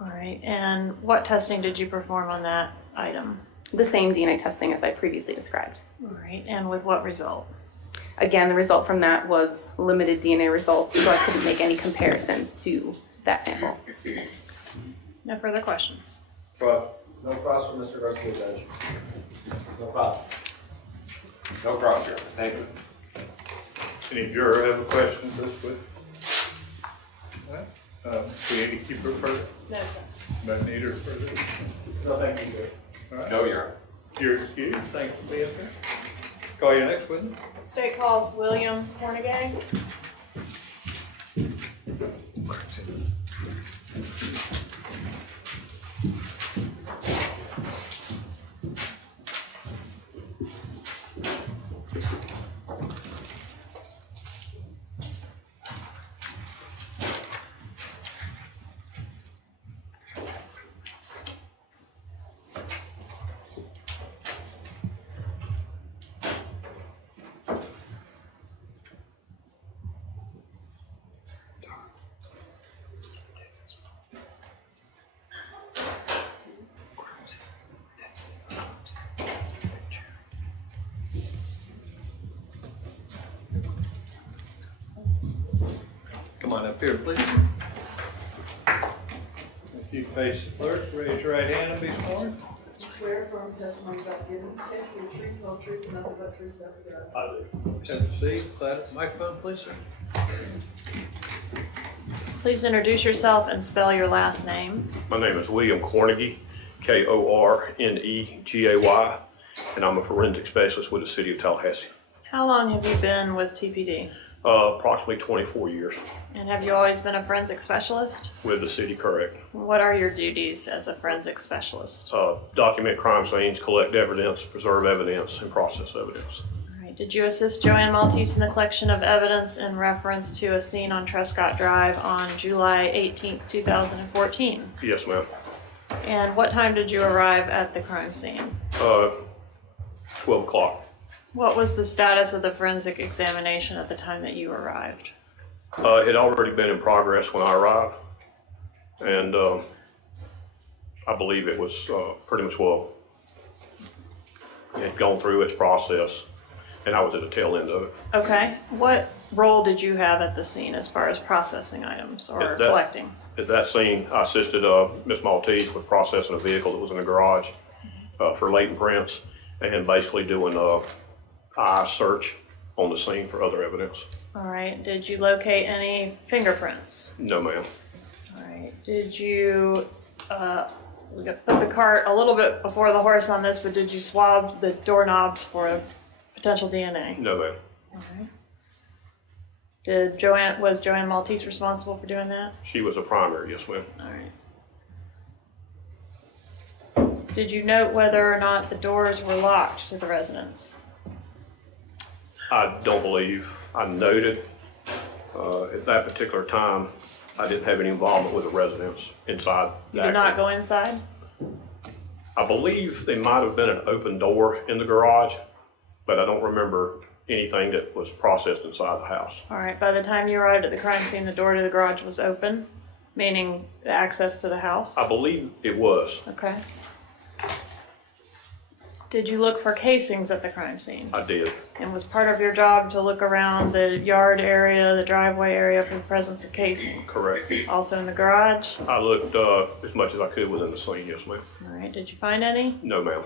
All right, and what testing did you perform on that item? The same DNA testing as I previously described. All right, and with what result? Again, the result from that was limited DNA results, so I couldn't make any comparisons to that sample. No further questions. No cross from Mr. Garcia, Judge. No problem. No cross here. Thank you. Any juror have a question this week? Creative keeper further? No, sir. But neither further? No, thank you, Judge. All right. No, Your Honor. You're excused. Thanks for being here. Call your next witness. State calls William Cornegay. Come on up here, please. If you face the clerk, raise your right hand and be sworn. I swear firm testimony about giving this case to be the truth, whole truth, and nothing but truth, so help me God. I do. Have a seat. Microphone, please, sir. Please introduce yourself and spell your last name. My name is William Cornegay, Kornegay, and I'm a forensic specialist with the city of Tallahassee. How long have you been with TPD? Approximately 24 years And have you always been a forensic specialist? with the city, correct. What are your duties as a forensic specialist? Document crime scenes, collect evidence, preserve evidence, and process evidence. All right. Did you assist Joanne Maltese in the collection of evidence in reference to a scene on Trescott Drive on July 18th, 2014? Yes, ma'am. And what time did you arrive at the crime scene? 12 o'clock. What was the status of the forensic examination at the time that you arrived? It had already been in progress when I arrived. And I believe it was pretty much well, it had gone through its process, and I was at the tail end of it. Okay, what role did you have at the scene as far as processing items or collecting? At that scene, I assisted Ms. Maltese with processing a vehicle that was in the garage for latent prints, and basically doing eye search on the scene for other evidence. All right, did you locate any fingerprints? No, ma'am. All right, did you, we got put the cart a little bit before the horse on this, but did you swab the doorknobs for potential DNA? No, ma'am. Okay. Was Joanne Maltese responsible for doing that? She was a primary, yes, ma'am. All right. Did you note whether or not the doors were locked to the residence? I don't believe I noted. At that particular time, I didn't have any involvement with the residents inside. You did not go inside? I believe there might have been an open door in the garage, but I don't remember anything that was processed inside the house. All right, by the time you arrived at the crime scene, the door to the garage was open, meaning the access to the house? I believe it was. Okay. Did you look for casings at the crime scene? I did. And was part of your job to look around the yard area, the driveway area for the presence of casings? Correct. Also in the garage? I looked as much as I could within the scene, yes, ma'am. All right, did you find any? No, ma'am.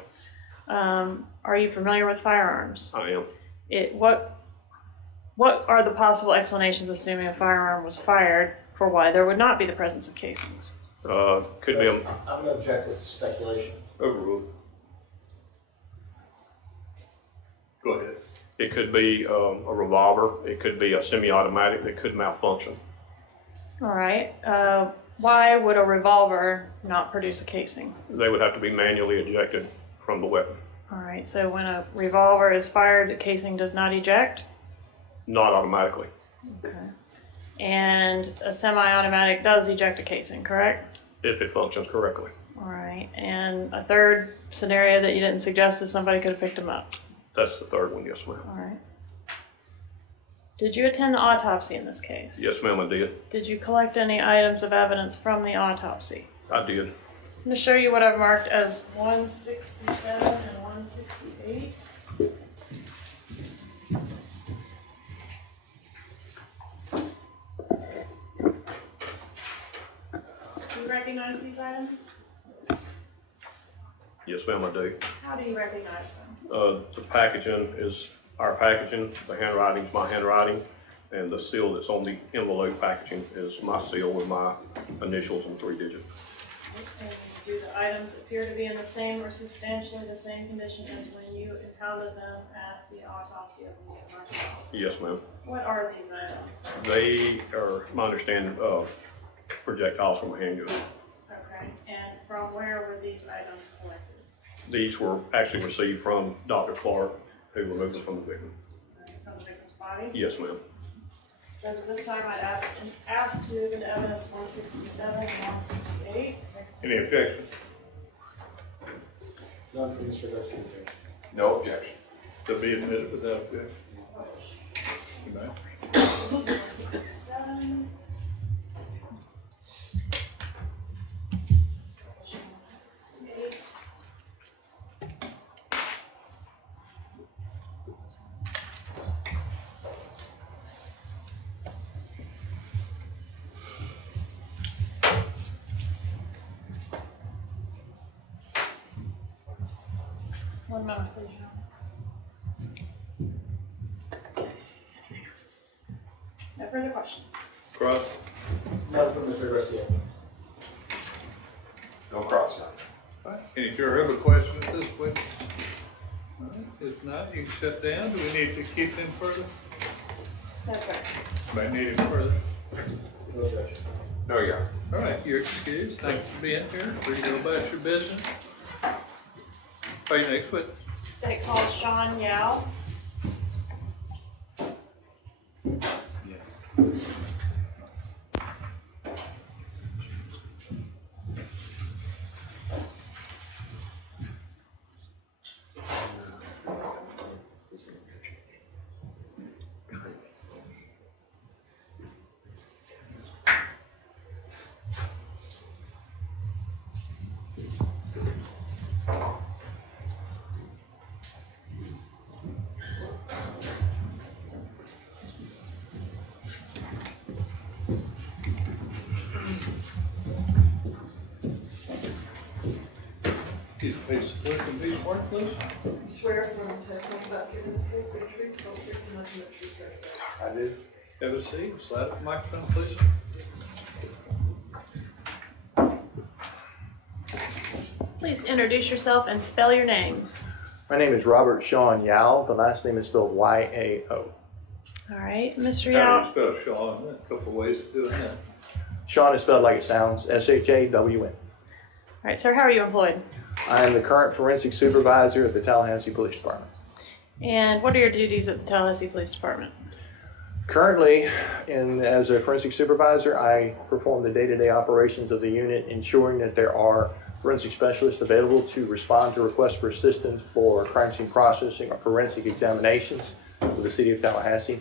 Are you familiar with firearms? I am. What are the possible explanations, assuming a firearm was fired, for why there would not be the presence of casings? Could be a... I'm gonna object this to speculation. Overruled. Go ahead. It could be a revolver. It could be a semi-automatic that could malfunction. All right. Why would a revolver not produce a casing? They would have to be manually ejected from the weapon. All right. So when a revolver is fired, the casing does not eject? Not automatically. Okay. And a semi-automatic does eject a casing, correct? If it functions correctly. All right. And a third scenario that you didn't suggest is somebody could have picked them up? That's the third one, yes, ma'am. All right. Did you attend the autopsy in this case? Yes, ma'am, I did. Did you collect any items of evidence from the autopsy? I did. I'm going to show you what I've marked as 167 and 168. Do you recognize these items? Yes, ma'am, I do. How do you recognize them? The packaging is our packaging, the handwriting is my handwriting, and the seal that's on the envelope packaging is my seal with my initials and 3 digits. And do the items appear to be in the same or substantially the same condition as when you impounded them at the autopsy of Mr. Markel? Yes, ma'am. What are these items? They are, my understanding, projectiles from a handgun. Okay, and from where were these items collected? These were actually received from Dr. Clark, who removed them from the victim. From the victim's body? Yes, ma'am. Judge, at this time I'd ask to move into evidence 167 and 168. Any objection? None for Mr. Garcia. No objection. To be admitted without objection. You may. 167. One moment, please. No further questions. Cross. None for Mr. Garcia. No cross. All right. Any juror have a question at this point? All right. If not, you can shut down. Do we need to keep him further? That's right. Might need him further. No objection. No, Your Honor. All right, you're excused. Thanks for being here. Free to go about your business. Are you next witness? State called Sean Yao. Yes. Please, clerk, be sworn, please. Swear affirm testimony about giving this case be true, full truth, and nothing but the truth. I do. Have a seat, slide up the microphone, please. Please introduce yourself and spell your name. My name is Robert Sean Yao. The last name is spelled Y-A-O. All right, Mr. How Yao. do you spell Sean? A couple of ways of doing that. Sean is spelled like it sounds, S-H-A-W-N. All right, sir, how are you employed? I am the current forensic supervisor at the Tallahassee Police Department. And what are your duties at the Tallahassee Police Department? Currently, as a forensic supervisor, I perform the day-to-day operations of the unit, ensuring that there are forensic specialists available to respond to requests for assistance for crime scene processing or forensic examinations for the city of Tallahassee.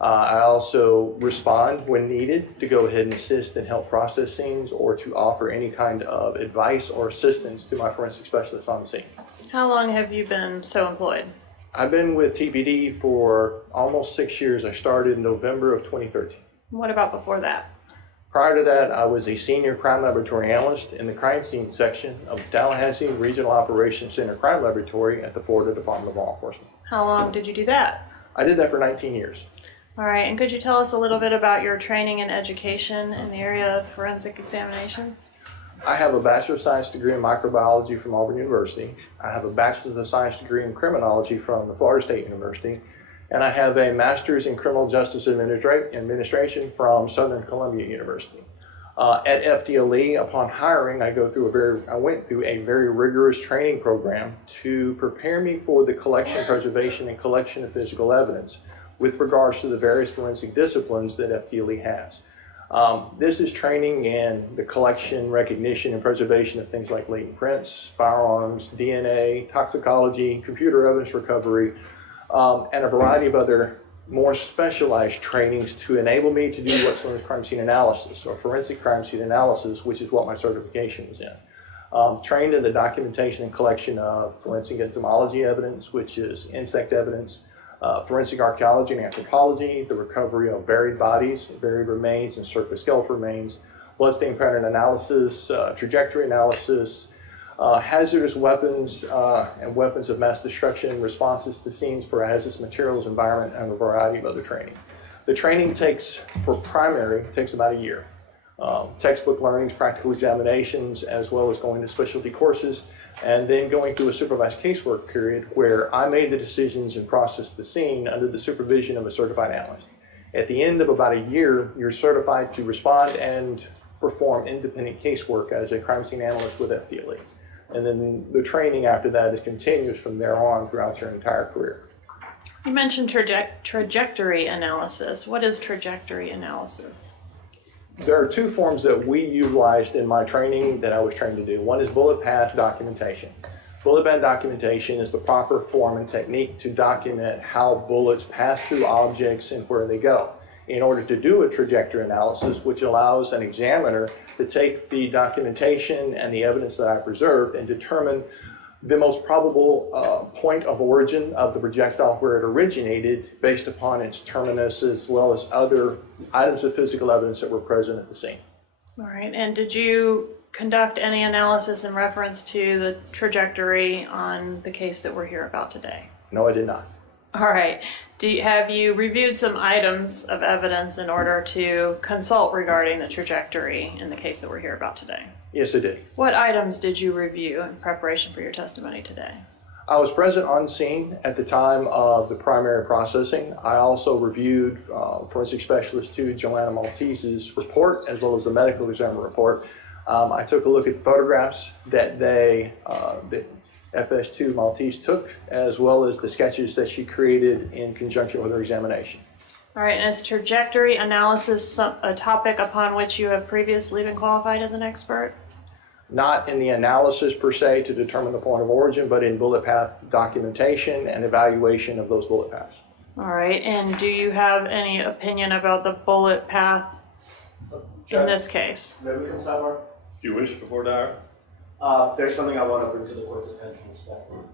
I also respond when needed to go ahead and assist and help process scenes or to offer any kind of advice or assistance to my forensic specialists on the scene. How long have you been so employed? I've been with TPD for almost 6 years. I started in November of 2013. What about before that? Prior to that, I was a senior crime laboratory analyst in the crime scene section of Tallahassee Regional Operations Center Crime Laboratory at the Florida Department of Law Enforcement. How long did you do that? I did that for 19 years. All right, and could you tell us a little bit about your training and education in the area of forensic examinations? I have a Bachelor of Science degree in microbiology from Auburn University. I have a Bachelor of Science degree in criminology from the Florida State University. And I have a Master's in Criminal Justice Administration from Southern Columbia University. At FDLE, upon hiring, I went through a very rigorous training program to prepare me for the collection, preservation, and collection of physical evidence with regards to the various forensic disciplines that FDLE has. This is training in the collection, recognition, and preservation of things like latent prints, firearms, DNA, toxicology, computer evidence recovery, and a variety of other more specialized trainings to enable me to do what's known as crime scene analysis or forensic crime scene analysis, which is what my certification was in. Trained in the documentation and collection of forensic entomology evidence, which is insect evidence, forensic archaeology and anthropology, the recovery of buried bodies, buried remains, and surface skeletal remains, bloodstain pattern analysis, trajectory analysis, hazardous weapons and weapons of mass destruction, responses to scenes for hazardous materials, environment, and a variety of other training. The training for primary takes about a year. Textbook learnings, practical examinations, as well as going to specialty courses, and then going through a supervised casework period where I made the decisions and processed the scene under the supervision of a certified analyst. At the end of about a year, you're certified to respond and perform independent casework as a crime scene analyst with FDLE. And then the training after that is continuous from there on throughout your entire career. You mentioned trajectory analysis. What is trajectory analysis? There are two forms that we utilized in my training that I was trained to do. One is bullet path documentation. Bullet path documentation is the proper form and technique to document how bullets pass through objects and where they go. In order to do a trajectory analysis, which allows an examiner to take the documentation and the evidence that I preserved and determine the most probable point of origin of the projectile where it originated based upon its terminus as well as other items of physical evidence that were present at the scene. All right, and did you conduct any analysis in reference to the trajectory on the case that we're here about today? No, I did not. All right. Have you reviewed some items of evidence in order to consult regarding the trajectory in the case that we're here about today? Yes, I did. What items did you review in preparation for your testimony today? I was present on scene at the time of the primary processing. I also reviewed forensic specialist 2 Joanna Maltese's report as well as the medical examiner report. I took a look at photographs that FS2 Maltese took, as well as the sketches that she created in conjunction with her examination. All right, and is trajectory analysis a topic upon which you have previously been qualified as an expert? Not in the analysis per se to determine the point of origin, but in bullet path documentation and evaluation of those bullet paths. All right, and do you have any opinion about the bullet path in this case? Maybe we can sidebar? Do you wish before Dyer? There's something I want to bring to the court's attention this morning.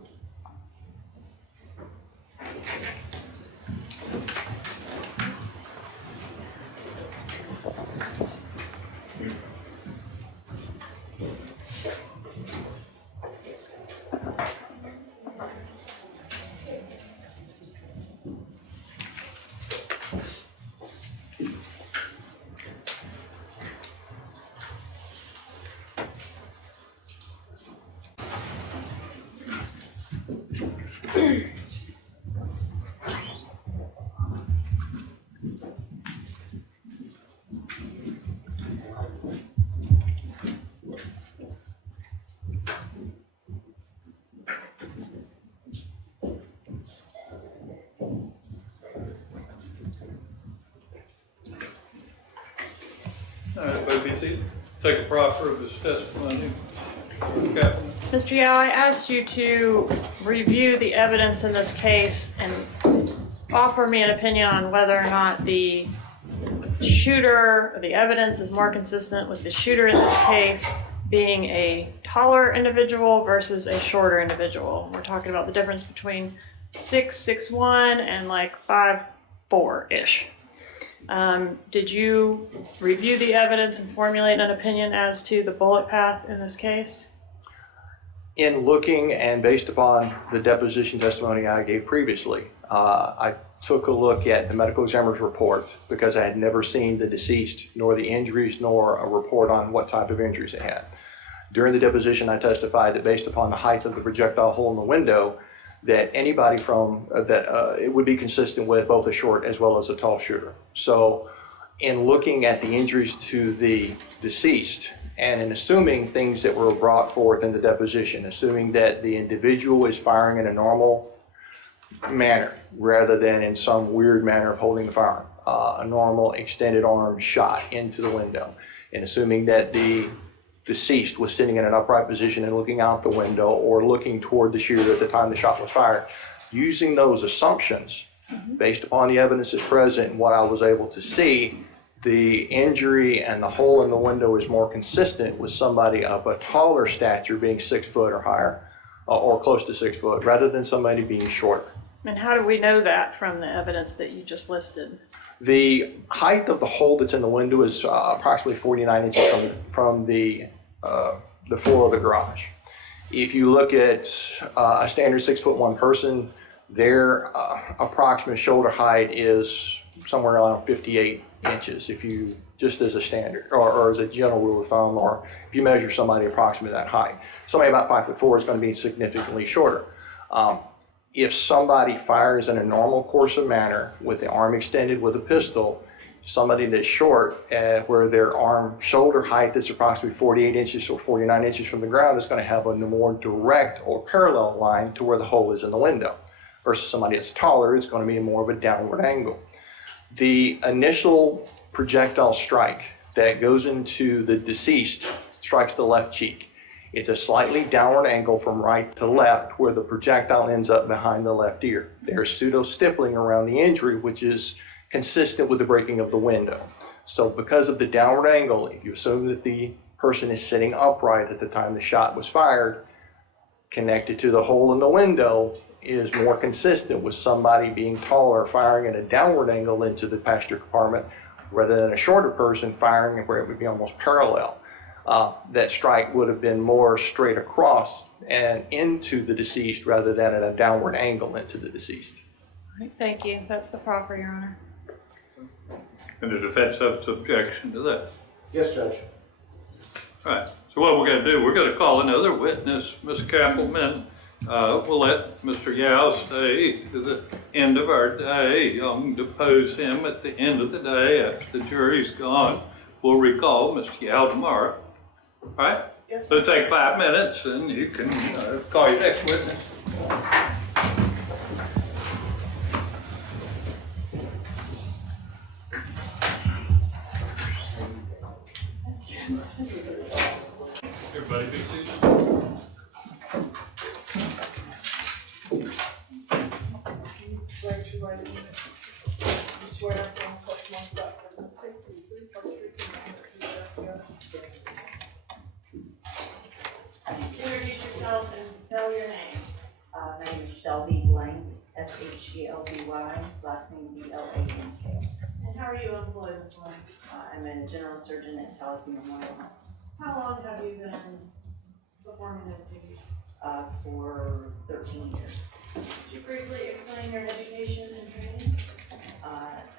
All right, both of you take a proffer of his testimony. Captain. Mr. Yao, I asked you to review the evidence in this case and offer me an opinion on whether or not the shooter, the evidence is more consistent with the shooter in this case being a taller individual versus a shorter individual. We're talking about the difference between 6'1" and like 5'4"-ish. Did you review the evidence and formulate an opinion as to the bullet path in this case? In looking and based upon the deposition testimony I gave previously, I took a look at the medical examiner's report because I had never seen the deceased, nor the injuries, nor a report on what type of injuries they had. During the deposition, I testified that based upon the height of the projectile hole in the window, that anybody from it would be consistent with both a short as well as a tall shooter. So in looking at the injuries to the deceased and in assuming things that were brought forth in the deposition, assuming that the individual is firing in a normal manner rather than in some weird manner of holding the firearm, a normal extended arm shot into the window, and assuming that the deceased was sitting in an upright position and looking out the window or looking toward the shooter at the time the shot was fired. Using those assumptions, based upon the evidence that's present and what I was able to see, the injury and the hole in the window is more consistent with somebody of a taller stature being 6 foot or higher, or close to 6 foot, rather than somebody being shorter. And how do we know that from the evidence that you just listed? The height of the hole that's in the window is approximately 49 inches from the floor of the garage. If you look at a standard 6'1" person, their approximate shoulder height is somewhere around 58 inches. If you just as a standard or as a general rule of thumb, or if you measure somebody approximately that height, somebody about 5'4" is going to be significantly shorter. If somebody fires in a normal course of manner with the arm extended with a pistol, somebody that's short, where their arm shoulder height is approximately 48 inches or 49 inches from the ground, is going to have a more direct or parallel line to where the hole is in the window. Versus somebody that's taller, it's going to be more of a downward angle. The initial projectile strike that goes into the deceased strikes the left cheek. It's a slightly downward angle from right to left where the projectile ends up behind the left ear. There's pseudo-stippling around the injury, which is consistent with the breaking of the window. So because of the downward angle, if you assume that the person is sitting upright at the time the shot was fired, connected to the hole in the window is more consistent with somebody being taller firing at a downward angle into the passenger compartment rather than a shorter person firing where it would be almost parallel. That strike would have been more straight across and into the deceased rather than at a downward angle into the deceased. All right, thank you. That's the proffer, Your Honor. And the defense has objection to that. Yes, Judge. All right, so what we're going to do, we're going to call another witness, Ms. Kappelman. We'll let Mr. Yao stay to the end of our day. I'm going to depose him at the end of the day after the jury's gone. We'll recall Mr. Yao tomorrow. All right? Yes, so take 5 minutes and you can call your next witness. Everybody be seated. Introduce yourself and spell your name. My name is Shelby Blank, S-H-E-L-B-Y, last name B-L-A-N-K. And how are you employed this morning? I'm a general surgeon at Tallahassee Memorial Hospital. How long have you been performing those duties? For 13 years. Could you briefly explain your education and training?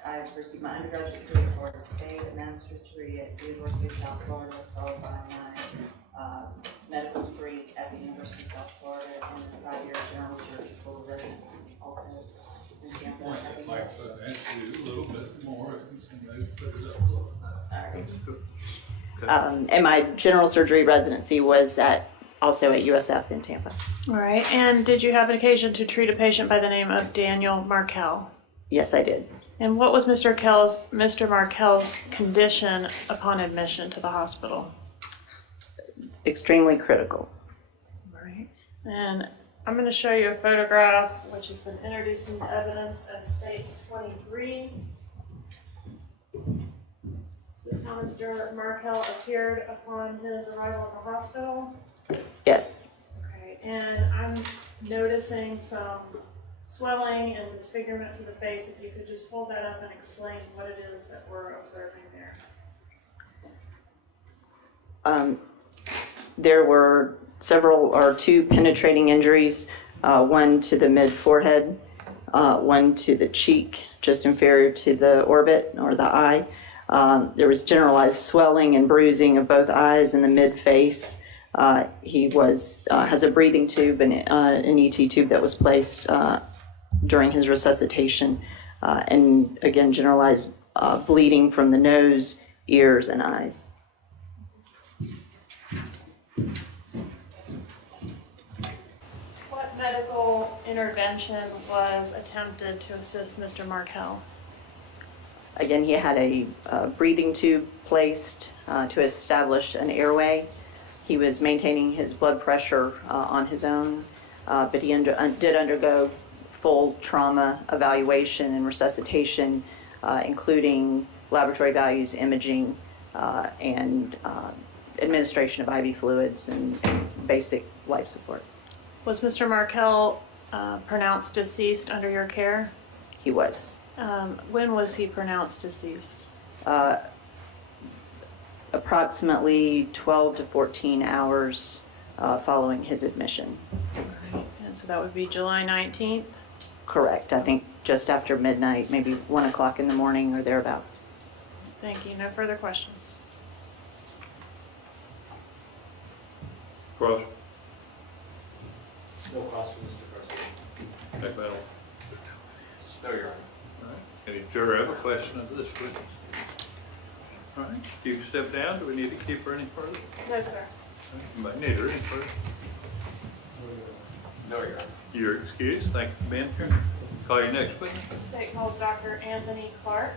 I've received my undergraduate degree at Florida State, a master's degree at the University of South Florida, followed by my medical degree at the University of South Florida, and a 5-year general surgical residency also in Tampa. A little bit more. Put it up. And my general surgery residency was also at USF in Tampa. All right, and did you have an occasion to treat a patient by the name of Daniel Markel? Yes, I did. And what was Mr. Markel's condition upon admission to the hospital? Extremely critical. Right. And I'm going to show you a photograph which has been introduced into evidence as states 23. Is this how Mr. Markel appeared upon his arrival at the hospital? Yes. Okay. And I'm noticing some swelling and disfigurement to the face. If you could just hold that up and explain what it is that we're observing there. There were two penetrating injuries, one to the mid-forehead, one to the cheek, just inferior to the orbit or the eye. There was generalized swelling and bruising of both eyes and the mid-face. He has a breathing tube and an ET tube that was placed during his resuscitation, and again, generalized bleeding from the nose, ears, and eyes. What medical intervention was attempted to assist Mr. Markel? Again, he had a breathing tube placed to establish an airway. He was maintaining his blood pressure on his own, but he did undergo full trauma evaluation and resuscitation, including laboratory values, imaging, and administration of IV fluids and basic life support. Was Mr. Markel pronounced deceased under your care? He was. When was he pronounced deceased? Approximately 12 to 14 hours following his admission. And so that would be July 19th? Correct. I think just after midnight, maybe 1 o'clock in the morning or thereabouts. Thank you. No further questions. Cross. No cross from Mr. Garcia. Magbanua. No, Your Honor. All right. Any juror have a question of this witness? All right. Do you step down? Do we need to keep her any further? No, sir. You might need her any further. No, Your Honor. You're excused. Thank you for being here. Call your next witness. State calls Dr. Anthony Clark.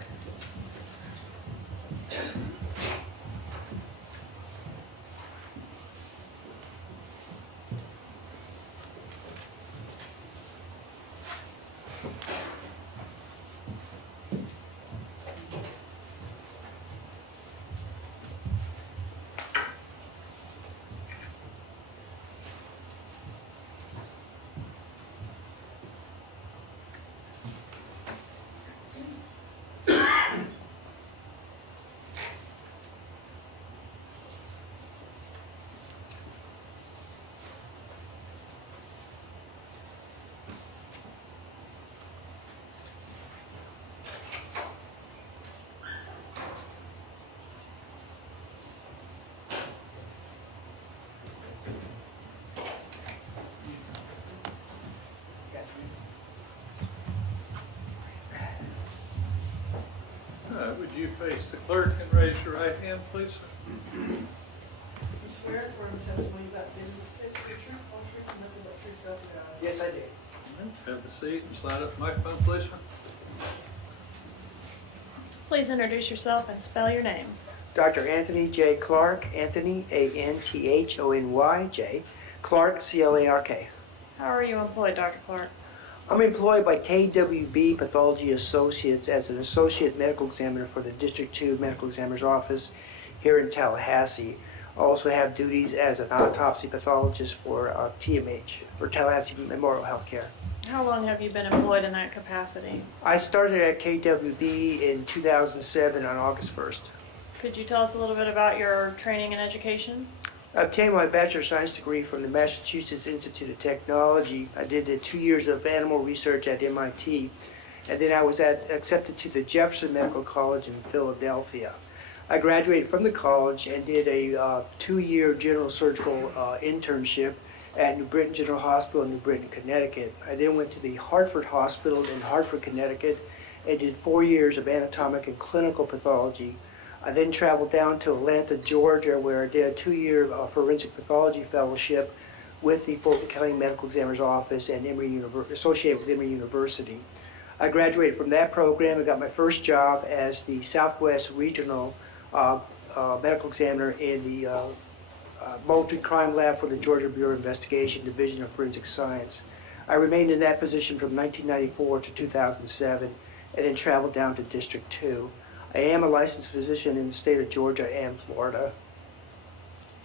Would you face the clerk and raise your right hand, please? You swear affirm the testimony you got given in this case to be true, whole truth, and nothing but true self and God. Yes, I do. Have a seat and slide up the microphone, please. Please introduce yourself and spell your name. Dr. Anthony J. Clark, Anthony, A-N-T-H-O-N-Y, J. Clark, C-L-A-R-K. How are you employed, Dr. Clark? I'm employed by KWB Pathology Associates as an associate medical examiner for the District 2 Medical Examiner's Office here in Tallahassee. I also have duties as an autopsy pathologist for TMH, for Tallahassee Memorial Healthcare. How long have you been employed in that capacity? I started at KWB in 2007 on August 1st. Could you tell us a little bit about your training and education? I obtained my Bachelor of Science degree from the Massachusetts Institute of Technology. I did 2 years of animal research at MIT, and then I was accepted to the Jefferson Medical College in Philadelphia. I graduated from the college and did a 2-year general surgical internship at New Britain General Hospital in New Britain, Connecticut. I then went to the Hartford Hospital in Hartford, Connecticut, and did 4 years of anatomic and clinical pathology. I then traveled down to Atlanta, Georgia, where I did a 2-year forensic pathology fellowship with the Fulton County Medical Examiner's Office and associated with Emory University. I graduated from that program and got my first job as the Southwest Regional Medical Examiner in the Multi-Crime Lab for the Georgia Bureau of Investigation Division of Forensic Science. I remained in that position from 1994 to 2007 and then traveled down to District 2. I am a licensed physician in the state of Georgia and Florida.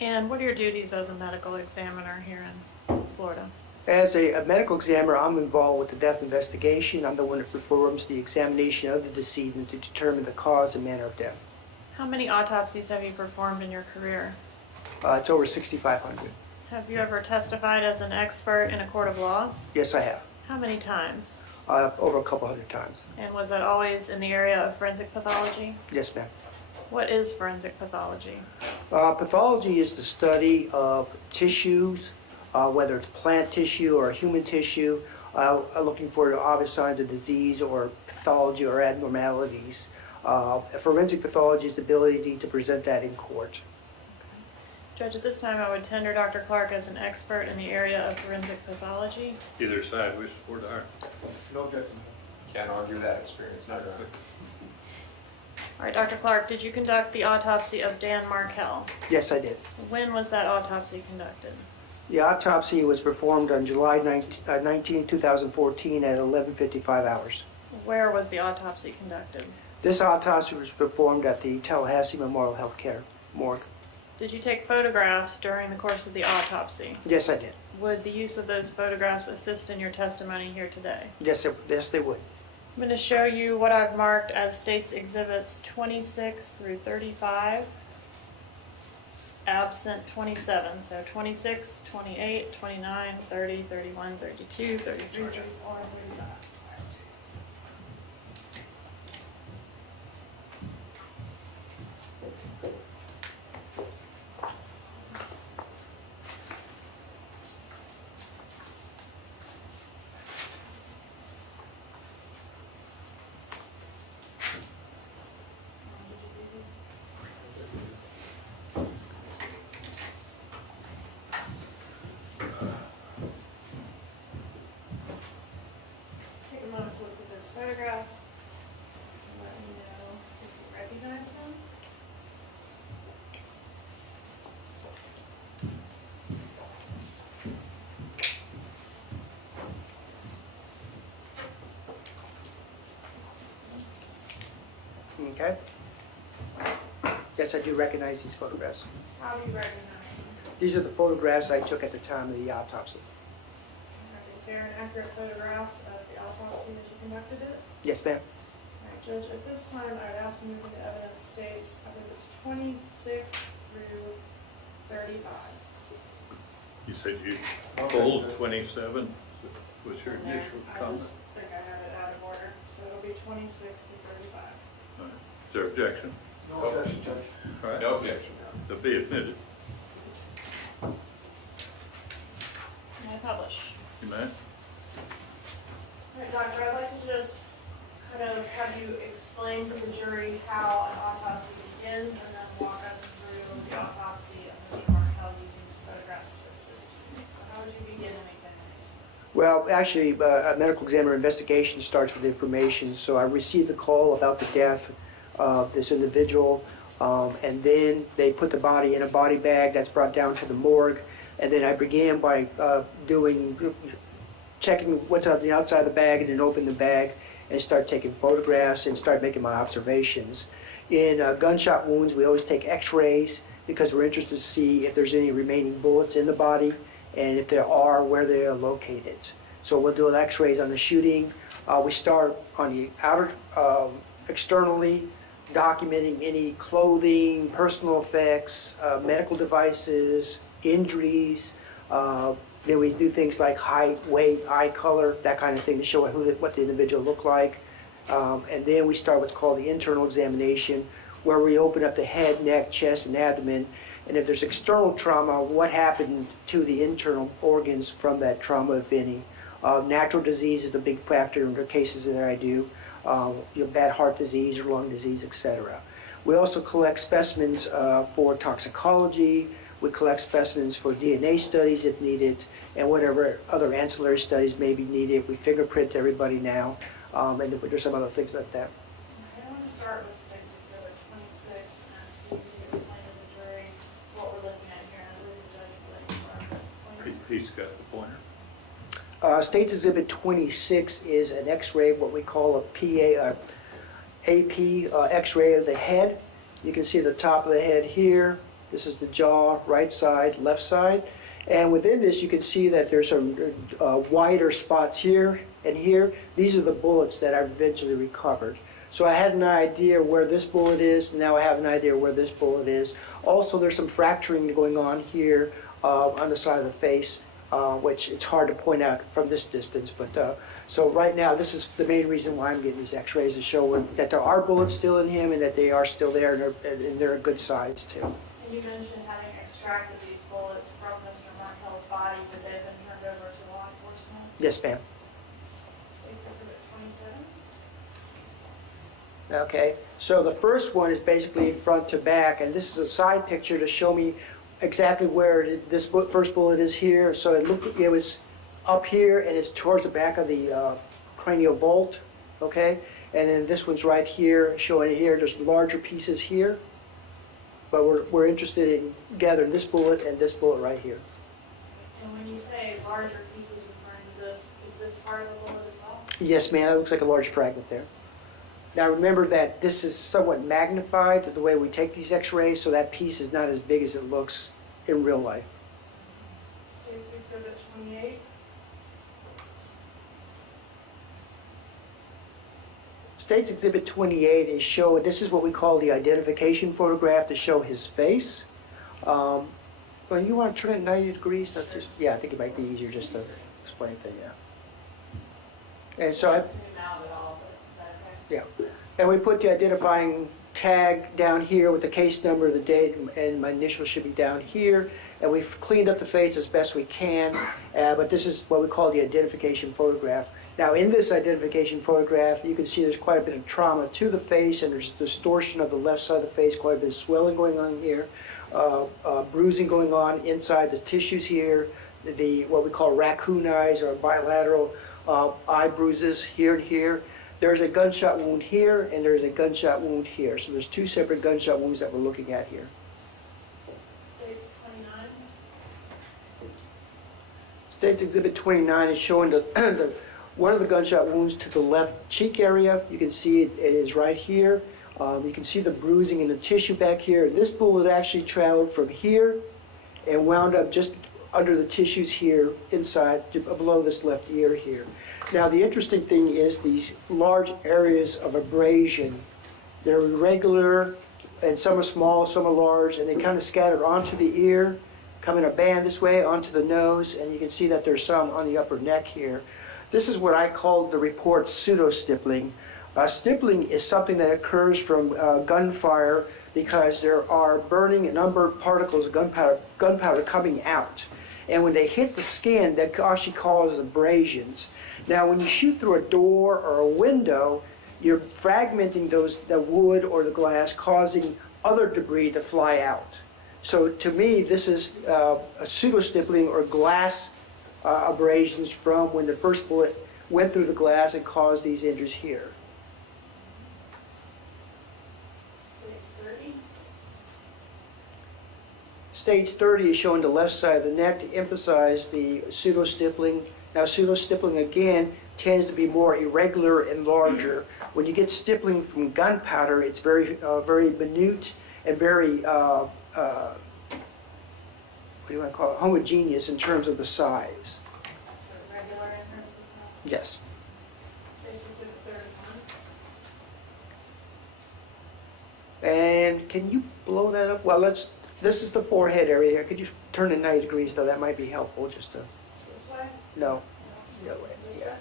And what are your duties as a medical examiner here in Florida? As a medical examiner, I'm involved with the death investigation. I'm the one that performs the examination of the decedent to determine the cause and manner of death. How many autopsies have you performed in your career? It's over 6,500. Have you ever testified as an expert in a court of law? Yes, I have. How many times? Over a couple hundred times. And was that always in the area of forensic pathology? Yes, ma'am. What is forensic pathology? Pathology is the study of tissues, whether it's plant tissue or human tissue, looking for obvious signs of disease or pathology or abnormalities. Forensic pathology is the ability to present that in court. Judge, at this time I would tender Dr. Clark as an expert in the area of forensic pathology. Either side wishes for it. No objection. Can't argue that experience, no. All right, Dr. Clark, did you conduct the autopsy of Dan Markel? Yes, I did. When was that autopsy conducted? The autopsy was performed on July 19, 2014 at 11:55 hours. Where was the autopsy conducted? This autopsy was performed at the Tallahassee Memorial Healthcare morgue. Did you take photographs during the course of the autopsy? Yes, I did. Would the use of those photographs assist in your testimony here today? Yes, they would. I'm going to show you what I've marked as State's Exhibits 26 through 35, absent 27. So 26, 28, 29, 30, 31, 32, 33, 34, 35. Take a moment to look at those photographs and let me know if you recognize them. Okay. Yes, I do recognize these photographs. How do you recognize them? These are the photographs I took at the time of the autopsy. Are they fair and accurate photographs of the autopsy that you conducted it? Yes, ma'am. All right, Judge, at this time, I would ask moving to evidence states, I believe it's 26 through 35. You said you pulled 27, was your In there. initial I comment? just think I have it out of order, so it'll be 26 through 35. All right. Is there objection? No objection, Judge. All right. No objection. They'll be admitted. May I publish? You may. All right, Doctor, I'd like to just kind of have you explain to the jury how an autopsy begins and then walk us through the autopsy of Mr. Markel using these photographs to assist you. So how would you begin an examination? Well, actually, a medical examiner investigation starts with information. So I received the call about the death of this individual, and then they put the body in a body bag that's brought down to the morgue. And then I began by checking what's on the outside of the bag, and then open the bag and start taking photographs and start making my observations. In gunshot wounds, we always take x-rays because we're interested to see if there's any remaining bullets in the body, and if there are, where they are located. So we'll do x-rays on the shooting. We start on the outer, externally, documenting any clothing, personal effects, medical devices, injuries. Then we do things like height, weight, eye color, that kind of thing to show what the individual looked like. And then we start what's called the internal examination, where we open up the head, neck, chest, and abdomen. And if there's external trauma, what happened to the internal organs from that trauma, if any. Natural disease is a big factor in the cases that I do. Bad heart disease or lung disease, etc. We also collect specimens for toxicology. We collect specimens for DNA studies if needed, and whatever other ancillary studies may be needed. We fingerprint everybody now. And there's some other things like that. I want to start with State's Exhibit 26 and ask you to explain to the jury what we're looking at here. I believe the judge would like to start with this pointer. He's got the pointer. State's Exhibit 26 is an X-ray, what we call a AP X-ray of the head. You can see the top of the head here. This is the jaw, right side, left side. And within this, you can see that there's some wider spots here and here. These are the bullets that I've eventually recovered. So I had an idea where this bullet is. Now I have an idea where this bullet is. Also, there's some fracturing going on here on the side of the face, which it's hard to point out from this distance. But so right now, this is the main reason why I'm getting these X-rays, to show that there are bullets still in him and that they are still there, and they're a good size too. And you mentioned having extracted these bullets from Mr. Markel's body, but they've been turned over to law enforcement. Yes, ma'am. State's Exhibit 27. Okay, so the first one is basically front to back, and this is a side picture to show me exactly where this first bullet is here. So it was up here, and it's towards the back of the cranial bolt, okay? And then this one's right here, showing it here. There's larger pieces here, but we're interested in gathering this bullet and this bullet right here. And when you say larger pieces referring to this, is this part of the bullet as well? Yes, ma'am, it looks like a large fragment there. Now remember that this is somewhat magnified to the way we take these X-rays, so that piece is not as big as it looks in real life. State's Exhibit 28. State's Exhibit 28 is showing, this is what we call the identification photograph to show his face. Well, you want to turn it 90 degrees? Not just, yeah, I think it might be easier just to explain it, yeah. And so I, Zoom out at all, but is that okay? yeah, and we put the identifying tag down here with the case number, the date, and my initials should be down here. And we've cleaned up the face as best we can, but this is what we call the identification photograph. Now in this identification photograph, you can see there's quite a bit of trauma to the face, and there's distortion of the left side of the face, quite a bit of swelling going on here, bruising going on inside the tissues here, what we call raccoon eyes or bilateral eye bruises here and here. There's a gunshot wound here, and there's a gunshot wound here. So there's two separate gunshot wounds that we're looking at here. State's 29. State's Exhibit 29 is showing one of the gunshot wounds to the left cheek area. You can see it is right here. You can see the bruising in the tissue back here. This bullet actually traveled from here and wound up just under the tissues here, inside, below this left ear here. Now the interesting thing is these large areas of abrasion. They're irregular, and some are small, some are large, and they kind of scattered onto the ear, come in a band this way, onto the nose, and you can see that there's some on the upper neck here. This is what I called the report pseudo-stippling. Stippling is something that occurs from gunfire because there are burning a number of particles of gunpowder coming out. And when they hit the skin, that actually causes abrasions. Now, when you shoot through a door or a window, you're fragmenting the wood or the glass, causing other debris to fly out. So to me, this is a pseudo-stippling or glass abrasions from when the first bullet went through the glass and caused these injuries here. State's 30. Stage 30 is showing the left side of the neck to emphasize the pseudo-stippling. Now, pseudo-stippling, again, tends to be more irregular and larger. When you get stippling from gunpowder, it's very minute and very, what do you want to call it, homogeneous in terms of the size. Regular in terms of the size. Yes. State's Exhibit 31. And can you blow that up? Well, this is the forehead area here. Could you turn it 90 degrees, though? That might be helpful, just to... This way? No. The other way.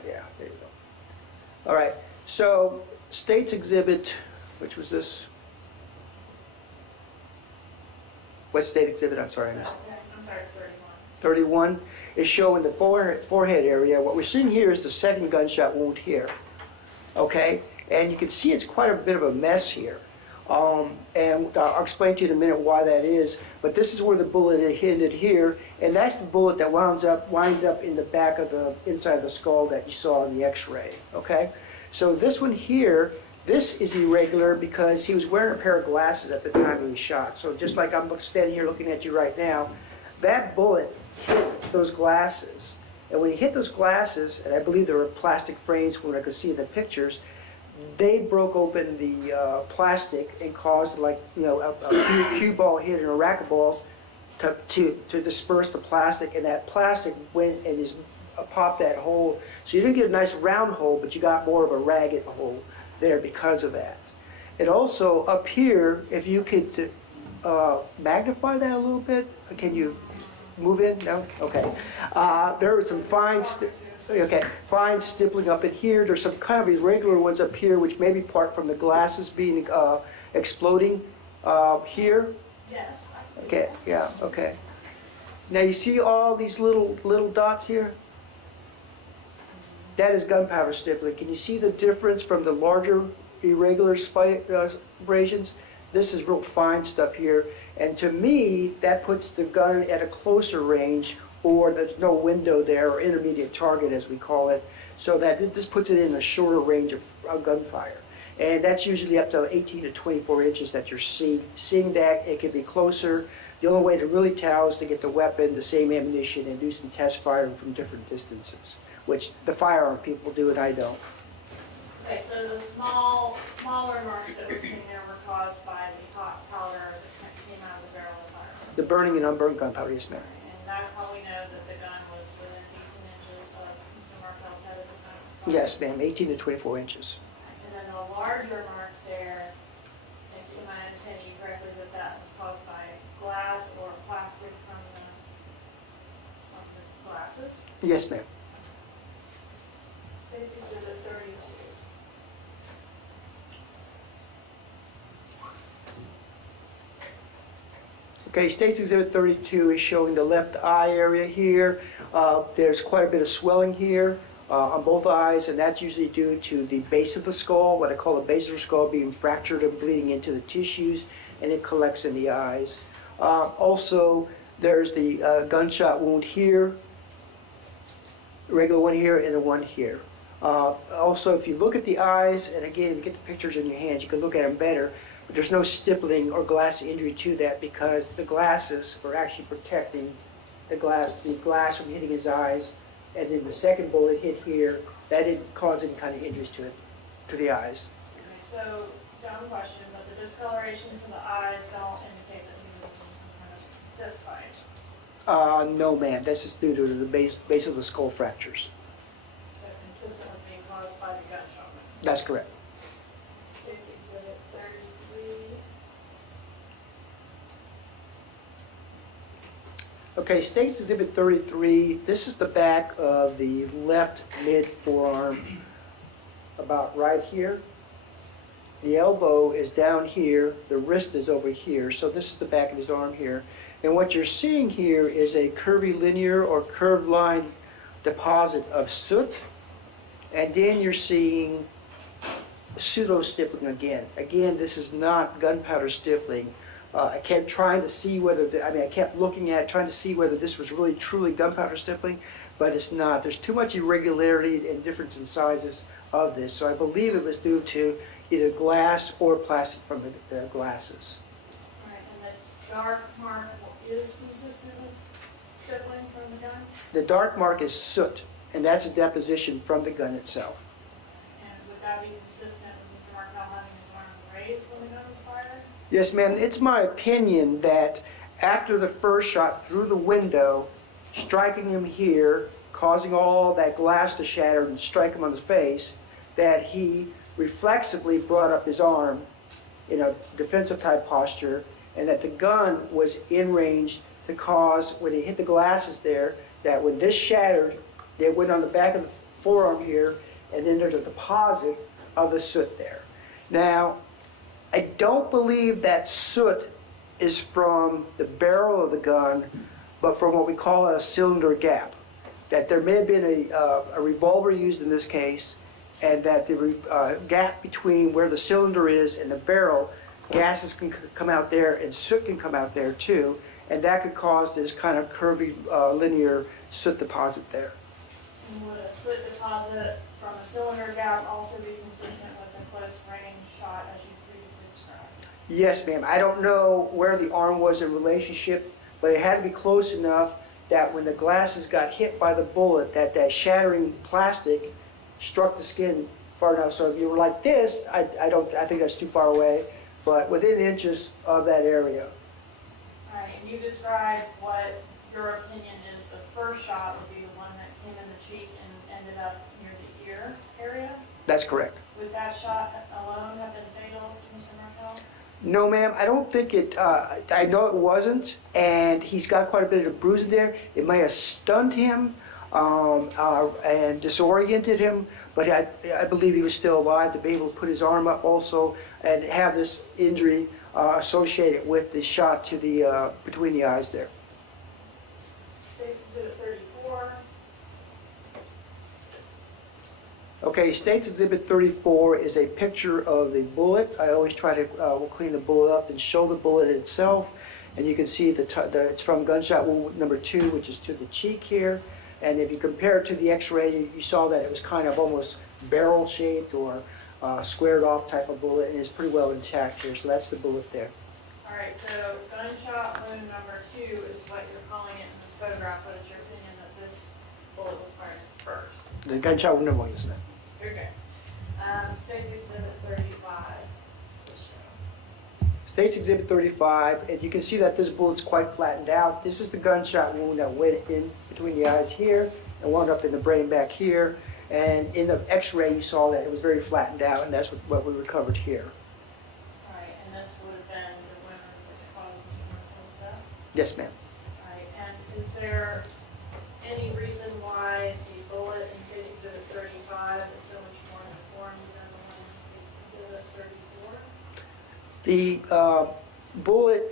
Yeah, there you go. All right, so State's Exhibit, which was this? What State Exhibit? I'm sorry, I missed. I'm sorry, it's 31. 31 is showing the forehead area. What we're seeing here is the second gunshot wound here, okay? And you can see it's quite a bit of a mess here. And I'll explain to you in a minute why that is, but this is where the bullet hit it here, and that's the bullet that winds up in the back of the inside of the skull that you saw in the X-ray, okay? So this one here, this is irregular because he was wearing a pair of glasses at the time he was shot. So just like I'm standing here looking at you right now, that bullet hit those glasses. And when he hit those glasses, and I believe there were plastic frames from what I could see in the pictures, they broke open the plastic and caused a cue ball hit and a rack of balls to disperse the plastic, and that plastic went and just popped that hole. So you didn't get a nice round hole, but you got more of a ragged hole there because of that. And also up here, if you could magnify that a little bit, can you move in? No? Okay. There was some fine stippling up in here. There's some kind of irregular ones up here, which may be part from the glasses being exploding here. Yes. Okay, yeah, okay. Now you see all these little dots here? That is gunpowder stippling. Can you see the difference from the larger irregular abrasions? This is real fine stuff here. And to me, that puts the gun at a closer range, or there's no window there, or intermediate target as we call it, so that this puts it in a shorter range of gunfire. And that's usually up to 18 to 24 inches that you're seeing. Seeing that, it can be closer. The only way to really tell is to get the weapon, the same ammunition, and do some test firing from different distances, which the firearm people do and I don't. Okay, so the smaller marks that we're seeing there were caused by the hot powder that came out of the barrel of the firearm. The burning and unburned gunpowder, yes, ma'am. And that's how we know that the gun was within 18 inches of Mr. Markel's head at the time it was fired. Yes, ma'am, 18 to 24 inches. And then the larger marks there, am I understanding you correctly, that was caused by glass or plastic from the glasses? Yes, ma'am. State's Exhibit 32. Okay, State's Exhibit 32 is showing the left eye area here. There's quite a bit of swelling here on both eyes, and that's usually due to the base of the skull, what I call the base of the skull being fractured and bleeding into the tissues, and it collects in the eyes. Also, there's the gunshot wound here, regular one here, and the one here. Also, if you look at the eyes, and again, if you get the pictures in your hands, you can look at them better. But there's no stippling or glass injury to that because the glasses were actually protecting the glass from hitting his eyes. And then the second bullet hit here, that didn't cause any kind of injuries to the eyes. Okay, so, dumb question, but the discoloration to the eyes don't indicate that he was in some kind of fist fight? No, ma'am. This is due to the base of the skull fractures. So consistent with being caused by the gunshot wound? That's correct. State's Exhibit 33. Okay, State's Exhibit 33, this is the back of the left mid forearm, about right here. The elbow is down here, the wrist is over here, so this is the back of his arm here. And what you're seeing here is a curvilinear or curved line deposit of soot, and then you're seeing pseudo-stippling again. Again, this is not gunpowder stippling. I kept trying to see whether, I kept looking at it, trying to see whether this was really truly gunpowder stippling, but it's not. There's too much irregularity and difference in sizes of this, so I believe it was due to either glass or plastic from the glasses. All right, and the dark mark is consistent with stippling from the gun? The dark mark is soot, and that's a deposition from the gun itself. And would that be consistent with Mr. Markel having his arm raised when the gun was fired? Yes, ma'am. It's my opinion that after the first shot through the window, striking him here, causing all that glass to shatter and strike him on the face, that he reflexively brought up his arm in a defensive type posture, and that the gun was in range to cause, when he hit the glasses there, that when this shattered, it went on the back of the forearm here, and then there's a deposit of the soot there. Now, I don't believe that soot is from the barrel of the gun, but from what we call a cylinder gap. That there may have been a revolver used in this case, and that the gap between where the cylinder is and the barrel, gases can come out there and soot can come out there too, and that could cause this kind of curvy linear soot deposit there. And would a soot deposit from a cylinder gap also be consistent with the close range shot as you previously described? Yes, ma'am. I don't know where the arm was in relationship, but it had to be close enough that when the glasses got hit by the bullet, that shattering plastic struck the skin far enough. So if you were like this, I think that's too far away, but within inches of that area. All right, and you described what your opinion is the first shot would be the one that came in the cheek and ended up near the ear area? That's correct. Would that shot alone have been fatal, Mr. Markel? No, ma'am, I don't think it, I know it wasn't, and he's got quite a bit of bruising there. It may have stunned him and disoriented him, but I believe he was still alive to be able to put his arm up also and have this injury associated with the shot to the, between the eyes there. State's Exhibit 34. Okay, State's Exhibit 34 is a picture of the bullet. I always try to we'll clean the bullet up and show the bullet itself. And you can see it's from gunshot wound number 2, which is to the cheek here. And if you compare it to the x-ray, you saw that it was kind of almost barrel-shaped or squared off type of bullet, and it's pretty well intact here. So that's the bullet there. All right, so gunshot wound number 2 is what you're calling it in this photograph, but it's your opinion that this bullet was fired first. The gunshot wound number 1, isn't it? Okay. State's Exhibit 35. State's Exhibit 35, and you can see that this bullet's quite flattened out. This is the gunshot wound that went in between the eyes here and wound up in the brain back here. And in the x-ray, you saw that it was very flattened out, and that's what we recovered here. All right, and this would have been the wound which caused Mr. Markel's death? Yes, ma'am. All right, and is there any reason why the bullet in State's Exhibit 35 is so much more uniform than the one in State's Exhibit 34? The bullet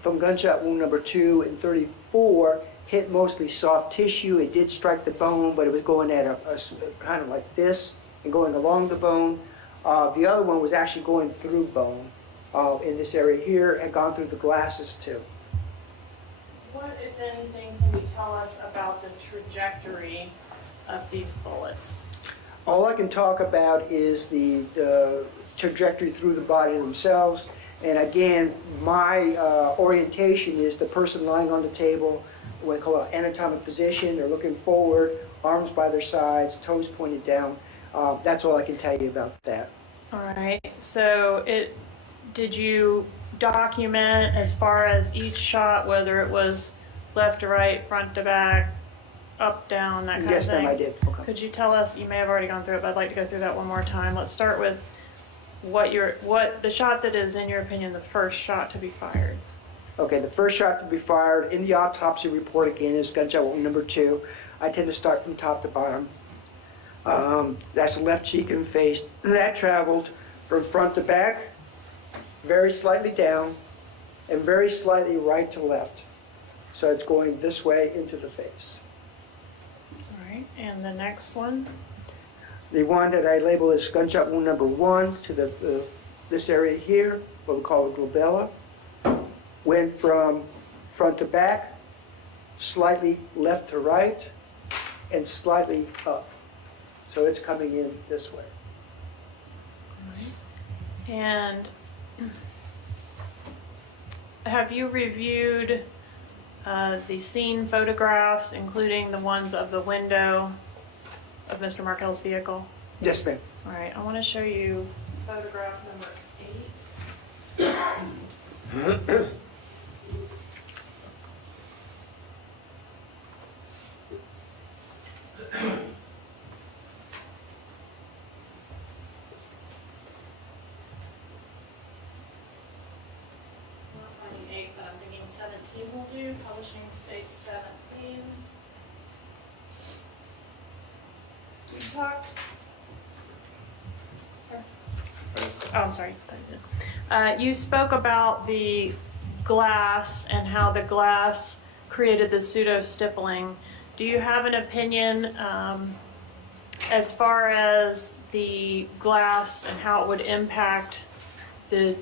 from gunshot wound number 2 and 34 hit mostly soft tissue. It did strike the bone, but it was going at a kind of like this and going along the bone. The other one was actually going through bone in this area here and gone through the glasses too. What, if anything, can you tell us about the trajectory of these bullets? All I can talk about is the trajectory through the body themselves. And again, my orientation is the person lying on the table, what we call an anatomic position. They're looking forward, arms by their sides, toes pointed down. That's all I can tell you about that. All right, so did you document as far as each shot, whether it was left to right, front to back, up, down, that kind Yes, of thing? ma'am, I did. Okay. Could you tell us, you may have already gone through it, but I'd like to go through that one more time. Let's start with the shot that is, in your opinion, the first shot to be fired. Okay, the first shot to be fired in the autopsy report again is gunshot wound number 2. I tend to start from top to bottom. That's the left cheek and face. That traveled from front to back, very slightly down, and very slightly right to left. So it's going this way into the face. All right, and the next one? The one that I label as gunshot wound number 1 to this area here, what we call the glabella, went from front to back, slightly left to right, and slightly up. So it's coming in this way. And have you reviewed the scene photographs, including the ones of the window of Mr. Markel's vehicle? Yes, ma'am. All right, I want to show you photograph number 8. But I'm thinking 17 will do. Publishing states 17. We talked. Sorry. Oh, I'm sorry. You spoke about the glass and how the glass created the pseudo-stippling. Do you have an opinion as far as the glass and how it would impact the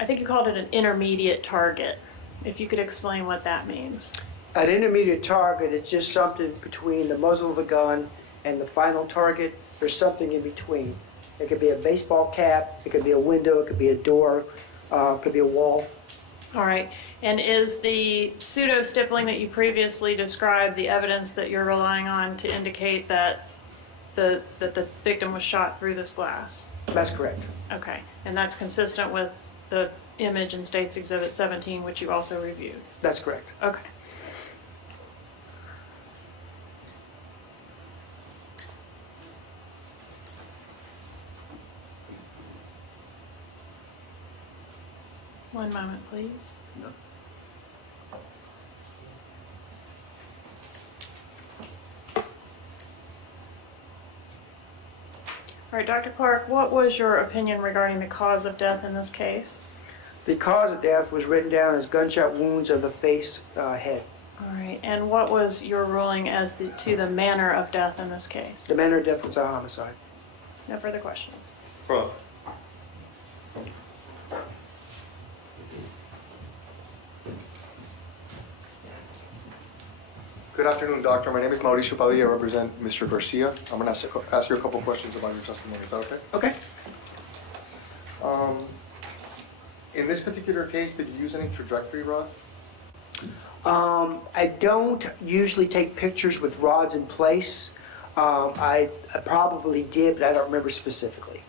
I think you called it an intermediate target. If you could explain what that means. An intermediate target is just something between the muzzle of the gun and the final target, there's something in between. It could be a baseball cap, it could be a window, it could be a door, it could be a wall. All right, and is the pseudo stippling that you previously described the evidence that you're relying on to indicate that the victim was shot through this glass? That's correct. Okay, and that's consistent with the image in State's Exhibit 17, which you also reviewed? That's correct. Okay. One moment, please. All right, Dr. Clark, what was your opinion regarding the cause of death in this case? The cause of death was written down as gunshot wounds of the face, head. All right, and what was your ruling as to the manner of death in this case? The manner of death was a homicide. No further questions. Prof. Good afternoon, doctor. My name is Mauricio Padilla. I represent Mr. Garcia. I'm going to ask you a couple questions about your testimony. Is that okay? Okay. In this particular case, did you use any trajectory rods? I don't usually take pictures with rods in place. I probably did, but I don't remember specifically.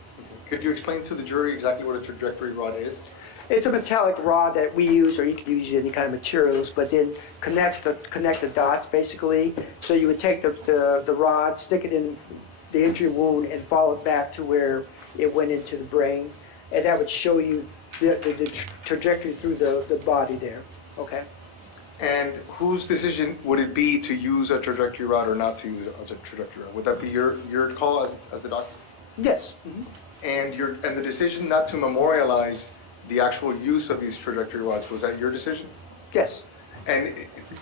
Could you explain to the jury exactly what a trajectory rod is? It's a metallic rod that we use, or you could use any kind of materials, but then connect the dots basically. So you would take the rod, stick it in the entry wound, and follow it back to where it went into the brain, and that would show you the trajectory through the body there. Okay. And whose decision would it be to use a trajectory rod or not to use it as a trajectory rod? Would that be your call as the doctor? Yes. Mm-hmm. And the decision not to memorialize the actual use of these trajectory rods, was that your decision? Yes. And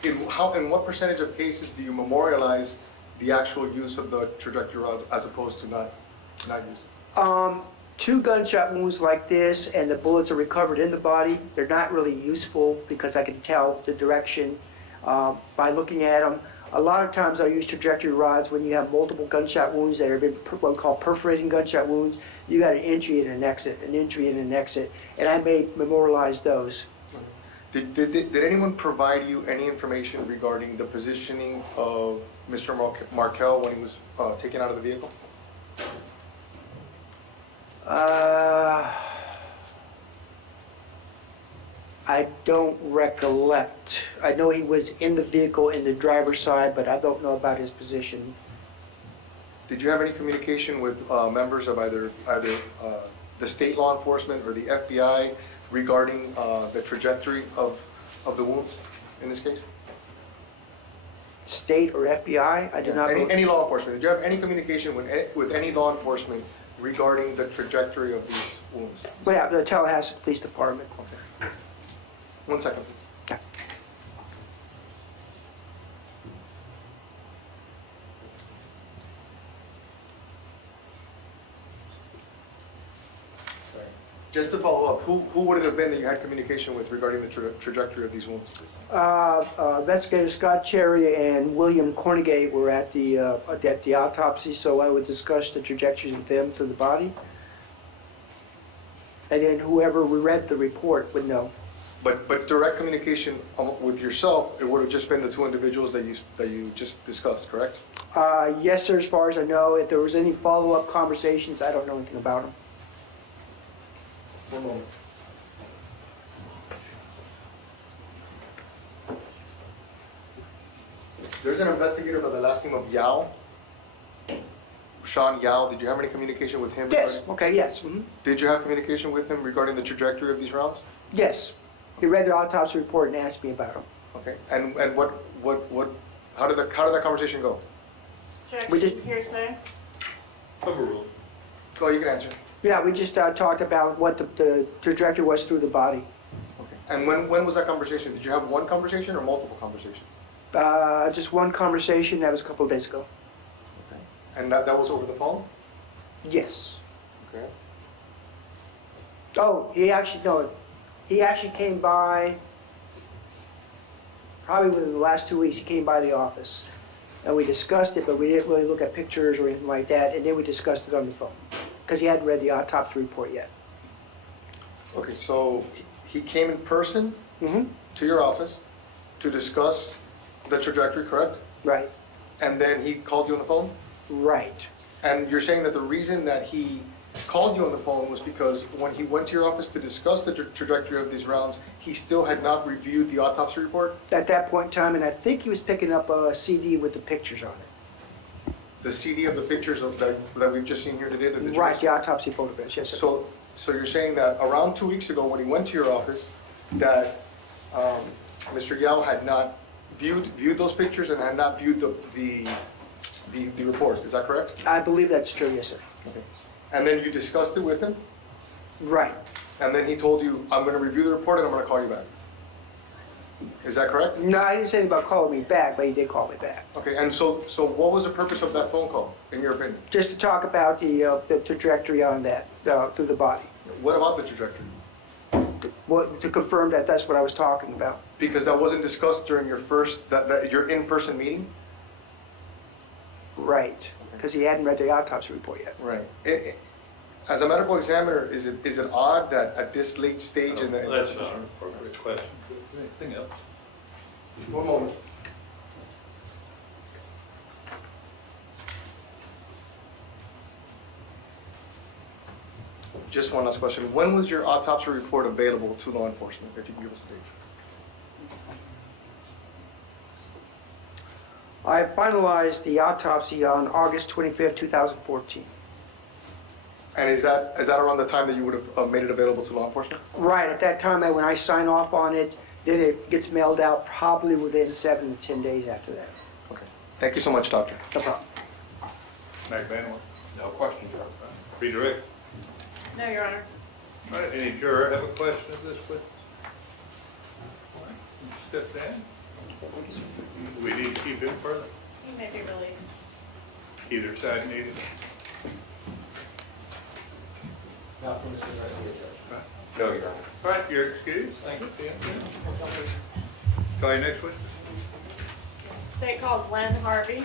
in what percentage of cases do you memorialize the actual use of the trajectory rods as opposed to not use? 2 gunshot wounds like this, and the bullets are recovered in the body. They're not really useful because I can tell the direction by looking at them. A lot of times I use trajectory rods when you have multiple gunshot wounds that have been what we call perforating gunshot wounds. You got an entry and an exit, an entry and an exit, and I may memorialize those. Did anyone provide you any information regarding the positioning of Mr. Markel when he was taken out of the vehicle? I don't recollect. I know he was in the vehicle in the driver's side, but I don't know about his position. Did you have any communication with members of either the state law enforcement or the FBI regarding the trajectory of the wounds in this case? State or FBI? I did not. Any law enforcement? Did you have any communication with any law enforcement regarding the trajectory of these wounds? Well, yeah, the Tallahassee Police Department. Okay. 1 second, please. Okay. Just to follow up, who would it have been that you had communication with regarding the trajectory of these wounds? Investigator Scott Cherry and William Cornegay were at the autopsy, so I would discuss the trajectories with them through the body. And then whoever read the report would know. But direct communication with yourself, it would have just been the 2 individuals that you just discussed, correct? Yes, sir, as far as I know. If there was any follow-up conversations, I don't know anything about them. 1 moment. There's an investigator by the last name of Yao. Sean Yao, did you have any communication with him? Yes, okay, yes. Mm-hmm. Did you have communication with him regarding the trajectory of these rounds? Yes. He read the autopsy report and asked me about them. Okay, and how did that conversation go? We did hearsay. Overruled. Go, you can answer. Yeah, we just talked about what the trajectory was through the body. Okay. And when was that conversation? Did you have one conversation or multiple conversations? Just one conversation. That was a couple of days ago. Okay. And that was over the phone? Yes. Okay. Oh, he actually came by, probably within the last 2 weeks, he came by the office. and we discussed it, but we didn't really look at pictures or anything like that, and then we discussed it on the phone, because he hadn't read the autopsy report yet. Okay, so he came in person to your office to discuss the trajectory, correct? Right. And then he called you on the phone? Right. And you're saying that the reason that he called you on the phone was because when he went to your office to discuss the trajectory of these rounds, he still had not reviewed the autopsy report? At that point in time, and I think he was picking up a CD with the pictures on it. The CD of the pictures of that we've just seen here today? That Right, the autopsy photographs, yes, sir. So you're saying that around 2 weeks ago, when he went to your office, that Mr. Yao had not viewed those pictures and had not viewed the report, is that correct? I believe that's true, yes, sir. Okay. And then you discussed it with him? Right. And then he told you, I'm going to review the report and I'm going to call you back. Is that correct? No, I didn't say anything about calling me back, but he did call me back. Okay, and so what was the purpose of that phone call, in your opinion? Just to talk about the trajectory on that, through the body. What about the trajectory? To confirm that that's what I was talking about. Because that wasn't discussed during your your in-person meeting? Right, because he hadn't read the autopsy report yet. Right. As a medical examiner, is it odd that at this late stage in the... That's not an appropriate question. Anything else? One moment. Just one last question. When was your autopsy report available to law enforcement, if you can give us a date? I finalized the autopsy on August 25th, 2014. And is that around the time that you would have made it available to law enforcement? Right, at that time, when I sign off on it, then it gets mailed out probably within 7 to 10 days after that. Okay. Thank you so much, Doctor. No problem. Magbanua? No question, Joe. Redirect. No, Your Honor. All right, any juror have a question of this witness? All right, step down. Do we need to keep him further? You may be released. Either side needed? Now for Mr. Garcia, Judge. No, Your Honor. All right, you're excused. Thank you, Tim. Call your next witness. State calls Len Harvey.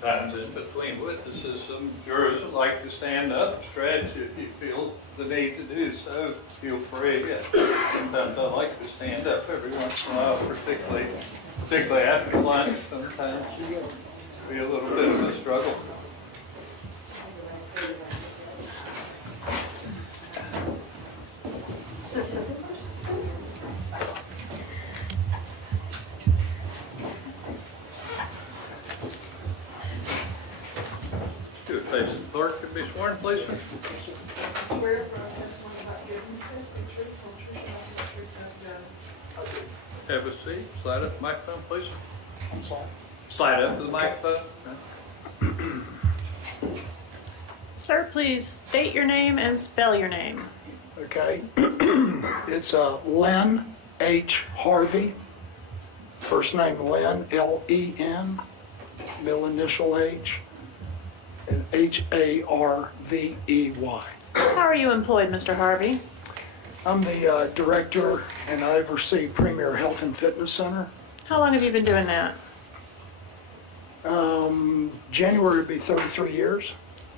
Sometimes in between witnesses, some jurors would like to stand up, stretch if you feel the need to do so. Feel free. Sometimes I like to stand up every once in a while, particularly after lunch. Sometimes it can be a little bit of a struggle. Face the clerk could be sworn, please. Swear for testimony about giving this case, be truth, whole truth, and nothing but truth, so help you God. Have a seat. Slide up the microphone, please. I'm sorry. Slide up to the microphone. Sir, please state your name and spell your name. Okay. It's Len H. Harvey. First name Len, L-E-N, middle initial H, and H-A-R-V-E-Y. How are you employed, Mr. Harvey? I'm the director and I oversee Premier Health and Fitness Center. How long have you been doing that? January would be 33 years.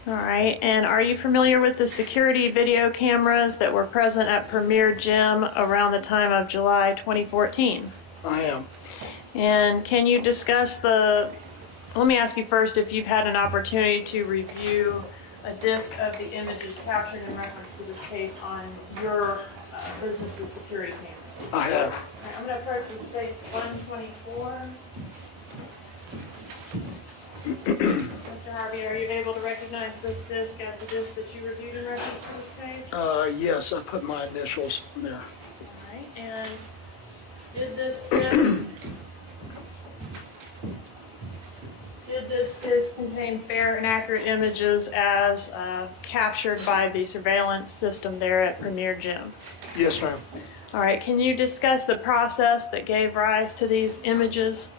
All right, and are you familiar with the security video cameras that were present at Premier Gym around the time of July 2014? I am. And can you discuss let me ask you first if you've had an opportunity to review a disc of the images captured in reference to this case on your business's security camera. I have. I'm going to approach with states 124. Mr. Harvey, are you able to recognize this disc as the disc that you reviewed in reference to this case? Yes, I put my initials in there. All right, and did this disc contain fair and accurate images as captured by the surveillance system there at Premier Gym? Yes, ma'am. All right, can you discuss the process that gave rise to these images?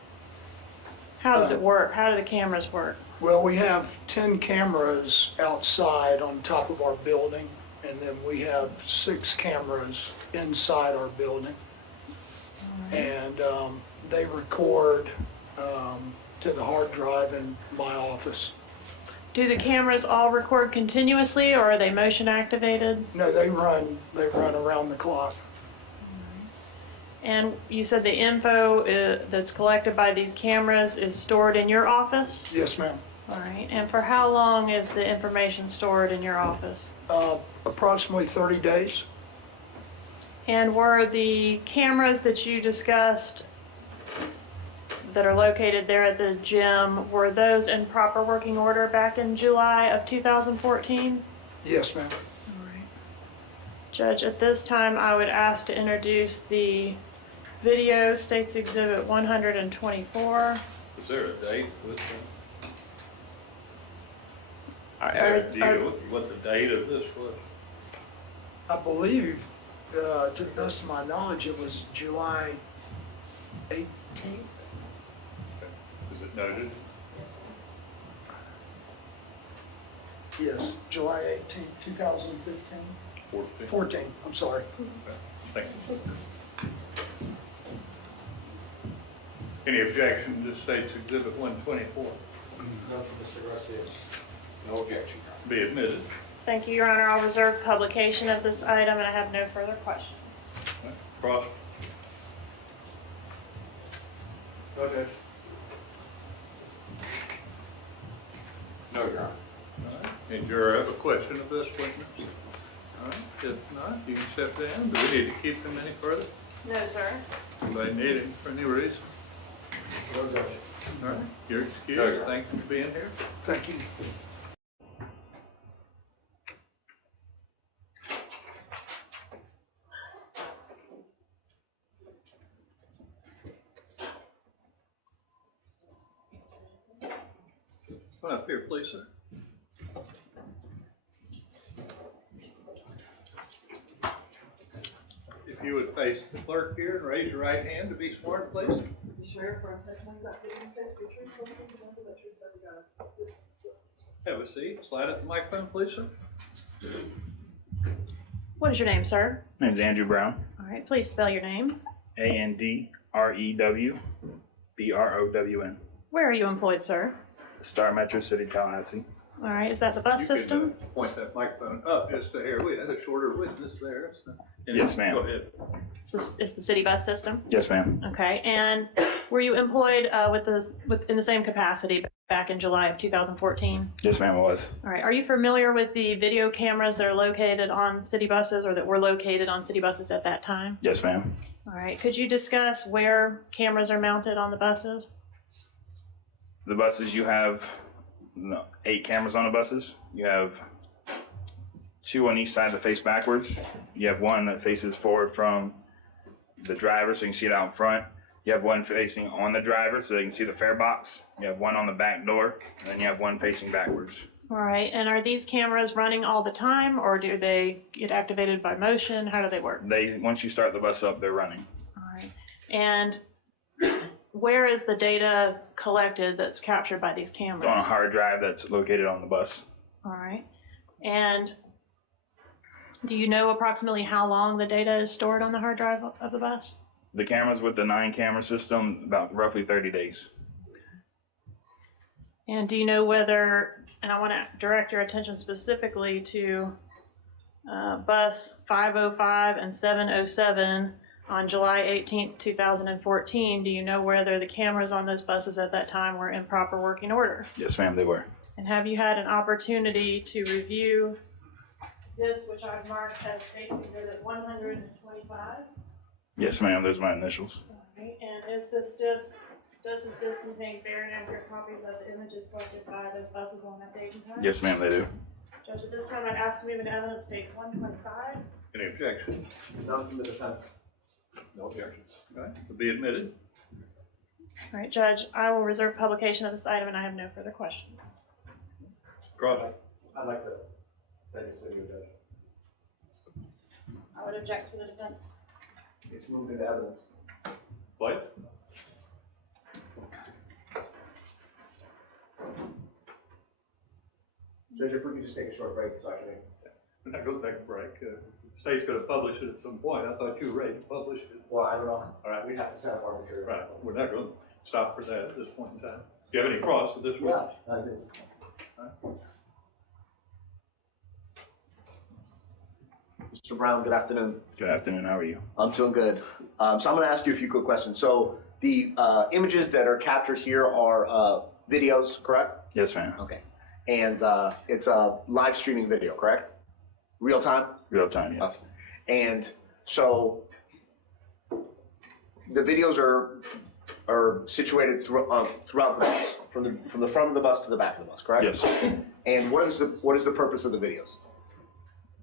How does it work? How do the cameras work? Well, we have 10 cameras outside on top of our building, and then we have 6 cameras inside our building. And they record to the hard drive in my office. Do the cameras all record continuously, or are they motion activated? No, they run around the clock. And you said the info that's collected by these cameras is stored in your office? Yes, ma'am. All right, and for how long is the information stored in your office? Approximately 30 days. And were the cameras that you discussed that are located there at the gym, were those in proper working order back in July of 2014? Yes, ma'am. All right. Judge, at this time I would ask to introduce the video, State's Exhibit 124. Is there a date with Are- Do you know what the date of this was? I believe, to the best of my knowledge, it was July 18th. Is it noted? Yes, July 18th, 2015. 14, I'm sorry. Thank you. Any objection to State's Exhibit 124? None from Mr. Garcia. No objection. Be admitted. Thank you, Your Honor. I'll reserve publication of this item, and I have no further questions. Cross. No, Judge. No, Your Honor. All right. Any juror have a question of this witness? All right. If not, you can step down. Do we need to keep him any further? No, sir. Anybody need him for any reason? No, Judge. All right. You're excused. No, Your Honor. Thank you for being here. Thank you. Come up here, please, sir. If you would face the clerk here and raise your right hand to be sworn, please. You swear affirm testimony about giving this case for truth, whole truth, and nothing but truth, so help you God. Have a seat. Slide up the microphone, please, sir. What is your name, sir? My name's Andrew Brown. All right, please spell your name. ANDREWBROWN. Where are you employed, sir? Star Metro City, Tallahassee. All right, is that the bus system? You can point that microphone up just to here. We had a shorter witness there. So. Yes, ma'am. Go ahead. It's the city bus system? Yes, ma'am. Okay, and were you employed in the same capacity back in July of 2014? Yes, ma'am, I was. All right, are you familiar with the video cameras that are located on city buses or that were located on city buses at that time? Yes, ma'am. All right, could you discuss where cameras are mounted on the buses? The buses, you have 8 cameras on the buses. You have 2 on each side that face backwards. You have 1 that faces forward from the driver so you can see it out in front. You have 1 facing on the driver so they can see the fare box. You have 1 on the back door, and then you have 1 facing backwards. All right, and are these cameras running all the time or do they get activated by motion? How do they work? Once you start the bus up, they're running. All right, and where is the data collected that's captured by these cameras? It's on a hard drive that's located on the bus. All right, and do you know approximately how long the data is stored on the hard drive of the bus? The cameras with the 9 camera system, about roughly 30 days. And do you know whether, and I want to direct your attention specifically to bus 505 and 707 on July 18th, 2014. Do you know whether the cameras on those buses at that time were in proper working order? Yes, ma'am, they were. And have you had an opportunity to review this, which I've marked as State's Exhibit 125? Yes, ma'am, those are my initials. All right, and is this disc Buses does contain fair and accurate copies of the images collected by those buses on that date and time? Yes, ma'am, they do. Judge, at this time, I'd ask to move into evidence states 125. Any objection? None from the defense. No objection. All right, will be admitted. All right, Judge, I will reserve publication of this item and I have no further questions. Cross. I'd like to take this video, Judge. I would object to the defense. It's moved into evidence. What? Judge, if we could just take a short break so I can. We're not going to take a break. The state's going to publish it at some point. I thought you were ready to publish it. Well, I don't know. All right. We'd have to set up our material. Right. We're not going to stop for that at this point in time. Do you have any cross at this point? Yeah, I do. Mr. Brown, good afternoon. Good afternoon, how are you? I'm doing good. So I'm going to ask you a few quick questions. So the images that are captured here are videos, correct? Yes, ma'am. Okay. And it's a live streaming video, correct? Real time? Real time, yes. And so the videos are situated throughout the bus, from the front of the bus to the back of the bus, correct? Yes. And what is the purpose of the videos?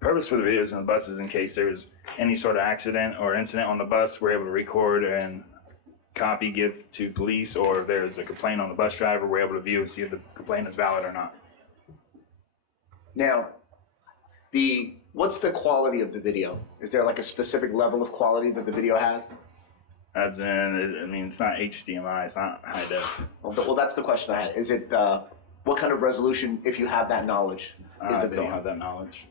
Purpose for the videos on the bus is in case there's any sort of accident or incident on the bus, we're able to record and copy, give to police, or if there's a complaint on the bus driver, we're able to view and see if the complaint is valid or not. Now, what's the quality of the video? Is there like a specific level of quality that the video has? As in, I mean, it's not HDMI, it's not high def. Well, that's the question I had. Is it, what kind of resolution, if you have that knowledge, is the video? I don't have that knowledge.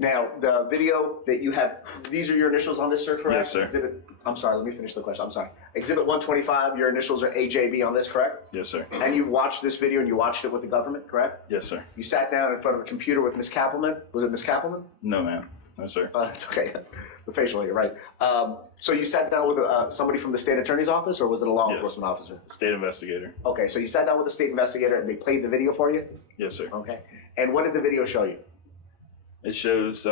Now, the video that you have, these are your initials on this, sir, correct? Yes, sir. I'm sorry, let me finish the question, I'm sorry. Exhibit 125, your initials are AJB on this, correct? Yes, sir. And you watched this video and you watched it with the government, correct? Yes, sir. You sat down in front of a computer with Ms. Kappelman? Was it Ms. Kappelman? No, ma'am. No, sir. It's okay. The facial hair, right. So you sat down with somebody from the state attorney's office, or was it a law enforcement officer? State investigator. Okay, so you sat down with the state investigator and they played the video for you? Yes, sir. Okay. And what did the video show you? It shows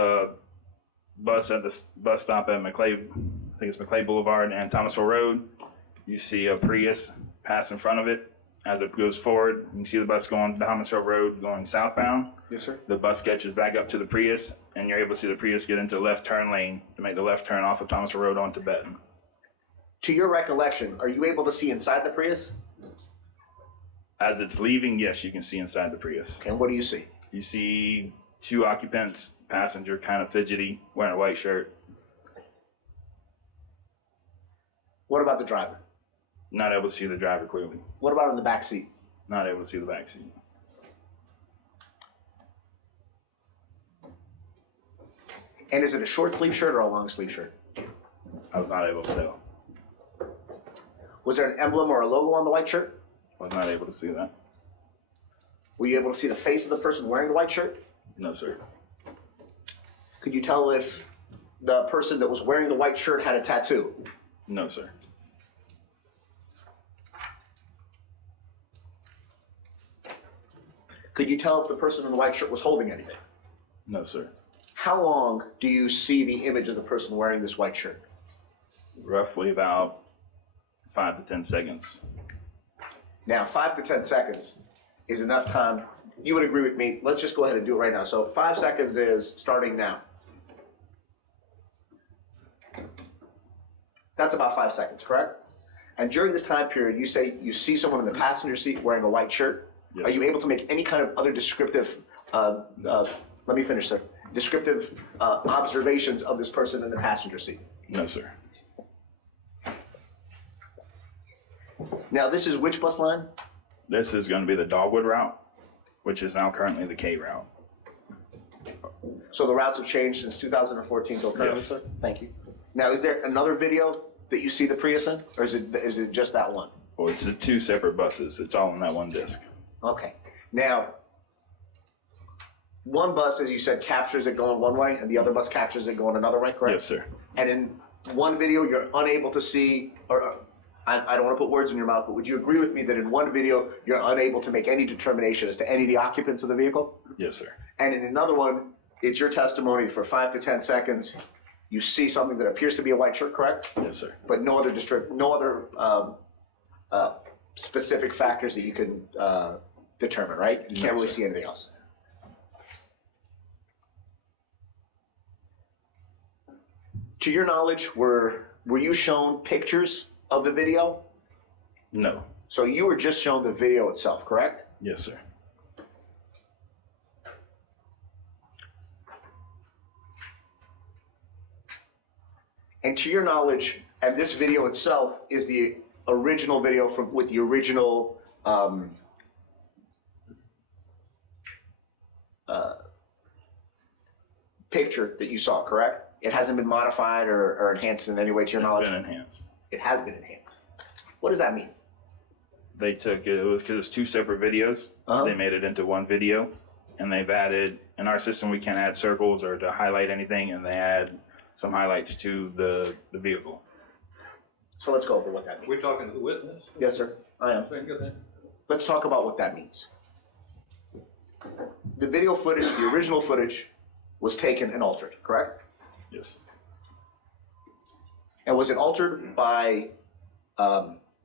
bus at the bus stop at McClay, I think it's McClay Boulevard and Thomasville Road. You see a Prius pass in front of it. As it goes forward, you can see the bus going down Thomasville Road going southbound. Yes, sir. The bus catches back up to the Prius, and you're able to see the Prius get into the left turn lane to make the left turn off of Thomasville Road onto Benton. To your recollection, are you able to see inside the Prius? As it's leaving, yes, you can see inside the Prius. Okay, and what do you see? You see two occupants, passenger, kind of fidgety, wearing a white shirt. What about the driver? Not able to see the driver clearly. What about in the back seat? Not able to see the back seat. And is it a short sleeve shirt or a long sleeve shirt? I was not able to tell. Was there an emblem or a logo on the white shirt? I was not able to see that. Were you able to see the face of the person wearing the white shirt? No, sir. Could you tell if the person that was wearing the white shirt had a tattoo? No, sir. Could you tell if the person in the white shirt was holding anything? No, sir. How long do you see the image of the person wearing this white shirt? Roughly about 5 to 10 seconds. Now, 5 to 10 seconds is enough time. You would agree with me. Let's just go ahead and do it right now. So 5 seconds is starting now. That's about 5 seconds, correct? And during this time period, you say you see someone in the passenger seat wearing a white shirt. Yes. Are you able to make any kind of other descriptive, let me finish, sir, descriptive observations of this person in the passenger seat? No, sir. Now, this is which bus line? This is going to be the Dogwood route, which is now currently the K route. So the routes have changed since 2014 till currently, Yes. sir? Thank you. Now, is there another video that you see the Prius in, or is it just that one? Well, it's the 2 separate buses. It's all in that one disc. Okay. Now, one bus, as you said, captures it going one way, and the other bus captures it going another way, correct? Yes, sir. And in one video, you're unable to see, or I don't want to put words in your mouth, but would you agree with me that in one video, you're unable to make any determination as to any of the occupants of the vehicle? Yes, sir. And in another one, it's your testimony for 5 to 10 seconds, you see something that appears to be a white shirt, correct? Yes, sir. But no other specific factors that you can determine, right? You can't really see anything else. To your knowledge, were you shown pictures of the video? No. So you were just shown the video itself, correct? Yes, sir. And to your knowledge, and this video itself is the original video with the original picture that you saw, correct? It hasn't been modified or enhanced in any way to your knowledge? It's been enhanced. It has been enhanced. What does that mean? They took it was because it's two separate videos. So they made it into one video, and they've added in our system we can't add circles or to highlight anything, and they add some highlights to the vehicle. So let's go over what that means. We're talking to the witness? Yes, sir, I am. Let's talk about what that means. The video footage, the original footage, was taken and altered, correct? Yes. And was it altered by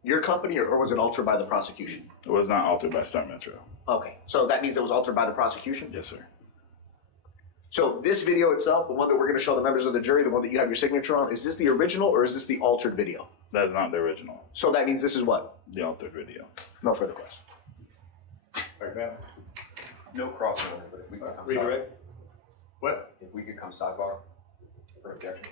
your company, or was it altered by the prosecution? It was not altered by Star Metro. Okay, so that means it was altered by the prosecution? Yes, sir. So this video itself, the one that we're going to show the members of the jury, the one that you have your signature on, is this the original or is this the altered video? That is not the original. So that means this is what? The altered video. No further questions. No crossover, but if we could come Redirect? What? If we could come sidebar for objection.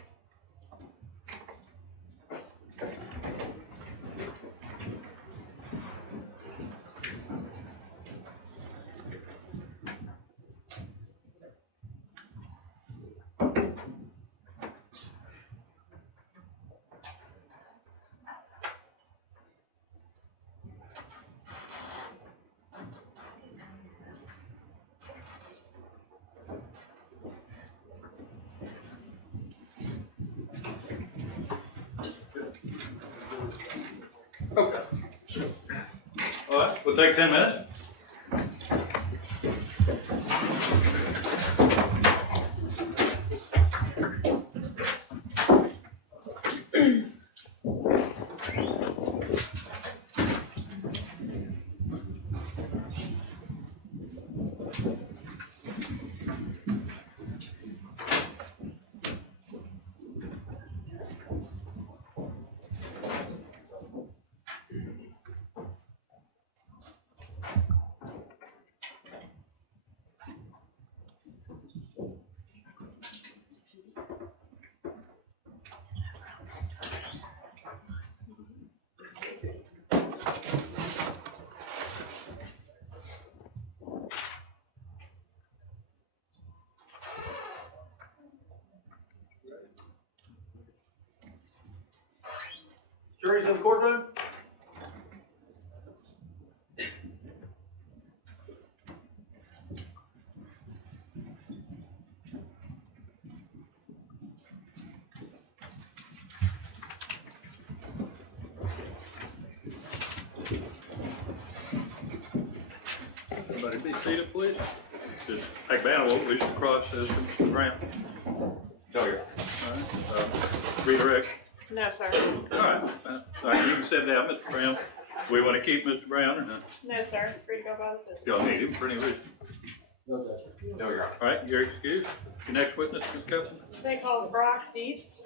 Okay. All right, we'll take 10 minutes. Jury's in the courtroom. Everybody be seated, please. Just Magbanua, wish to cross this Mr. Brown. No, you're. All right, redirect. No, sir. All right, all right, you can sit down, Mr. Brown. We want to keep Mr. Brown or not? No, sir. It's free to go by the system. Y'all need him for any reason? No, you're. All right, you're excused. Your next witness, Ms. Copeland. They call Brock Dietz.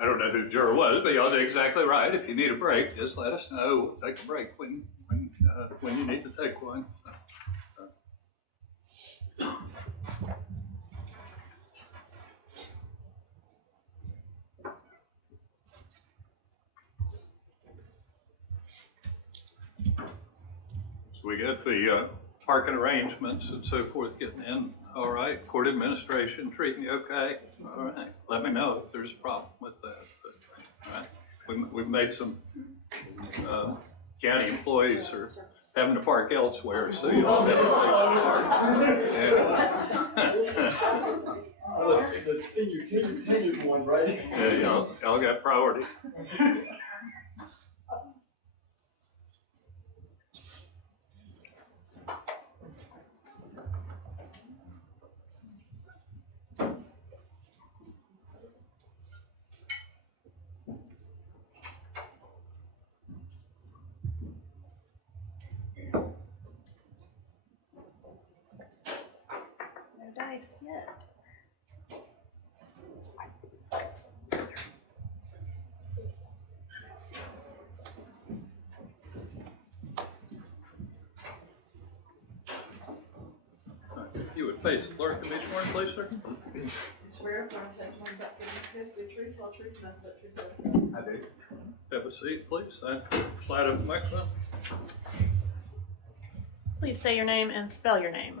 I don't know who the juror was, but y'all did exactly right. If you need a break, just let us know. We'll take a break when you need to take one. So we got the parking arrangements and so forth getting in. All right, court administration treating you okay? All right, let me know if there's a problem with that. But, all right, we've made some county employees are having to park elsewhere, so you don't have to take. The tenured one, right? Yeah, y'all got priority. I sit? If you would face the clerk to be sworn, please, sir. Swear affirm testimony about giving this the truth, whole truth, nothing but truth, so help you God. I do. Have a seat, please. Slide up the microphone. Please say your name and spell your name.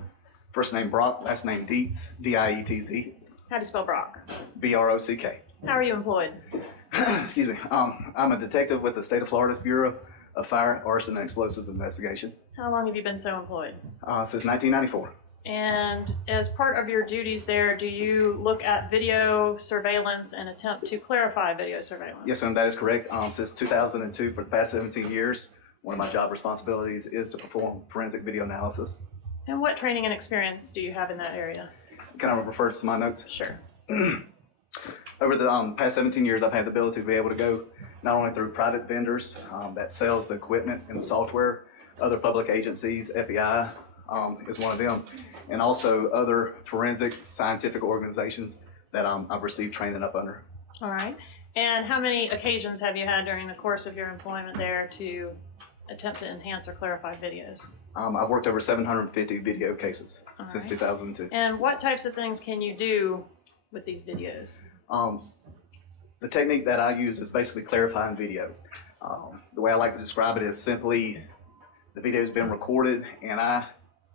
First name Brock, last name Dietz, D-I-E-T-Z, How do you spell Brock? B-R-O-C-K. How are you employed? Excuse me. I'm a detective with the State of Florida's Bureau of Fire, Arson, and Explosives Investigation How long have you been so employed? since 1994. And as part of your duties there, do you look at video surveillance and attempt to clarify video surveillance? Yes, ma'am, that is correct. Since 2002, for the past 17 years, one of my job responsibilities is to perform forensic video analysis. And what training and experience do you have in that area? Can I refer to my notes? Sure. Over the past 17 years, I've had the ability to be able to go not only through private vendors that sells the equipment and the software, other public agencies, FBI is one of them, and also other forensic scientific organizations that I've received training up under. All right. And how many occasions have you had during the course of your employment there to attempt to enhance or clarify videos? I've worked over 750 video cases since right. 2002. And what types of things can you do with these videos? The technique that I use is basically clarifying video. The way I like to describe it is simply the video has been recorded and I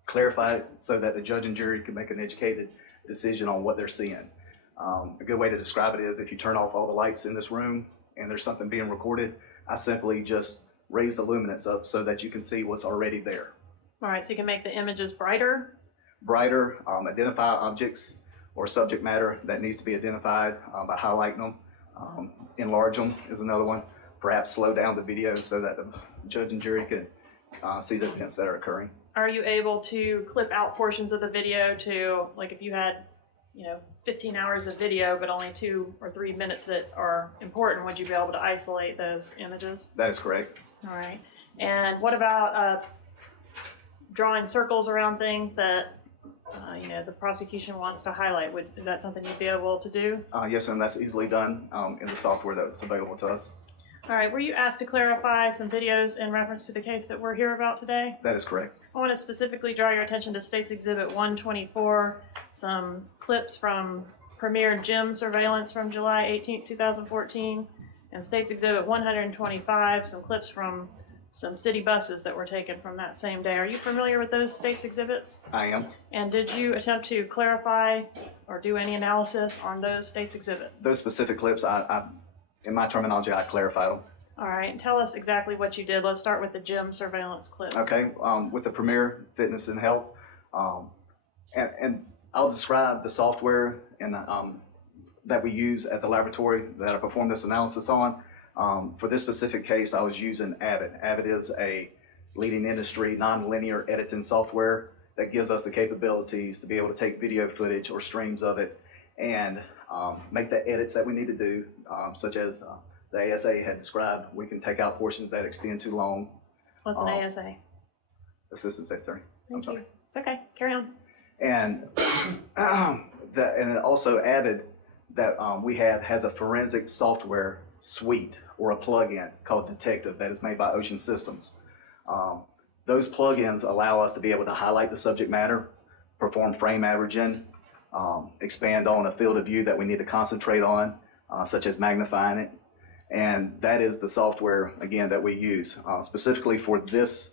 clarify it so that the judge and jury can make an educated decision on what they're seeing. A good way to describe it is if you turn off all the lights in this room and there's something being recorded, I simply just raise the luminance up so that you can see what's already there. All right, so you can make the images brighter? Brighter, identify objects or subject matter that needs to be identified by highlighting them. Enlarge them is another one. Perhaps slow down the video so that the judge and jury can see the events that are occurring. Are you able to clip out portions of the video to, like if you had, 15 hours of video, but only 2 or 3 minutes that are important, would you be able to isolate those images? That is correct. All right. And what about drawing circles around things that, the prosecution wants to highlight? Is that something you'd be able to do? Yes, ma'am, that's easily done in the software that's available to us. All right. Were you asked to clarify some videos in reference to the case that we're here about today? That is correct. I want to specifically draw your attention to State's Exhibit 124, some clips from Premier Gym surveillance from July 18, 2014, and State's Exhibit 125, some clips from some city buses that were taken from that same day. Are you familiar with those State's exhibits? I am. And did you attempt to clarify or do any analysis on those State's exhibits? Those specific clips, in my terminology, I clarified them. All right, and tell us exactly what you did. Let's start with the gym surveillance clip. Okay, with the Premier Fitness and Health, and I'll describe the software and that we use at the laboratory that I performed this analysis on. For this specific case, I was using Avid. Avid is a leading industry non-linear editing software that gives us the capabilities to be able to take video footage or streams of it and make the edits that we need to do, such as the ASA had described. We can take out portions that extend too long. What's an ASA? Assistant Secretary. Thank you. It's okay. Carry on. And and also Avid that we have has a forensic software suite or a plugin called Detective that is made by Ocean Systems. Those plugins allow us to be able to highlight the subject matter, perform frame averaging, expand on a field of view that we need to concentrate on, such as magnifying it. And that is the software, again, that we use. Specifically for this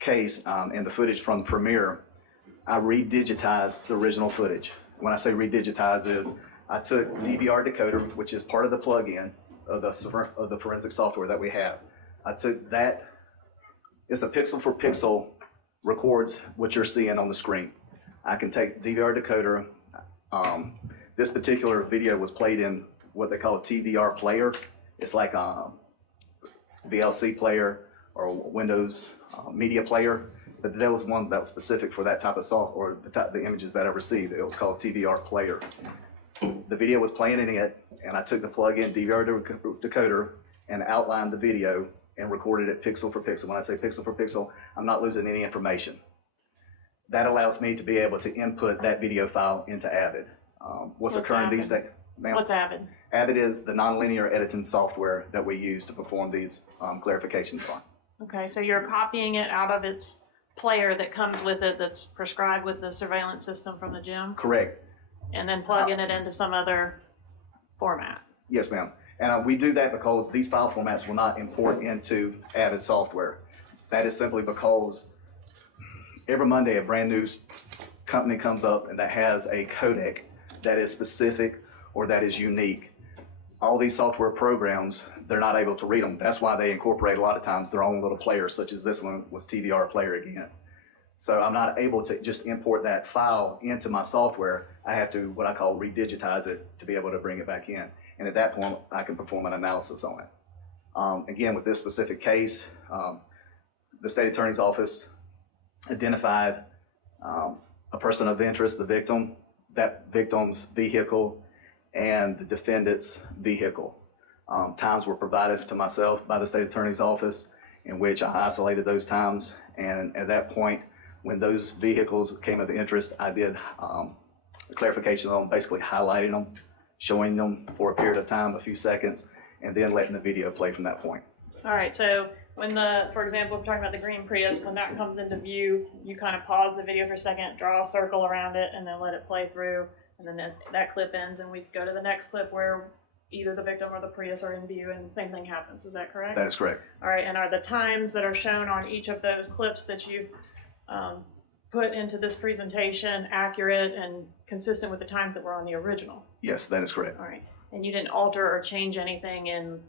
case and the footage from Premiere, I redigitized the original footage. When I say redigitize is, I took DVR decoder, which is part of the plugin of the forensic software that we have. I took that, it's a pixel for pixel, records what you're seeing on the screen. I can take DVR decoder. This particular video was played in what they call a TVR player. It's like a VLC player or Windows media player, but there was one that was specific for that type of software, or the images that I received. It was called TVR player. The video was playing in it, and I took the plug-in DVR decoder and outlined the video and recorded it pixel for pixel. When I say pixel for pixel, I'm not losing any information. that allows me to be able to input that video file into Avid. What's occurring these days? Ma'am? What's Avid? Avid is the nonlinear editing software that we use to perform these clarifications on. Okay, so you're copying it out of its player that comes with it that's prescribed with the surveillance system from the gym? Correct. And then plugging it into some other format? Yes, ma'am. And we do that because these file formats will not import into Avid software. That is simply because every Monday a brand new company comes up and that has a codec that is specific or that is unique. All these software programs, they're not able to read them. That's why they incorporate a lot of times their own little players, such as this one was TVR player again. So I'm not able to just import that file into my software. I have to, what I call, redigitize it to be able to bring it back in. And at that point, I can perform an analysis on it. Again, with this specific case, the state attorney's office identified a person of interest, the victim, that victim's vehicle, and the defendant's vehicle. Times were provided to myself by the state attorney's office in which I isolated those times. And at that point, when those vehicles came of interest, I did a clarification on basically highlighting them, showing them for a period of time, a few seconds, and then letting the video play from that point. All right, so when for example, we're talking about the green Prius, when that comes into view, you kind of pause the video for a second, draw a circle around it, and then let it play through, and then that clip ends, and we go to the next clip where either the victim or the Prius are in view, and the same thing happens. Is that correct? That is correct. All right, and are the times that are shown on each of those clips that you've put into this presentation accurate and consistent with the times that were on the original? Yes, that is correct. All right, and you didn't alter or change anything in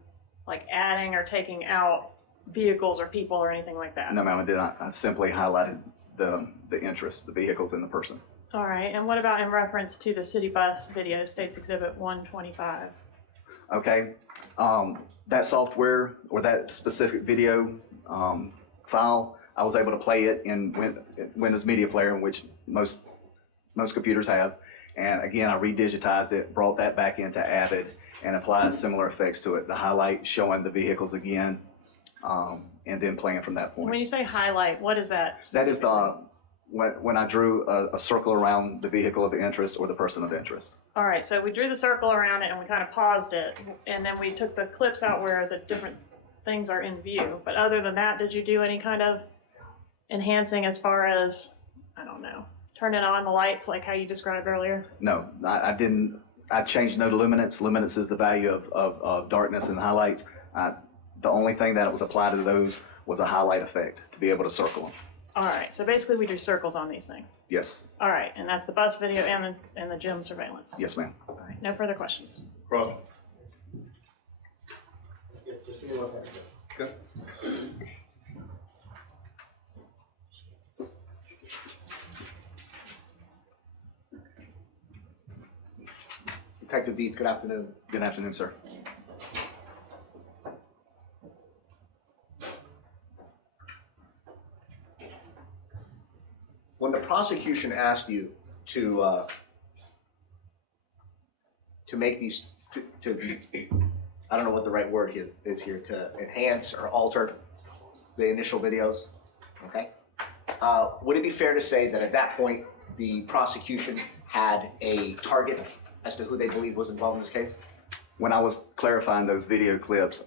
like adding or taking out vehicles or people or anything like that? No, ma'am, I did not. I simply highlighted the interest, the vehicles, and the person. All right, and what about in reference to the city bus video, States Exhibit 125? Okay, that software or that specific video file, I was able to play it in Windows Media Player, in which most computers have. And again, I redigitized it, brought that back into Avid, and applied similar effects to it. The highlight showing the vehicles again, and then playing from that point. When you say highlight, what is that? That is when I drew a circle around the vehicle of interest or the person of interest. All right, so we drew the circle around it and we kind of paused it, and then we took the clips out where the different things are in view. But other than that, did you do any kind of enhancing as far as, I don't know, turning on the lights like how you described earlier? No, I didn't. I changed no luminance. Luminance is the value of darkness and highlights. The only thing that was applied to those was a highlight effect to be able to circle them. All right, so basically we do circles on these things. Yes. All right, and that's the bus video and the gym surveillance. Yes, ma'am. All right, no further questions. Cross. Yes, just give me 1 second. Okay. Detective Dietz, good afternoon. Good afternoon, sir. When the prosecution asked you to make these, I don't know what the right word is here, to enhance or alter the initial videos, okay? Would it be fair to say that at that point, the prosecution had a target as to who they believe was involved in this case? When I was clarifying those video clips,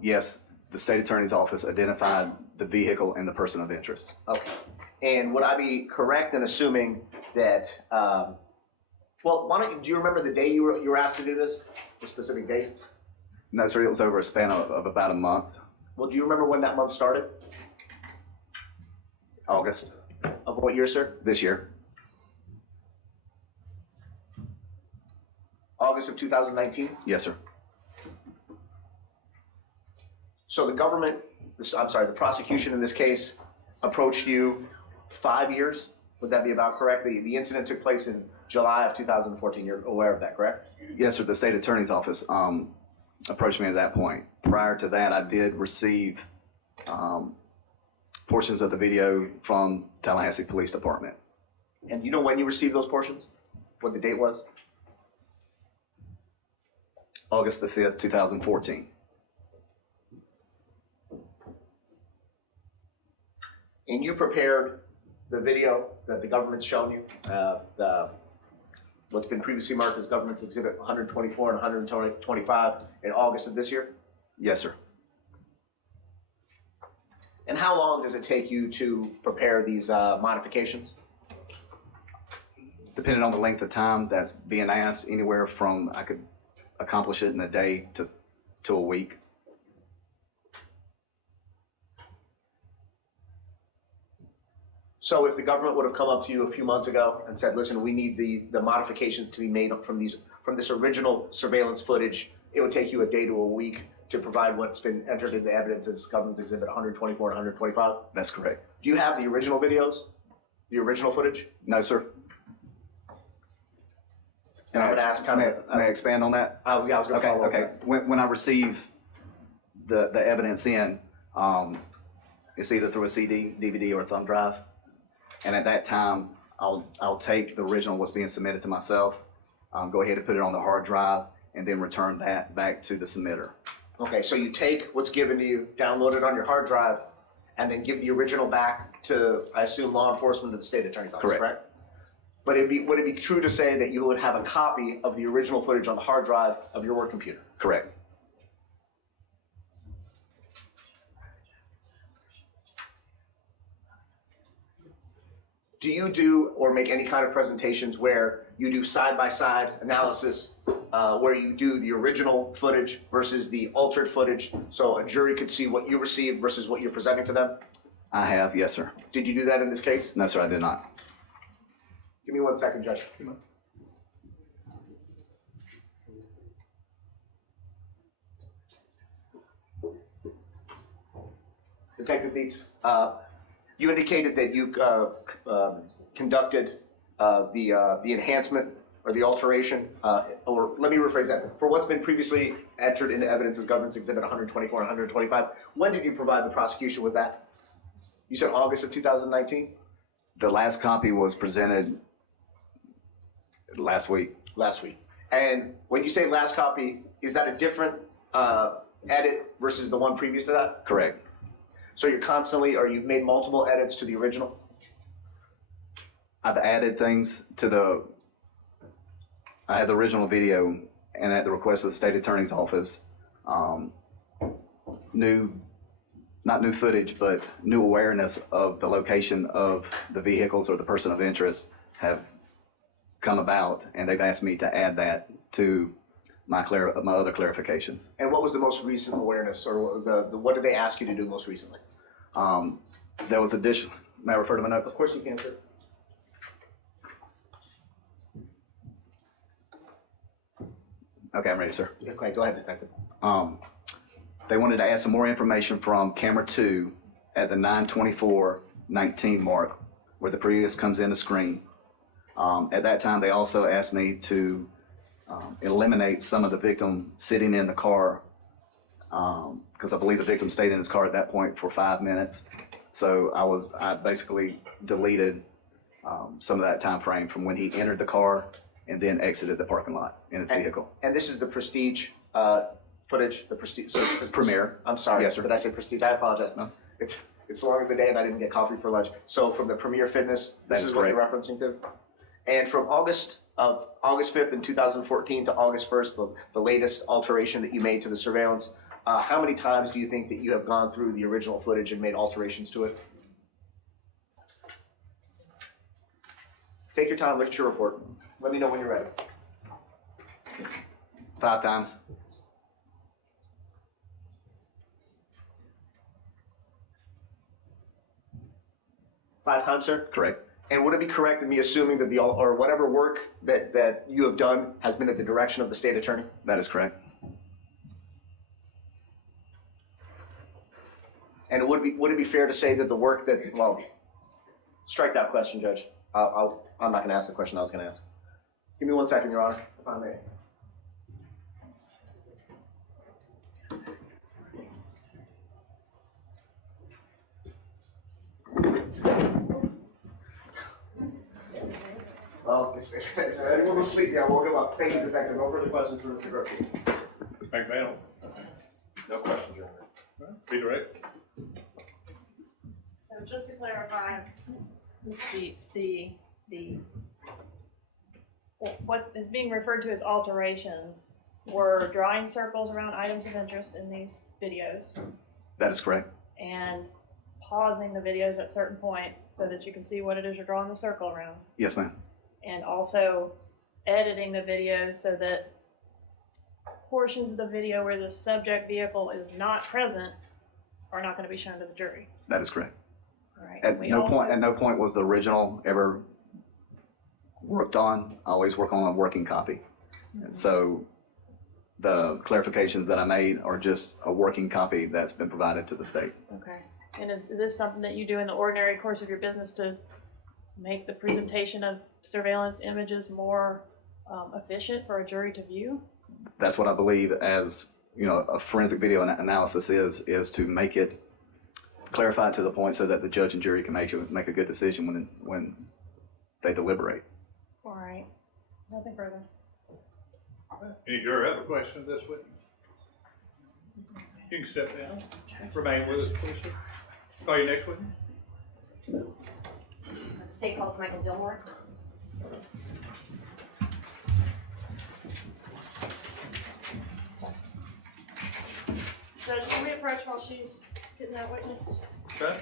yes, the state attorney's office identified the vehicle and the person of interest. Okay. And would I be correct in assuming that, well, do you remember the day you were asked to do this, the specific date? No, sir, it was over a span of about a month. Well, do you remember when that month started? August. Of what year, sir? This year. August of 2019? Yes, sir. So the the prosecution in this case approached you 5 years? Would that be about correct? The incident took place in July of 2014. You're aware of that, correct? Yes, sir. The state attorney's office approached me at that point. Prior to that, I did receive portions of the video from Tallahassee Police Department. And you know when you received those portions? What the date was? August the 5th, 2014. And you prepared the video that the government's shown you, what's been previously marked as government's exhibit 124 and 125 in August of this year? Yes, sir. And how long does it take you to prepare these modifications? Depending on the length of time that's being asked, anywhere from I could accomplish it in a day to a week. So if the government would have come up to you a few months ago and said, listen, we need the modifications to be made from this original surveillance footage, it would take you a day to a week to provide what's been entered into evidence as government's exhibit 124 and 125? That's correct. Do you have the original videos? The original footage? No, sir. And I'm going to ask may I expand on that? Yeah, I was going to follow up. Okay. When I receive the evidence in, it's either through a CD, DVD, or a thumb drive. And at that time, I'll take the original what's being submitted to myself, go ahead and put it on the hard drive, and then return that back to the submitter. Okay, so you take what's given to you, download it on your hard drive, and then give the original back to, I assume, law enforcement or the state attorney's office, correct? But would it be true to say that you would have a copy of the original footage on the hard drive of your work computer? Correct. Do you do or make any kind of presentations where you do side-by-side analysis, where you do the original footage versus the altered footage, so a jury could see what you received versus what you're presenting to them? I have, yes, sir. Did you do that in this case? No, sir, I did not. Give me 1 second, Judge. Detective Beets, you indicated that you conducted the enhancement or the alteration, or let me rephrase that. For what's been previously entered into evidence as government's exhibit 124 and 125, when did you provide the prosecution with that? You said August of 2019? The last copy was presented last week. Last week. And when you say last copy, is that a different edit versus the one previous to that? Correct. So you're constantly, or you've made multiple edits to the original? I've added things to I had the original video, and at the request of the state attorney's office, not new footage, but new awareness of the location of the vehicles or the person of interest have come about, and they've asked me to add that to my other clarifications. And what was the most recent awareness, or what did they ask you to do most recently? There was additional. May I refer to my notes? Of course you can, sir. Okay, I'm ready, sir. Okay, go ahead, Detective. They wanted to add some more information from camera 2 at the 9:24:19 mark, where the Prius comes in the screen. At that time, they also asked me to eliminate some of the victim sitting in the car, because I believe the victim stayed in his car at that point for 5 minutes. So I basically deleted some of that time frame from when he entered the car and then exited the parking lot in his vehicle. And this is the Prestige footage, the Prestige. So Premiere. I'm sorry, Yes, sir. did I say Prestige? I apologize. No. It's long in the day and I didn't get coffee for lunch. So from the Premier Fitness, this is what you're referencing to? And from August 5th in 2014 to August 1st, the latest alteration that you made to the surveillance, how many times do you think that you have gone through the original footage and made alterations to it? Take your time, look at your report. Let me know when you're ready. 5 times. 5 times, sir? Correct. And would it be correct in me assuming that or whatever work that you have done has been at the direction of the state attorney? That is correct. And would it be fair to say that the work that, well, strike that question, Judge. I'm not going to ask the question I was going to ask. Give me 1 second, Your Honor, if I may. Well, anyone was sleepy, I woke him up. Thank you, Detective. No further questions for Mr. Garcia. McMahon? No questions, Your Honor. Be direct. So just to clarify, what is being referred to as alterations were drawing circles around items of interest in these videos That is correct. and pausing the videos at certain points so that you can see what it is you're drawing the circle around. Yes, ma'am. And also editing the videos so that portions of the video where the subject vehicle is not present are not going to be shown to the jury. That is correct. Right. At no point was the original ever worked on. I always work on a working copy. And so the clarifications that I made are just a working copy that's been provided to the state. Okay. And is this something that you do in the ordinary course of your business to make the presentation of surveillance images more efficient for a jury to view? That's what I believe as, a forensic video analysis is to make it clarified to the point so that the judge and jury can make a good decision when they deliberate. All right. Nothing further. Any juror have a question of this witness? You can step down. Remain with us, please, sir. Call your next witness. The state calls Michael Gilmore. Judge, can we approach while she's getting that witness? Okay.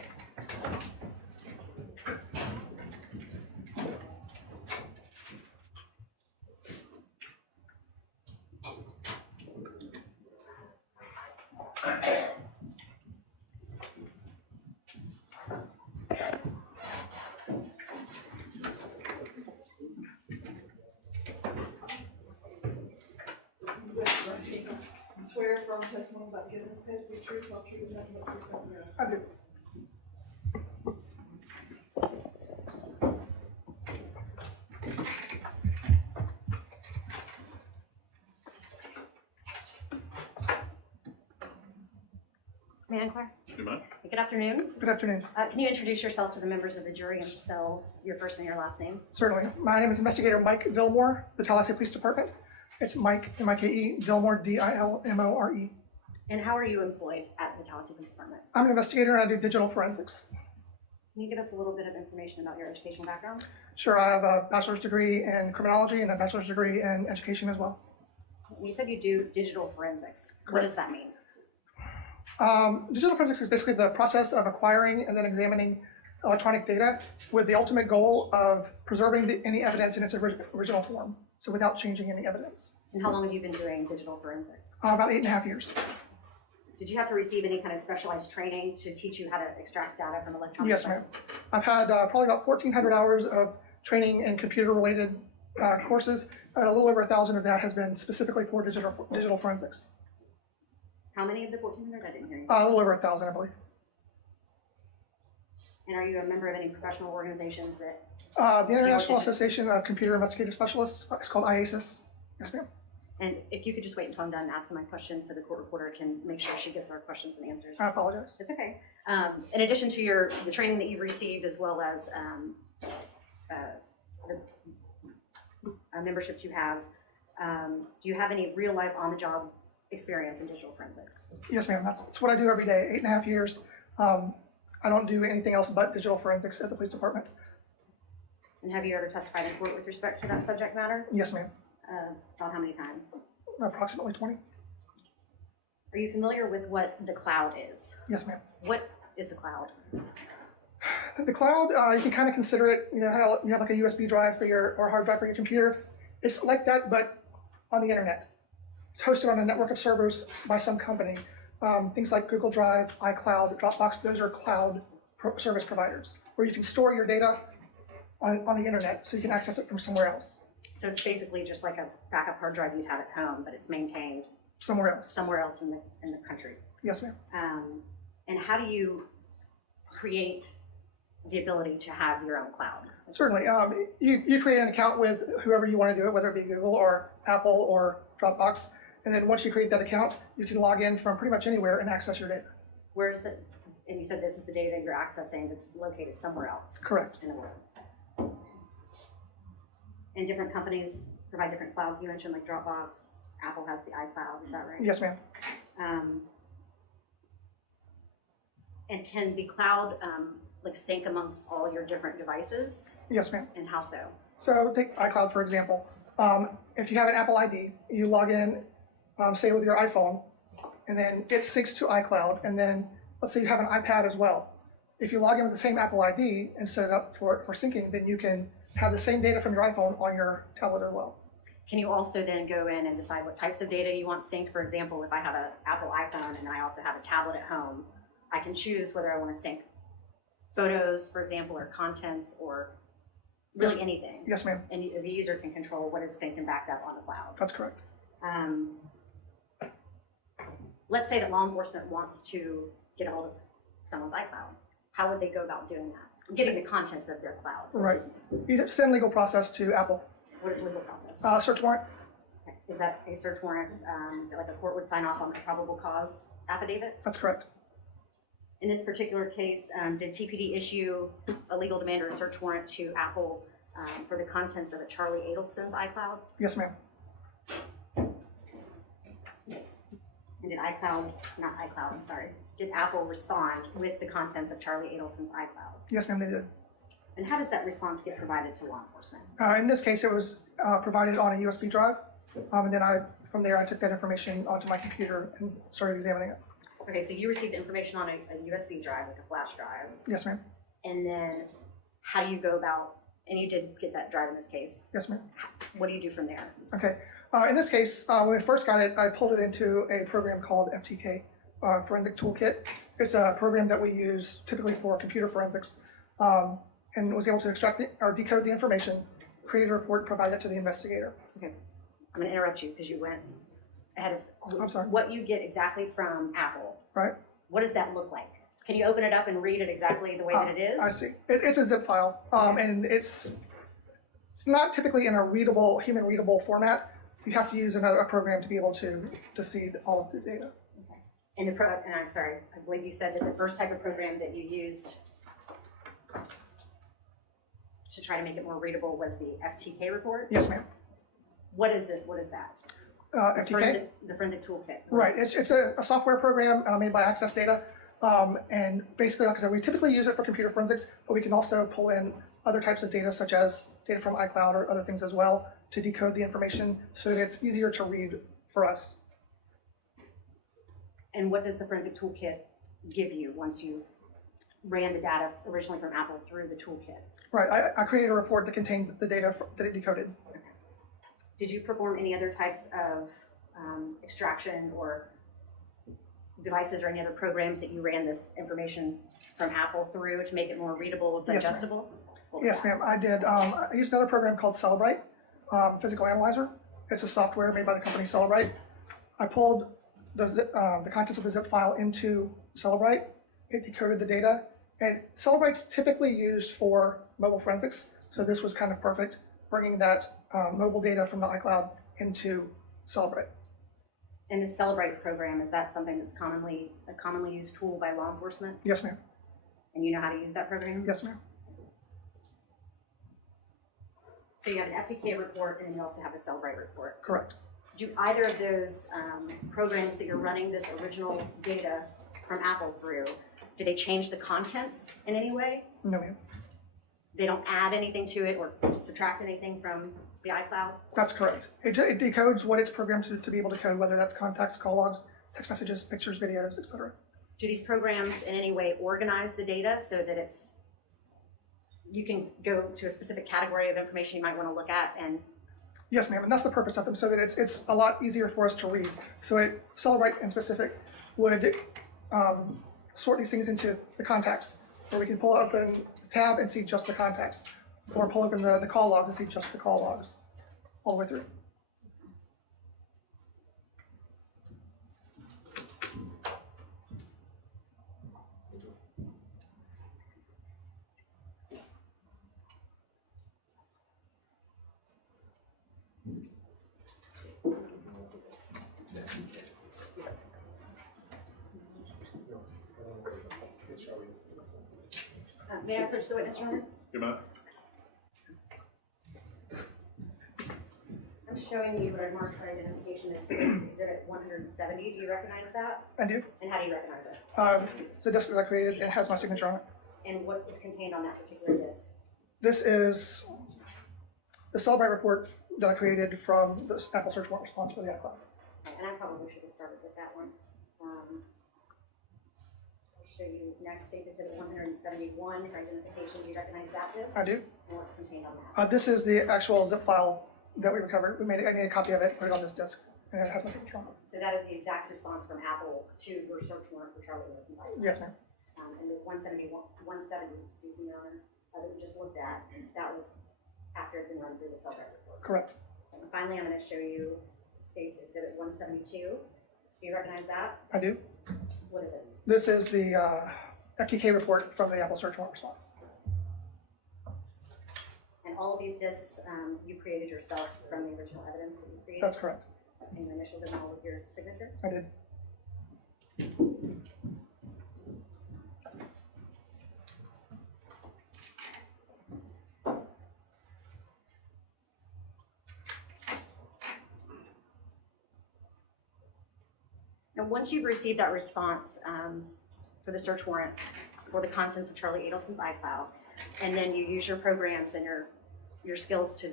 Swear from testimony about giving this case to be true, while true, and nothing but true, so help you God. I do. May I inquire? Do you mind? Good afternoon. Good afternoon. Can you introduce yourself to the members of the jury and spell your first and your last name? Certainly. My name is Investigator Mike Dillmore, the Tallahassee Police Department. It's Mike, M-I-K-E, Dillmore, D-I-L-M-O-R-E. And how are you employed at the Tallahassee Police Department? I'm an investigator and I do digital forensics. Can you give us a little bit of information about your educational background? Sure, I have a bachelor's degree in criminology and a bachelor's degree in education as well. You said you do digital forensics. What does that mean? Digital forensics is basically the process of acquiring and then examining electronic data with the ultimate goal of preserving any evidence in its original form, so without changing any evidence. And how long have you been doing digital forensics? About 8.5 years. Did you have to receive any kind of specialized training to teach you how to extract data from electronic Yes, ma'am. devices? I've had probably about 1,400 hours of training in computer-related courses, and a little over 1,000 of that has been specifically for digital forensics. How many of the 1,400? I didn't hear you. A little over 1,000, I believe. And are you a member of any professional organizations that? The International Association of Computer Investigative Specialists, it's called IASIS. Yes, ma'am. And if you could just wait until I'm done asking my questions so the court reporter can make sure she gets our questions and answers. I apologize. It's okay. In addition to the training that you've received, as well as the memberships you have, do you have any real life on-the-job experience in digital forensics? Yes, ma'am. That's what I do every day. 8.5 years. I don't do anything else but digital forensics at the police department. And have you ever testified in court with respect to that subject matter? Yes, ma'am. John, how many times? Approximately 20. Are you familiar with what the cloud is? Yes, ma'am. What is the cloud? The cloud, you can kind of consider it, how you have like a USB drive or hard drive for your computer. It's like that, but on the internet. It's hosted on a network of servers by some company. Things like Google Drive, iCloud, Dropbox, those are cloud service providers where you can store your data on the internet so you can access it from somewhere else. So it's basically just like a backup hard drive you'd have at home, but it's maintained somewhere else. Somewhere else in the country. Yes, ma'am. And how do you create the ability to have your own cloud? Certainly. You create an account with whoever you want to do it, whether it be Google or Apple or Dropbox. And then once you create that account, you can log in from pretty much anywhere and access your data. Where is it? And you said this is the data you're accessing that's located somewhere else. Correct. In the world. And different companies provide different clouds. You mentioned like Dropbox, Apple has the iCloud, is that right? Yes, ma'am. And can the cloud like sync amongst all your different devices? Yes, ma'am. And how so? So take iCloud, for example. If you have an Apple ID, you log in, say with your iPhone, and then it syncs to iCloud, and then let's say you have an iPad as well. If you log in with the same Apple ID and set it up for syncing, then you can have the same data from your iPhone on your tablet as well. Can you also then go in and decide what types of data you want synced? For example, if I have an Apple iPhone and I also have a tablet at home, I can choose whether I want to sync photos, for example, or contents, or really anything. Yes, ma'am. And the user can control what is synced and backed up on the cloud. That's correct. Let's say that law enforcement wants to get a hold of someone's iCloud. How would they go about doing that? Getting the contents of their cloud. Right. You send legal process to Apple. What is legal process? Search warrant. Is that a search warrant that like a court would sign off on the probable cause affidavit? That's correct. In this particular case, did TPD issue a legal demand or a search warrant to Apple for the contents of a Charlie Adelson's iCloud? Yes, ma'am. And did did Apple respond with the contents of Charlie Adelson's iCloud? Yes, ma'am, they did. And how does that response get provided to law enforcement? In this case, it was provided on a USB drive, and then from there I took that information onto my computer and started examining it. Okay, so you received the information on a USB drive, like a flash drive. Yes, ma'am. And then how do you go about, and you did get that drive in this case. Yes, ma'am. What do you do from there? Okay. In this case, when I first got it, I pulled it into a program called FTK, Forensic Toolkit. It's a program that we use typically for computer forensics, and was able to extract or decode the information, create a report, provide that to the investigator. Okay. I'm going to interrupt you because you went ahead of. I'm sorry. What you get exactly from Apple. Right. What does that look like? Can you open it up and read it exactly the way that it is? I see. It's a zip file, and it's not typically in a readable, human readable format. You have to use a program to be able to see all of the data. Okay. And I'm sorry, I believe you said that the first type of program that you used to try to make it more readable was the FTK report? Yes, ma'am. What is it? What is that? FTK? The Forensic Toolkit. Right. It's a software program made by Access Data. And basically, like I said, we typically use it for computer forensics, but we can also pull in other types of data, such as data from iCloud or other things as well, to decode the information so that it's easier to read for us. And what does the Forensic Toolkit give you once you ran the data originally from Apple through the toolkit? Right. I created a report that contained the data that it decoded. Did you perform any other types of extraction or devices or any other programs that you ran this information from Apple through to make it more readable, digestible? Yes, ma'am. I did. I used another program called Celebrite, Physical Analyzer. It's a software made by the company Celebrite. I pulled the contents of the zip file into Celebrite. It decoded the data. And Celebrite's typically used for mobile forensics, so this was kind of perfect, bringing that mobile data from the iCloud into Celebrite. And the Celebrite program, is that something that's a commonly used tool by law enforcement? Yes, ma'am. And you know how to use that program? Yes, ma'am. So you have an FTK report, and then you also have the Celebrite report. Correct. Do either of those programs that you're running this original data from Apple through, do they change the contents in any way? No, ma'am. They don't add anything to it or subtract anything from the iCloud? That's correct. It decodes what it's programmed to be able to code, whether that's contacts, call logs, text messages, pictures, videos, etc. Do these programs in any way organize the data so that you can go to a specific category of information you might want to look at? And yes, ma'am, and that's the purpose of them, so that it's a lot easier for us to read. So Celebrite in specific would sort these things into the contacts, where we can pull open the tab and see just the contacts, or pull open the call logs and see just the call logs all the way through. may I approach the witness room? Good night. I'm showing you what I marked for identification as Exhibit 170. Do you recognize that? I do. And how do you recognize it? It's the desk that I created. It has my signature on it. And what is contained on that particular disk? This is the Celebrate report that I created from the Apple search warrant response for the iCloud. And I probably should have started with that one. I'll show you next, States Exhibit 171 for identification. Do you recognize that disk? I do. And what's contained on that? This is the actual zip file that we recovered. I made a copy of it, put it on this disk, and it has my signature on it. So that is the exact response from Apple to your search warrant for Charlie Wilson's iCloud. Yes, ma'am. And the 170, excuse me, Your Honor, that we just looked at, that was after it had been run through the Celebrate report. Correct. And finally, I'm going to show you States Exhibit 172. Do you recognize that? I do. What is it? This is the FTK report from the Apple search warrant response. And all of these disks you created yourself from the original evidence that you created? That's correct. And you initialed them all with your signature? I did. And once you've received that response for the search warrant for the contents of Charlie Adelson's iCloud, and then you use your programs and your skills to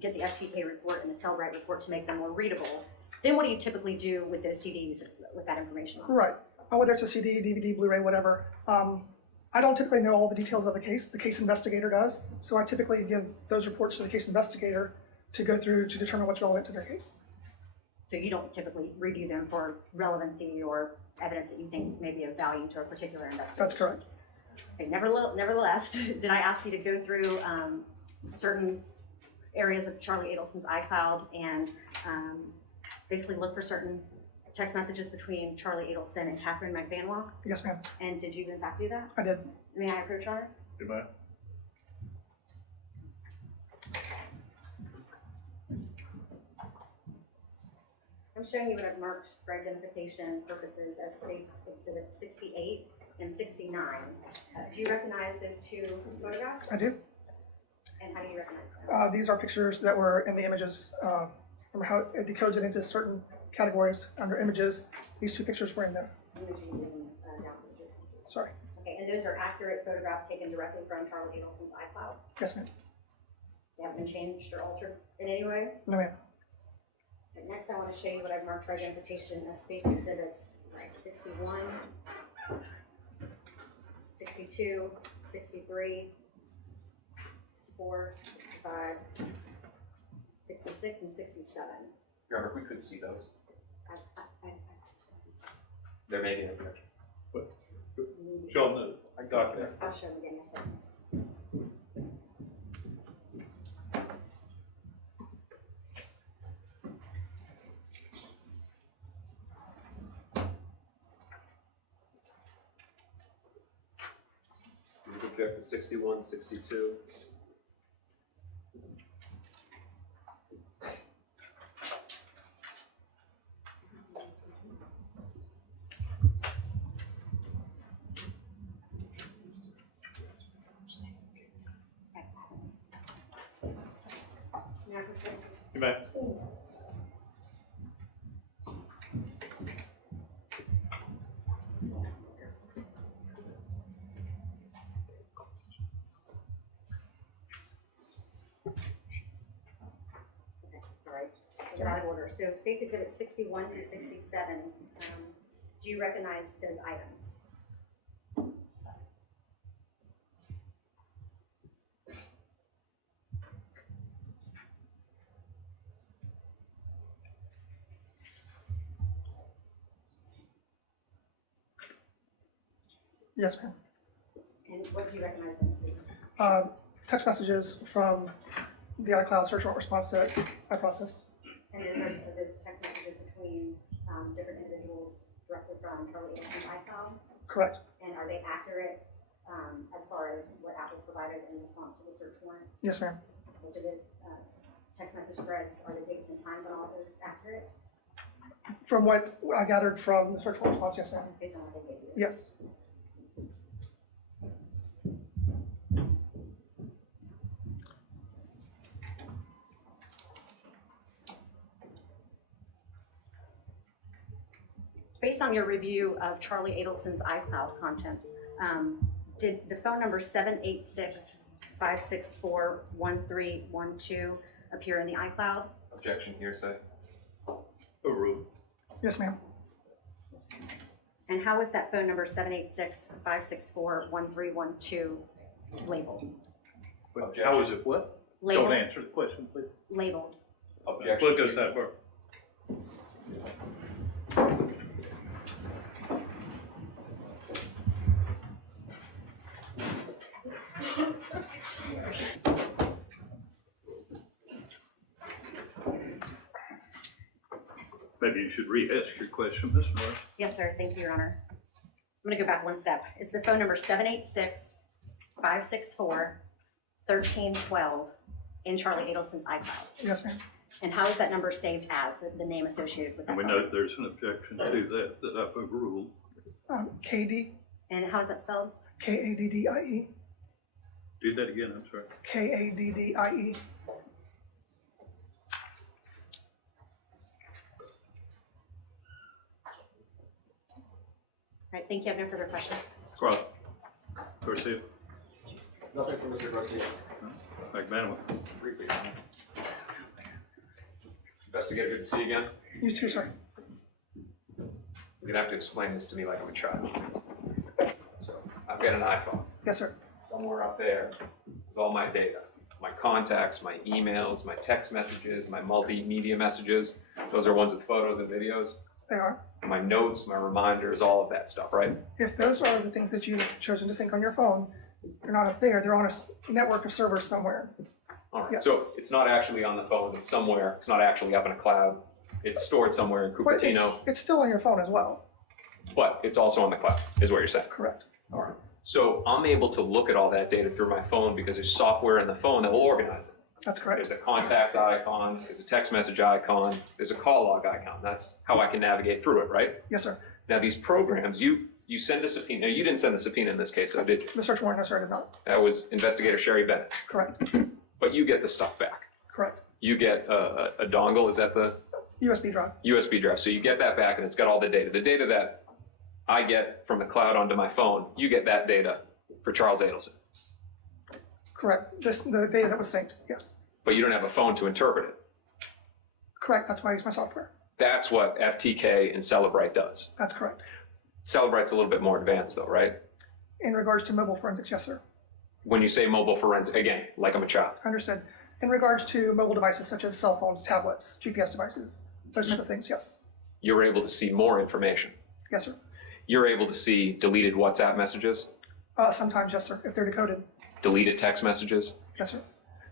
get the FTK report and the Celebrate report to make them more readable, then what do you typically do with those CDs with that information on? Right. Whether it's a CD, DVD, Blu-ray, whatever. I don't typically know all the details of the case investigator does, so I typically give those reports to the case investigator to go through to determine what's relevant to their case. So you don't typically review them for relevancy or evidence that you think may be of value to a particular investigation? That's correct. Okay, nevertheless, did I ask you to go through certain areas of Charlie Adelson's iCloud and basically look for certain text messages between Charlie Adelson and Katherine Magbanua? Yes, ma'am. And did you in fact do that? I did. May I approach, Your Honor? Goodbye. I'm showing you what I've marked for identification purposes as States Exhibit 68 and 69. Do you recognize those two photographs? I do. And how do you recognize them? These are pictures that were in the images. Remember how it decodes it into certain categories under images. These two pictures were in there. Sorry. Okay, and those are accurate photographs taken directly from Charlie Adelson's iCloud? Yes, ma'am. They haven't been changed or altered in any way? No, ma'am. And next, I want to show you what I've marked for identification as States Exhibits 61, 62, 63, 64, 65, 66, and 67. Your Honor, if we could see those. I There may be an objection. Show them the document. I'll show them again, yes, sir. We would object to 61, 62. You may. Sorry, they're out of order. So States Exhibit 61 through 67, do you recognize those items? Yes, ma'am. And what do you recognize them to be? Text messages from the iCloud search warrant response that I processed. And those are those text messages between different individuals directly from Charlie Adelson's iCloud? Correct. And are they accurate as far as what Apple provided in response to the search warrant? Yes, ma'am. So the text message threads, are the dates and times on all of those accurate? From what I gathered from the search warrant response, yes, ma'am. Based on what they gave you? Yes. Based on your review of Charlie Adelson's iCloud contents, did the phone number 786-564-1312 appear in the iCloud? Objection, hearsay. Overruled. Yes, ma'am. And how was that phone number 786-564-1312 labeled? How was it what? Labeled. Don't answer the question, please. Labeled. Objection. What goes that far? Maybe you should re-ask your question, Ms. Norris. Yes, sir. Thank you, Your Honor. I'm going to go back one step. Is the phone number 786-564-1312 in Charlie Adelson's iCloud? Yes, ma'am. And how is that number saved as the name associated with that And we phone? know there's an objection to that I've overruled. KD, And how is that spelled? KADDIE, Do that again, I'm sorry. KADDIE. All right, thank you. I have no further questions. Cross. Garcia. Nothing for Mr. Garcia. Magbanua. Briefly. Investigator, good to see you again. You too, sir. You're gonna have to explain this to me like I'm a child. So, I've got an iPhone. Yes, sir. Somewhere up there is all my data. My contacts, my emails, my text messages, my multimedia messages. Those are ones with photos and videos. They are. My notes, my reminders, all of that stuff, right? If those are the things that you've chosen to sync on your phone, they're not up there. They're on a network of servers somewhere. All right. Yes. So it's not actually on the phone. It's somewhere. It's not actually up in a cloud. It's stored somewhere in But Cupertino, it's still on your phone as well. but it's also on the cloud, is what you're saying. Correct. All right. So I'm able to look at all that data through my phone because there's software in the phone that will organize it. That's correct. There's a contacts icon, there's a text message icon, there's a call log icon. That's how I can navigate through it, right? Yes, sir. Now these programs, you send a subpoena. Now, you didn't send the subpoena in this case, though, did you? The search warrant, no, sir, I did not. That was Investigator Sherry Bennett. Correct. But you get the stuff back. Correct. You get a dongle, is that the USB drive. USB drive? So you get that back and it's got all the data. The data that I get from the cloud onto my phone, you get that data for Charles Adelson. Correct. The data that was synced, yes. But you don't have a phone to interpret it. Correct. That's why I use my software. That's what FTK and Celebrite does. That's correct. Celebrite's a little bit more advanced though, right? In regards to mobile forensics, yes, sir. When you say mobile forensic, again, like I'm a child. Understood. In regards to mobile devices such as cell phones, tablets, GPS devices, those type of things, yes. You're able to see more information. Yes, sir. You're able to see deleted WhatsApp messages, Sometimes, yes, sir, if they're decoded. deleted text messages. Yes, sir.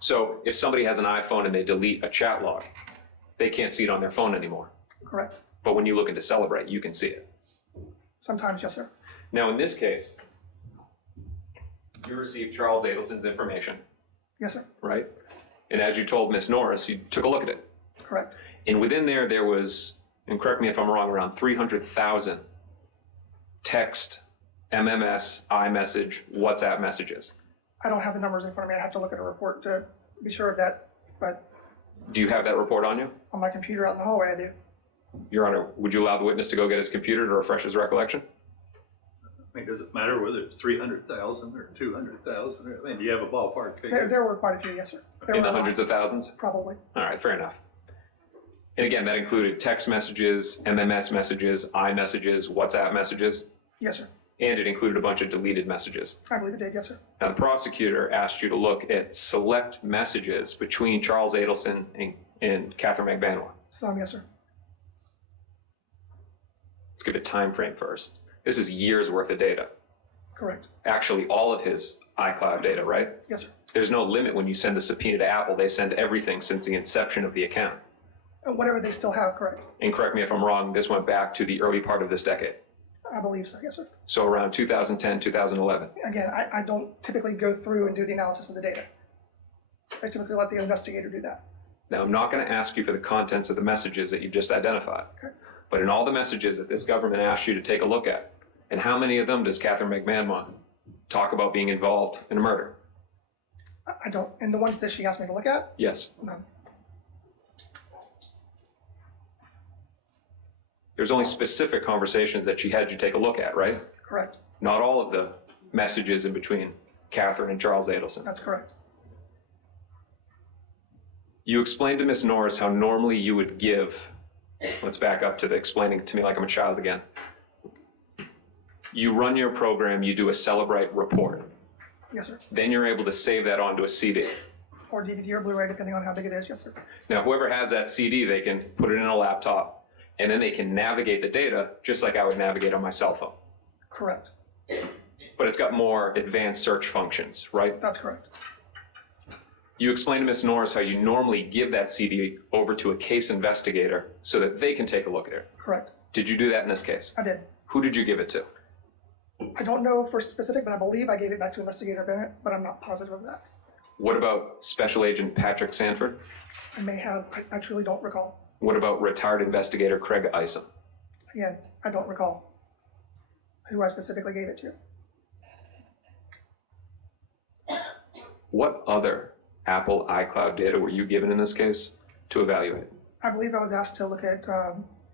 So if somebody has an iPhone and they delete a chat log, they can't see it on their phone anymore. Correct. But when you look into Celebrite, you can see it. Sometimes, yes, sir. Now in this case, you received Charles Adelson's information, Yes, sir. right? And as you told Ms. Norris, you took a look at it. Correct. And within there was, and correct me if I'm wrong, around 300,000 text, MMS, iMessage, WhatsApp messages. I don't have the numbers in front of me. I have to look at a report to be sure of that. But Do you have that report on you? on my computer out in the hallway, I do. Your Honor, would you allow the witness to go get his computer to refresh his recollection? I mean, does it matter whether it's 300,000 or 200,000? I mean, do you have a ballpark figure? There were quite a few, yes, sir. There In were the a lot. hundreds of thousands? Probably. All right, fair enough. And again, that included text messages, MMS messages, iMessages, WhatsApp messages, Yes, sir. and it included a bunch of deleted messages. I believe it did, yes, sir. Now, the prosecutor asked you to look at select messages between Charles Adelson and Katherine Magbanua. Some, yes, sir. Let's give a time frame first. This is years worth of data. Correct. Actually, all of his iCloud data, right? Yes, sir. There's no limit when you send a subpoena to Apple. They send everything since the inception of the account. Whatever they still have, correct. And correct me if I'm wrong, this went back to the early part of this decade. I believe so, yes, sir. So around 2010, 2011. Again, I don't typically go through and do the analysis of the data. I typically let the investigator do that. Now, I'm not going to ask you for the contents of the messages that you've just identified. Okay. But in all the messages that this government asked you to take a look at, and how many of them does Katherine Magbanua talk about being involved in a murder? I don't, and the ones that she asked me to look at, Yes. none. There's only specific conversations that she had you take a look at, right? Correct. Not all of the messages in between Katherine and Charles Adelson. That's correct. You explained to Miss Norris how normally you would give, let's back up to the explaining to me like I'm a child again. You run your program, you do a Celebrite report. Yes, sir. Then you're able to save that onto a CD. Or DVD or Blu-ray, depending on how big it is. Yes, sir. Now, whoever has that CD, they can put it in a laptop, and then they can navigate the data just like I would navigate on my cell phone. Correct. But it's got more advanced search functions, right? That's correct. You explained to Ms. Norris how you normally give that CD over to a case investigator so that they can take a look at it. Correct. Did you do that in this case? I did. Who did you give it to? I don't know for specific, but I believe I gave it back to Investigator Bennett, but I'm not positive of that. What about Special Agent Patrick Sanford? I may have, I truly don't recall. What about retired investigator Craig Isom? Again, I don't recall who I specifically gave it to. What other Apple iCloud data were you given in this case to evaluate? I believe I was asked to look at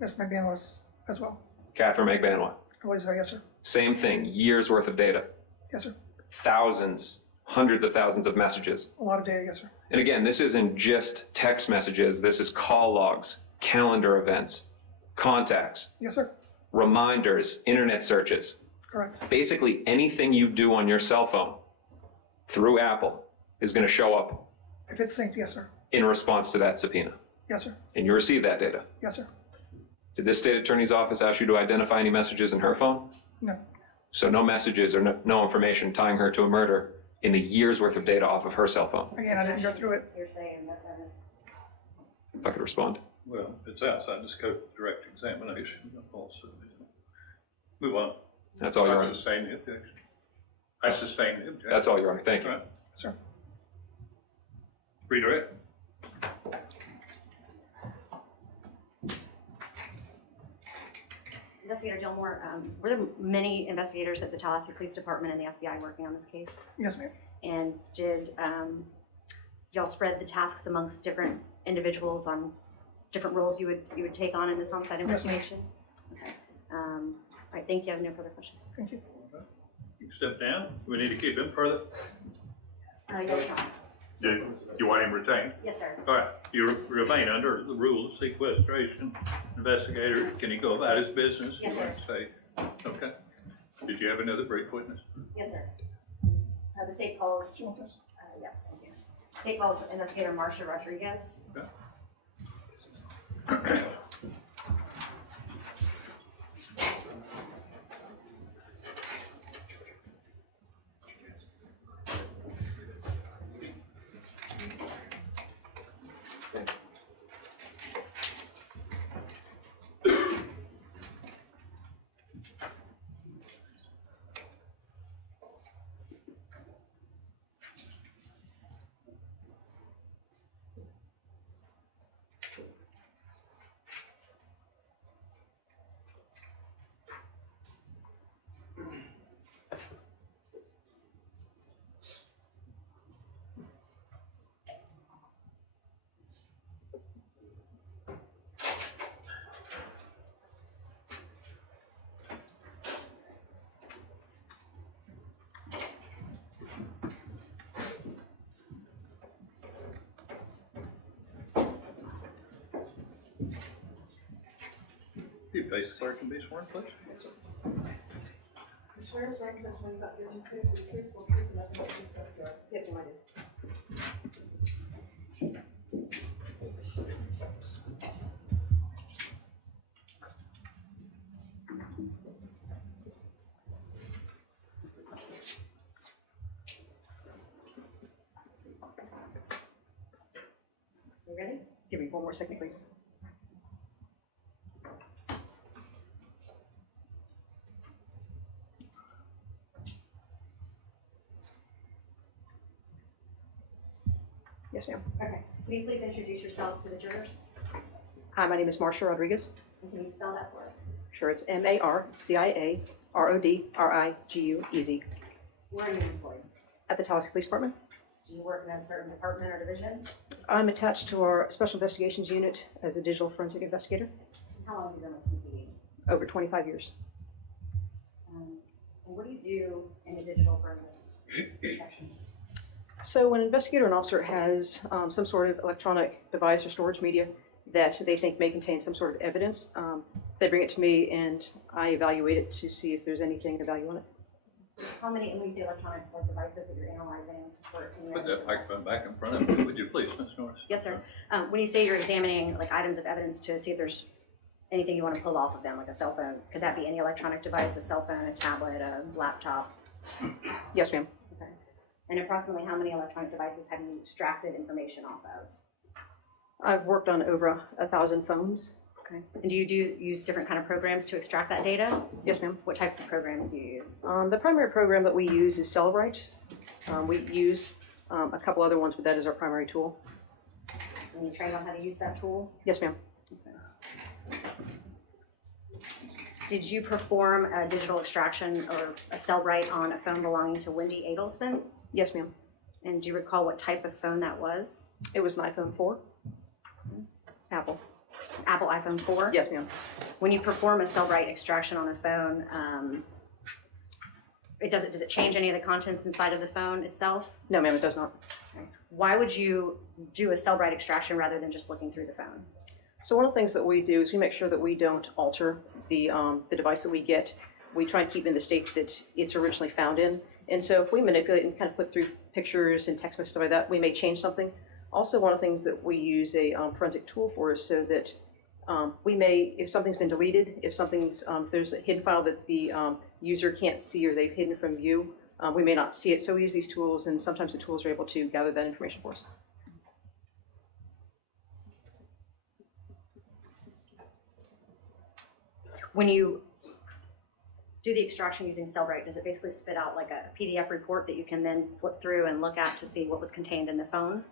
Ms. Magbanua's as well. Katherine Magbanua. I believe so, yes, sir. Same thing, years worth of data. Yes, sir. Thousands, hundreds of thousands of messages. A lot of data, yes, sir. And again, this isn't just text messages, this is call logs, calendar events, contacts, Yes, sir. reminders, internet searches. Correct. Basically anything you do on your cell phone through Apple is going to show up If it's synced, yes, sir. in response to that subpoena. Yes, sir. And you receive that data. Yes, sir. Did this state attorney's office ask you to identify any messages in her phone? No. So no messages or no information tying her to a murder in a year's worth of data off of her cell phone. Again, I didn't go through it. You're saying that's If I could respond. Well, it's outside the scope of direct examination also. Move on. That's all, Your I Honor. sustain the objection. I sustain the objection. That's all, Your Honor. Thank you. Right. Sir. Redirect. Investigator Gilmore, were there many investigators at the Tallahassee Police Department and the FBI working on this case? Yes, ma'am. And did y'all spread the tasks amongst different individuals on different roles you would take on in this homicide Yes, ma'am. investigation? Okay. All right, thank you. I have no further questions. Thank you. You can step down. We need to keep him further. Yes, Your Honor. Do you want him retained? Yes, sir. All right, you remain under the rule of sequestration. Investigator, can he go about his business? Yes, sir. Say, okay. Did you have another brief witness? Yes, sir. The state calls, yes, thank you. State calls Investigator Marcia Rodriguez. Okay. You face the clerk and be sworn, please. Yes, sir. You swear or swear testimony about giving this case to the truth, full truth, and nothing but the truth, so help you God? Yes, ma'am, I do. You ready? Give me one more second, please. Yes, ma'am. Okay. Can you please introduce yourself to the jurors? Hi, my name is Marcia Rodriguez. And can you spell that for us? Sure, it's MARCIARODRIGUEZ. Where are you employed? At the Tallahassee Police Department. Do you work in a certain department or division? I'm attached to our Special Investigations Unit as a digital forensic investigator. How long have you been with TPD? Over 25 years. And what do you do in the digital forensics section? So when an investigator or an officer has some sort of electronic device or storage media that they think may contain some sort of evidence, they bring it to me and I evaluate it to see if there's anything of value on it. How many, and when you say electronic devices that you're analyzing for? Put that microphone back in front of you, would you please, Ms. Norris? Yes, sir. When you say you're examining like items of evidence to see if there's anything you want to pull off of them, like a cell phone, could that be any electronic device, a cell phone, a tablet, a laptop? Yes, ma'am. Okay. And approximately how many electronic devices have you extracted information off of? I've worked on over 1,000 phones. Okay. And do you use different kind of programs to extract that data? Yes, ma'am. What types of programs do you use? The primary program that we use is Celebrite. We use a couple other ones, but that is our primary tool. And you trained on how to use that tool? Yes, ma'am. Okay. Did you perform a digital extraction or a Celebrite on a phone belonging to Wendy Adelson? Yes, ma'am. And do you recall what type of phone that was? It was an iPhone 4. Apple. Apple iPhone 4? Yes, ma'am. When you perform a Celebrite extraction on a phone, does it change any of the contents inside of the phone itself? No, ma'am, it does not. Okay. Why would you do a Celebrite extraction rather than just looking through the phone? So one of the things that we do is we make sure that we don't alter the device that we get. We try and keep it in the state that it's originally found in. And so if we manipulate and kind of flip through pictures and text messages, stuff like that, we may change something. Also, one of the things that we use a forensic tool for is so that we may, if something's been deleted, if something's, there's a hidden file that the user can't see or they've hidden from view, we may not see it. So we use these tools, and sometimes the tools are able to gather that information for us. When you do the extraction using Celebrite, does it basically spit out like a PDF report that you can then flip through and look at to see what was contained in the phone?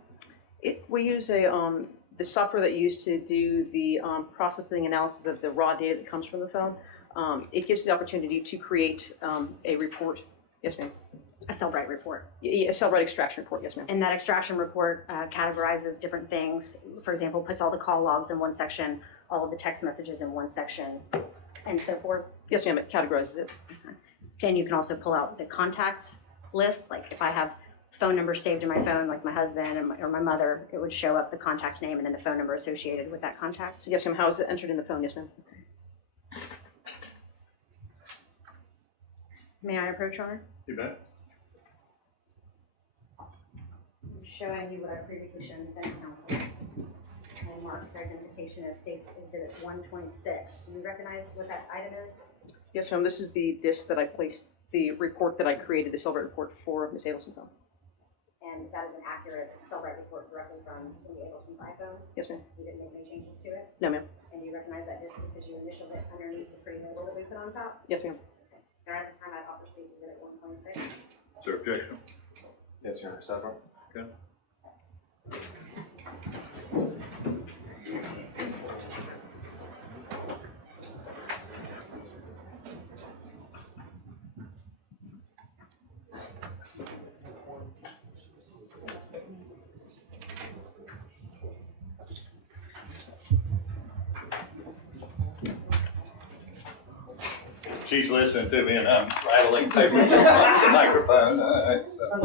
We use the software that you use to do the processing analysis of the raw data that comes from the phone. It gives the opportunity to create a report. Yes, ma'am. A Celebrite report? Yeah, a Celebrite extraction report, yes, ma'am. And that extraction report categorizes different things. For example, puts all the call logs in one section, all of the text messages in one section, and so forth? Yes, ma'am, it categorizes it. Okay. And you can also pull out the contact list, like if I have phone number saved in my phone, like my husband or my mother, it would show up the contact name and then the phone number associated with that contact. Yes, ma'am. How is it entered in the phone? Yes, ma'am. May I approach her? You bet. I'm showing you what I previously shown the defense counsel. And marked for identification as states exhibit 126. Do you recognize what that item is? Yes, ma'am. This is the disk that I placed, the report that I created, the Celebrite report for Ms. Adelson's phone. And that is an accurate Celebrite report directly from Wendy Adelson's iPhone? Yes, ma'am. You didn't make any changes to it? No, ma'am. And you recognize that disk because you initialed it underneath the pretty label that we put on top? Yes, ma'am. Okay. All right, this time I offer states exhibit 126. Is there objection? Yes, Your Honor, several. Okay. She's listening to me and I'm rattling papers on the microphone.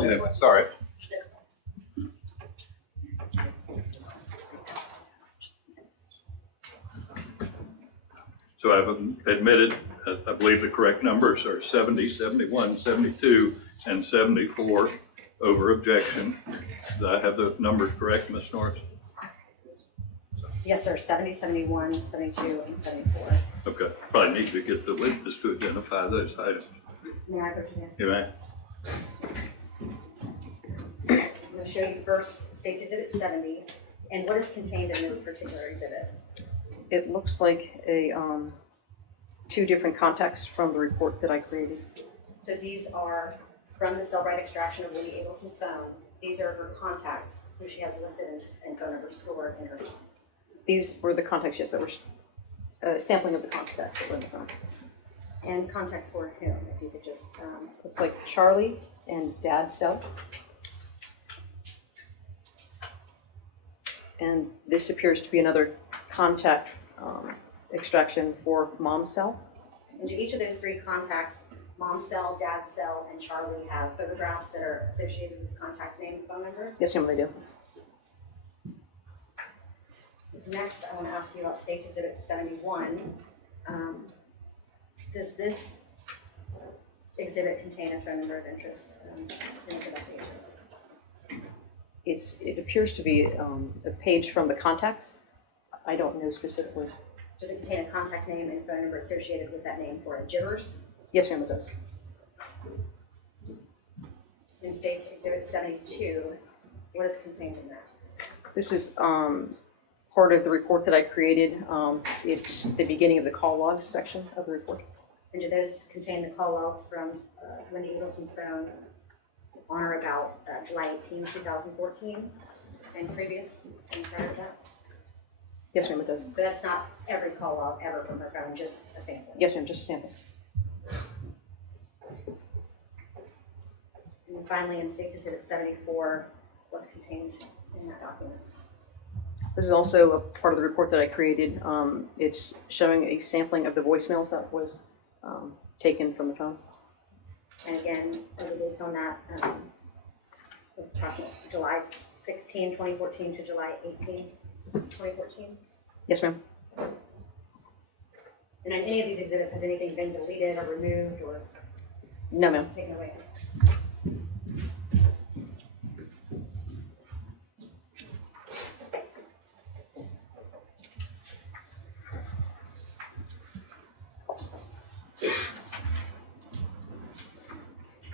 Anyway, sorry. So I've admitted, I believe the correct numbers are 70, 71, 72, and 74 over objection. Do I have the numbers correct, Ms. Norris? Yes, sir, 70, 71, 72, and 74. Okay, probably need to get the witness to identify those items. May I approach again? You may. I'm going to show you first states exhibit 70, and what is contained in this particular exhibit? It looks like a two different contacts from the report that I created. So these are from the Celebrite extraction of Wendy Adelson's phone. These are her contacts, who she has listed and phone numbers stored in her phone. These were the contacts, yes, that were sampling of the contacts that were in the phone. And contacts for whom, if you could just... Looks like Charlie and Dad's cell. And this appears to be another contact extraction for Mom's cell. And do each of those three contacts mom's cell, dad's cell, and Charlie have photographs that are associated with the contact name and phone number. Yes, ma'am, they do. Next, I want to ask you about State's Exhibit 71. Does this exhibit contain a phone number of interest in this investigation? It appears to be a page from the contacts. I don't know specifically. Does it contain a contact name and phone number associated with that name for a jitters? Yes, ma'am, it does. In State's Exhibit 72, what is contained in that? This is part of the report that I created. It's the beginning of the call logs section of the report. And do those contain the call logs from Wendy Eagleson's phone on or about July 18, 2014, and previous and prior to that? Yes, ma'am, it does. But that's not every call log ever from her phone, just a sample. Yes, ma'am, just a sample. And finally, in State's Exhibit 74, what's contained in that document? This is also a part of the report that I created. It's showing a sampling of the voicemails that was taken from the phone. And again, are the dates on that approximately July 16, 2014 to July 18, 2014? Yes, ma'am. And on any of these exhibits, has anything been deleted or removed or No, ma'am. taken away?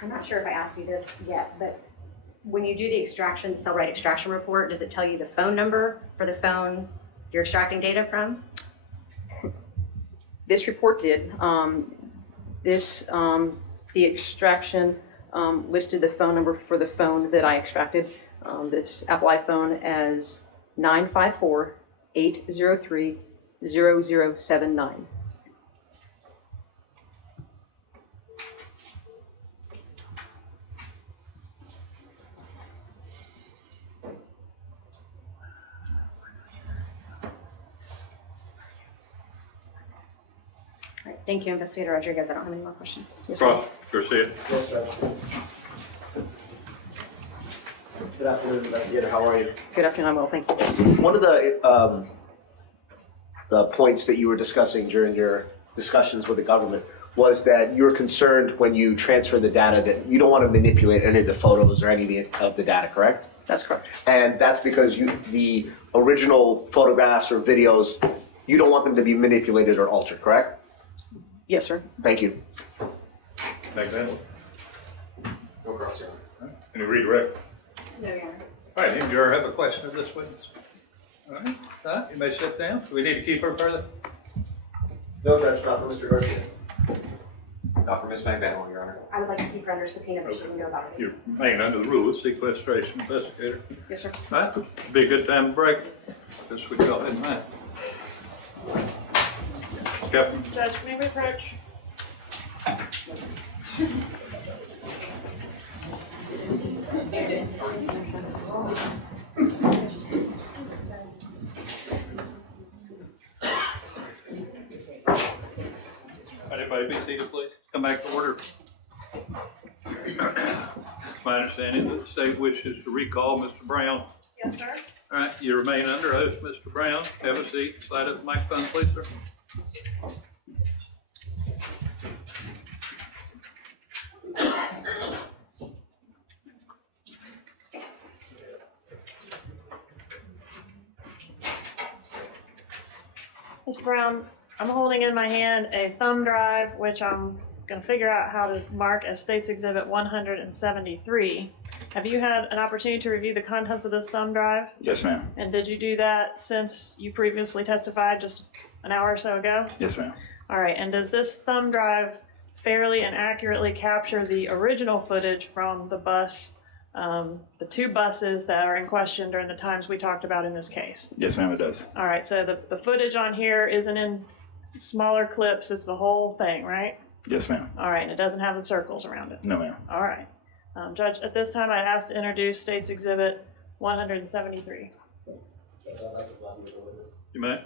I'm not sure if I asked you this yet, but when you do the extraction, cell right extraction report, does it tell you the phone number for the phone you're extracting data from? This report did. The extraction listed the phone number for the phone that I extracted, this Apple iPhone, as 954-803-0079. All right, thank you, Investigator Rodriguez. I don't have any more questions. Garcia. Yes, Judge. Good afternoon, Investigator. How are you? Good afternoon, I'm well, thank you. One of the points that you were discussing during your discussions with the government was that you're concerned when you transfer the data that you don't want to manipulate any of the photos or any of the data, correct? That's correct. And that's because the original photographs or videos, you don't want them to be manipulated or altered, correct? Yes, sir. Thank you. Magbanua. No cross, Your Honor. Any redirect? No, Your Honor. All right, any juror have a question of this witness? All right, you may sit down. Do we need to keep her further? No, Judge, not for Mr. Garcia. Not for Ms. Magbanua, Your Honor. I would like to keep her under subpoena, but she can go about it. You remain under the rule of sequestration, investigator. Yes, sir. All right, be a good time to break. Just we go ahead and mind. Captain. Judge, may we approach? Everybody be seated, please. Come back to order. It's my understanding that the state wishes to recall Mr. Brown. Yes, sir. All right, you remain under oath, Mr. Brown. Have a seat. Slide up the microphone, please, sir. Ms. Brown, I'm holding in my hand a thumb drive, which I'm going to figure out how to mark as State's Exhibit 173. Have you had an opportunity to review the contents of this thumb drive? Yes, ma'am. And did you do that since you previously testified just an hour or so ago? Yes, ma'am. All right, and does this thumb drive fairly and accurately capture the original footage from the bus, the two buses that are in question during the times we talked about in this case? Yes, ma'am, it does. All right, so the footage on here isn't in smaller clips, it's the whole thing, right? Yes, ma'am. All right, and it doesn't have the circles around it? No, ma'am. All right. Judge, at this time, I'd ask to introduce State's Exhibit 173. Judge, I'd like to evaluate the witness. You may.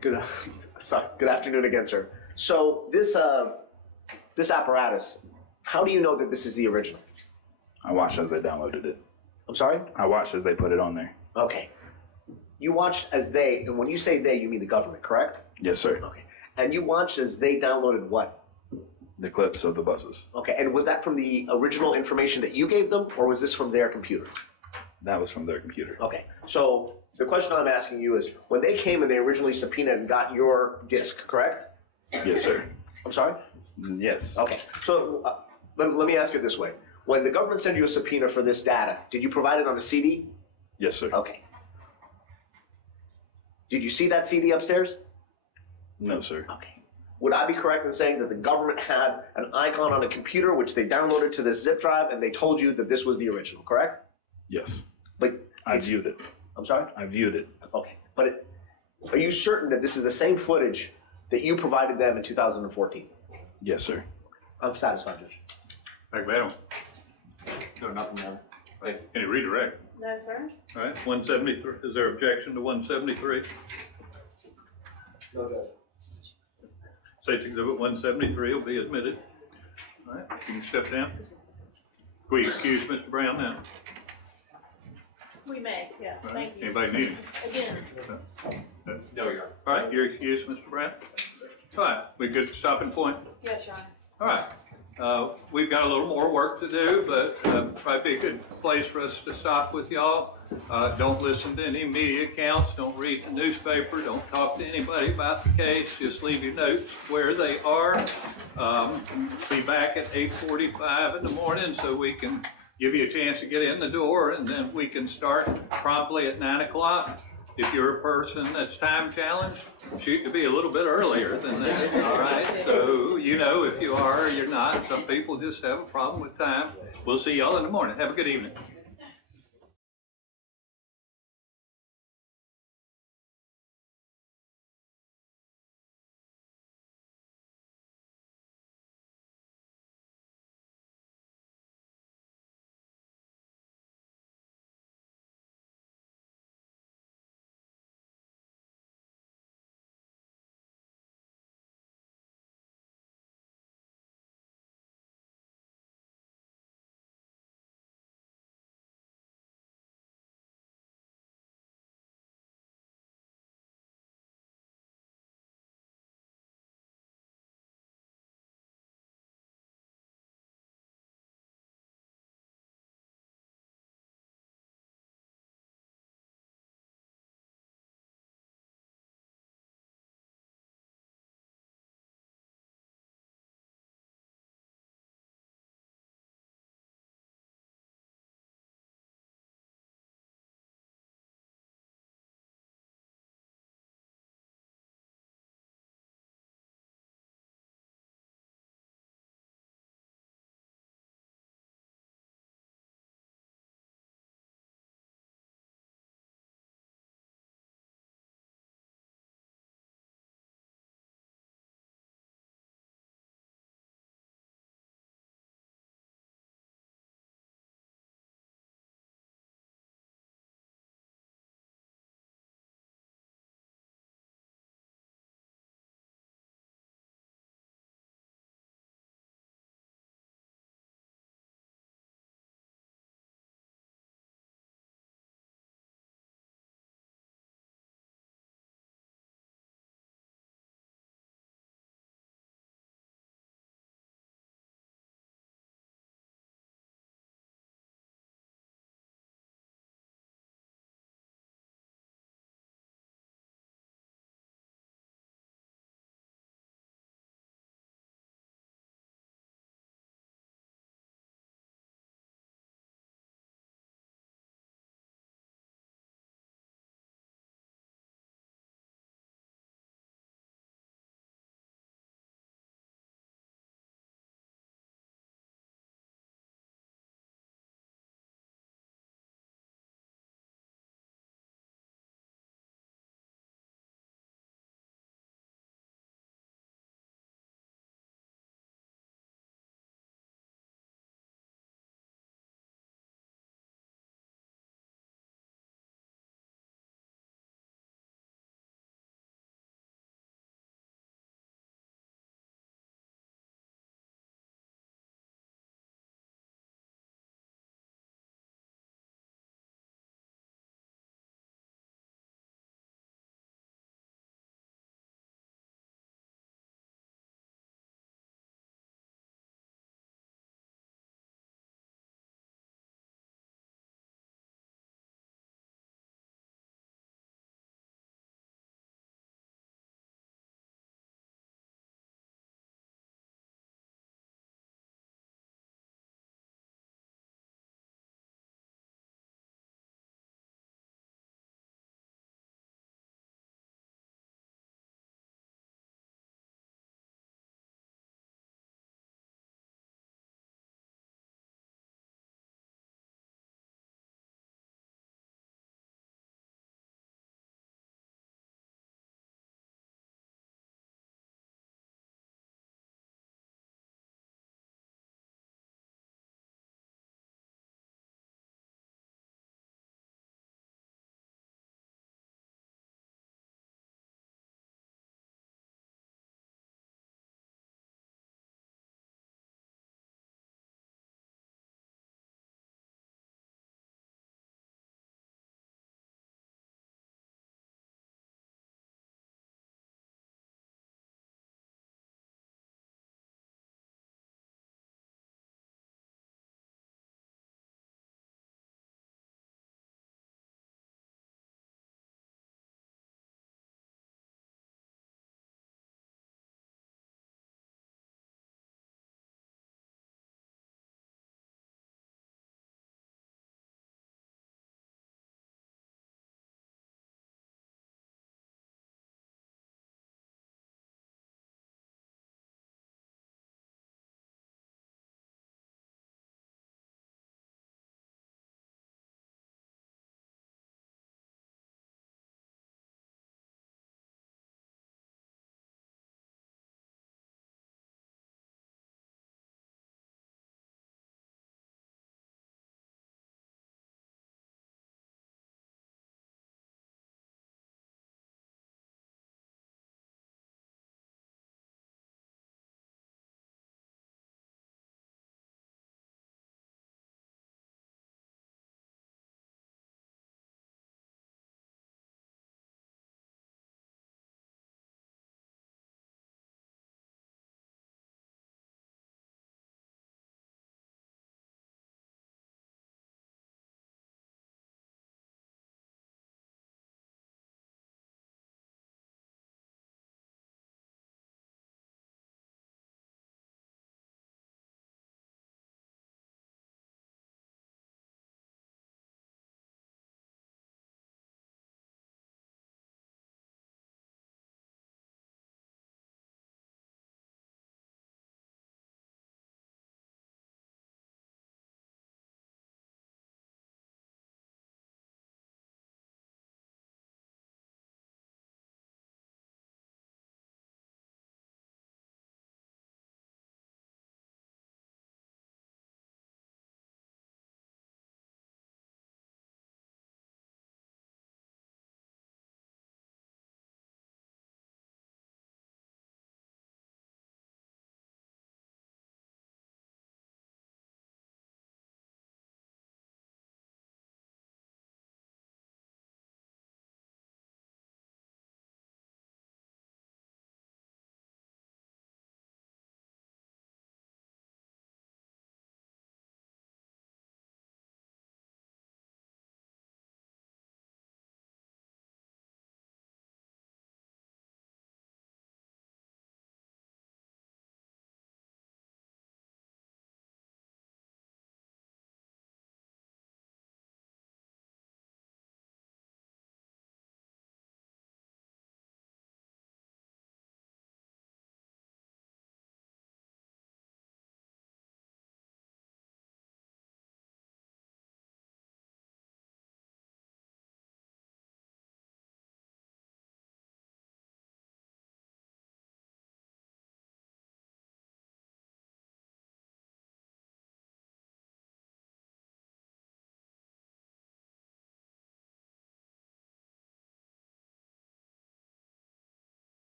Good afternoon again, sir. So this apparatus, how do you know that this is the original? I watched as they downloaded it. I'm sorry? I watched as they put it on there. Okay. You watched as they, and when you say they, you mean the government, correct? Yes, sir. Okay. And you watched as they downloaded what? The clips of the buses. Okay, and was that from the original information that you gave them, or was this from their computer? That was from their computer. Okay, so the question I'm asking you is, when they came and they originally subpoenaed and got your disk, correct? Yes, sir. I'm sorry? Yes. Okay, so let me ask it this way. When the government sent you a subpoena for this data, did you provide it on a CD? Yes, sir. Okay. Did you see that CD upstairs? No, sir. Okay. Would I be correct in saying that the government had an icon on a computer which they downloaded to this zip drive and they told you that this was the original, correct? Yes. But I viewed it. I'm sorry? I viewed it. Okay. But are you certain that this is the same footage that you provided them in 2014? Yes, sir. I'm satisfied, Judge. Magbanua. No, nothing there. Right. Any redirect? No, sir. All right, 173, is there objection to 173? No, Judge. State's Exhibit 173 will be admitted. All right, you can step down. We excuse Mr. Brown now. We may, yes, All right. thank you. Anybody need him? Again. No, you're all right. You're excused, Mr. Brown. All right, we good to stopping point? Yes, Your Honor. All right. We've got a little more work to do, but probably be a good place for us to stop with y'all. Don't listen to any media accounts. Don't read the newspaper. Don't talk to anybody about the case. Just leave your notes where they are. Be back at 8:45 in the morning so we can give you a chance to get in the door, and then we can start promptly at 9 o'clock. If you're a person that's time challenged, shoot to be a little bit earlier than that, all right? So, you know, if you are or you're not, some people just have a problem with time. We'll see y'all in the morning. Have a good evening.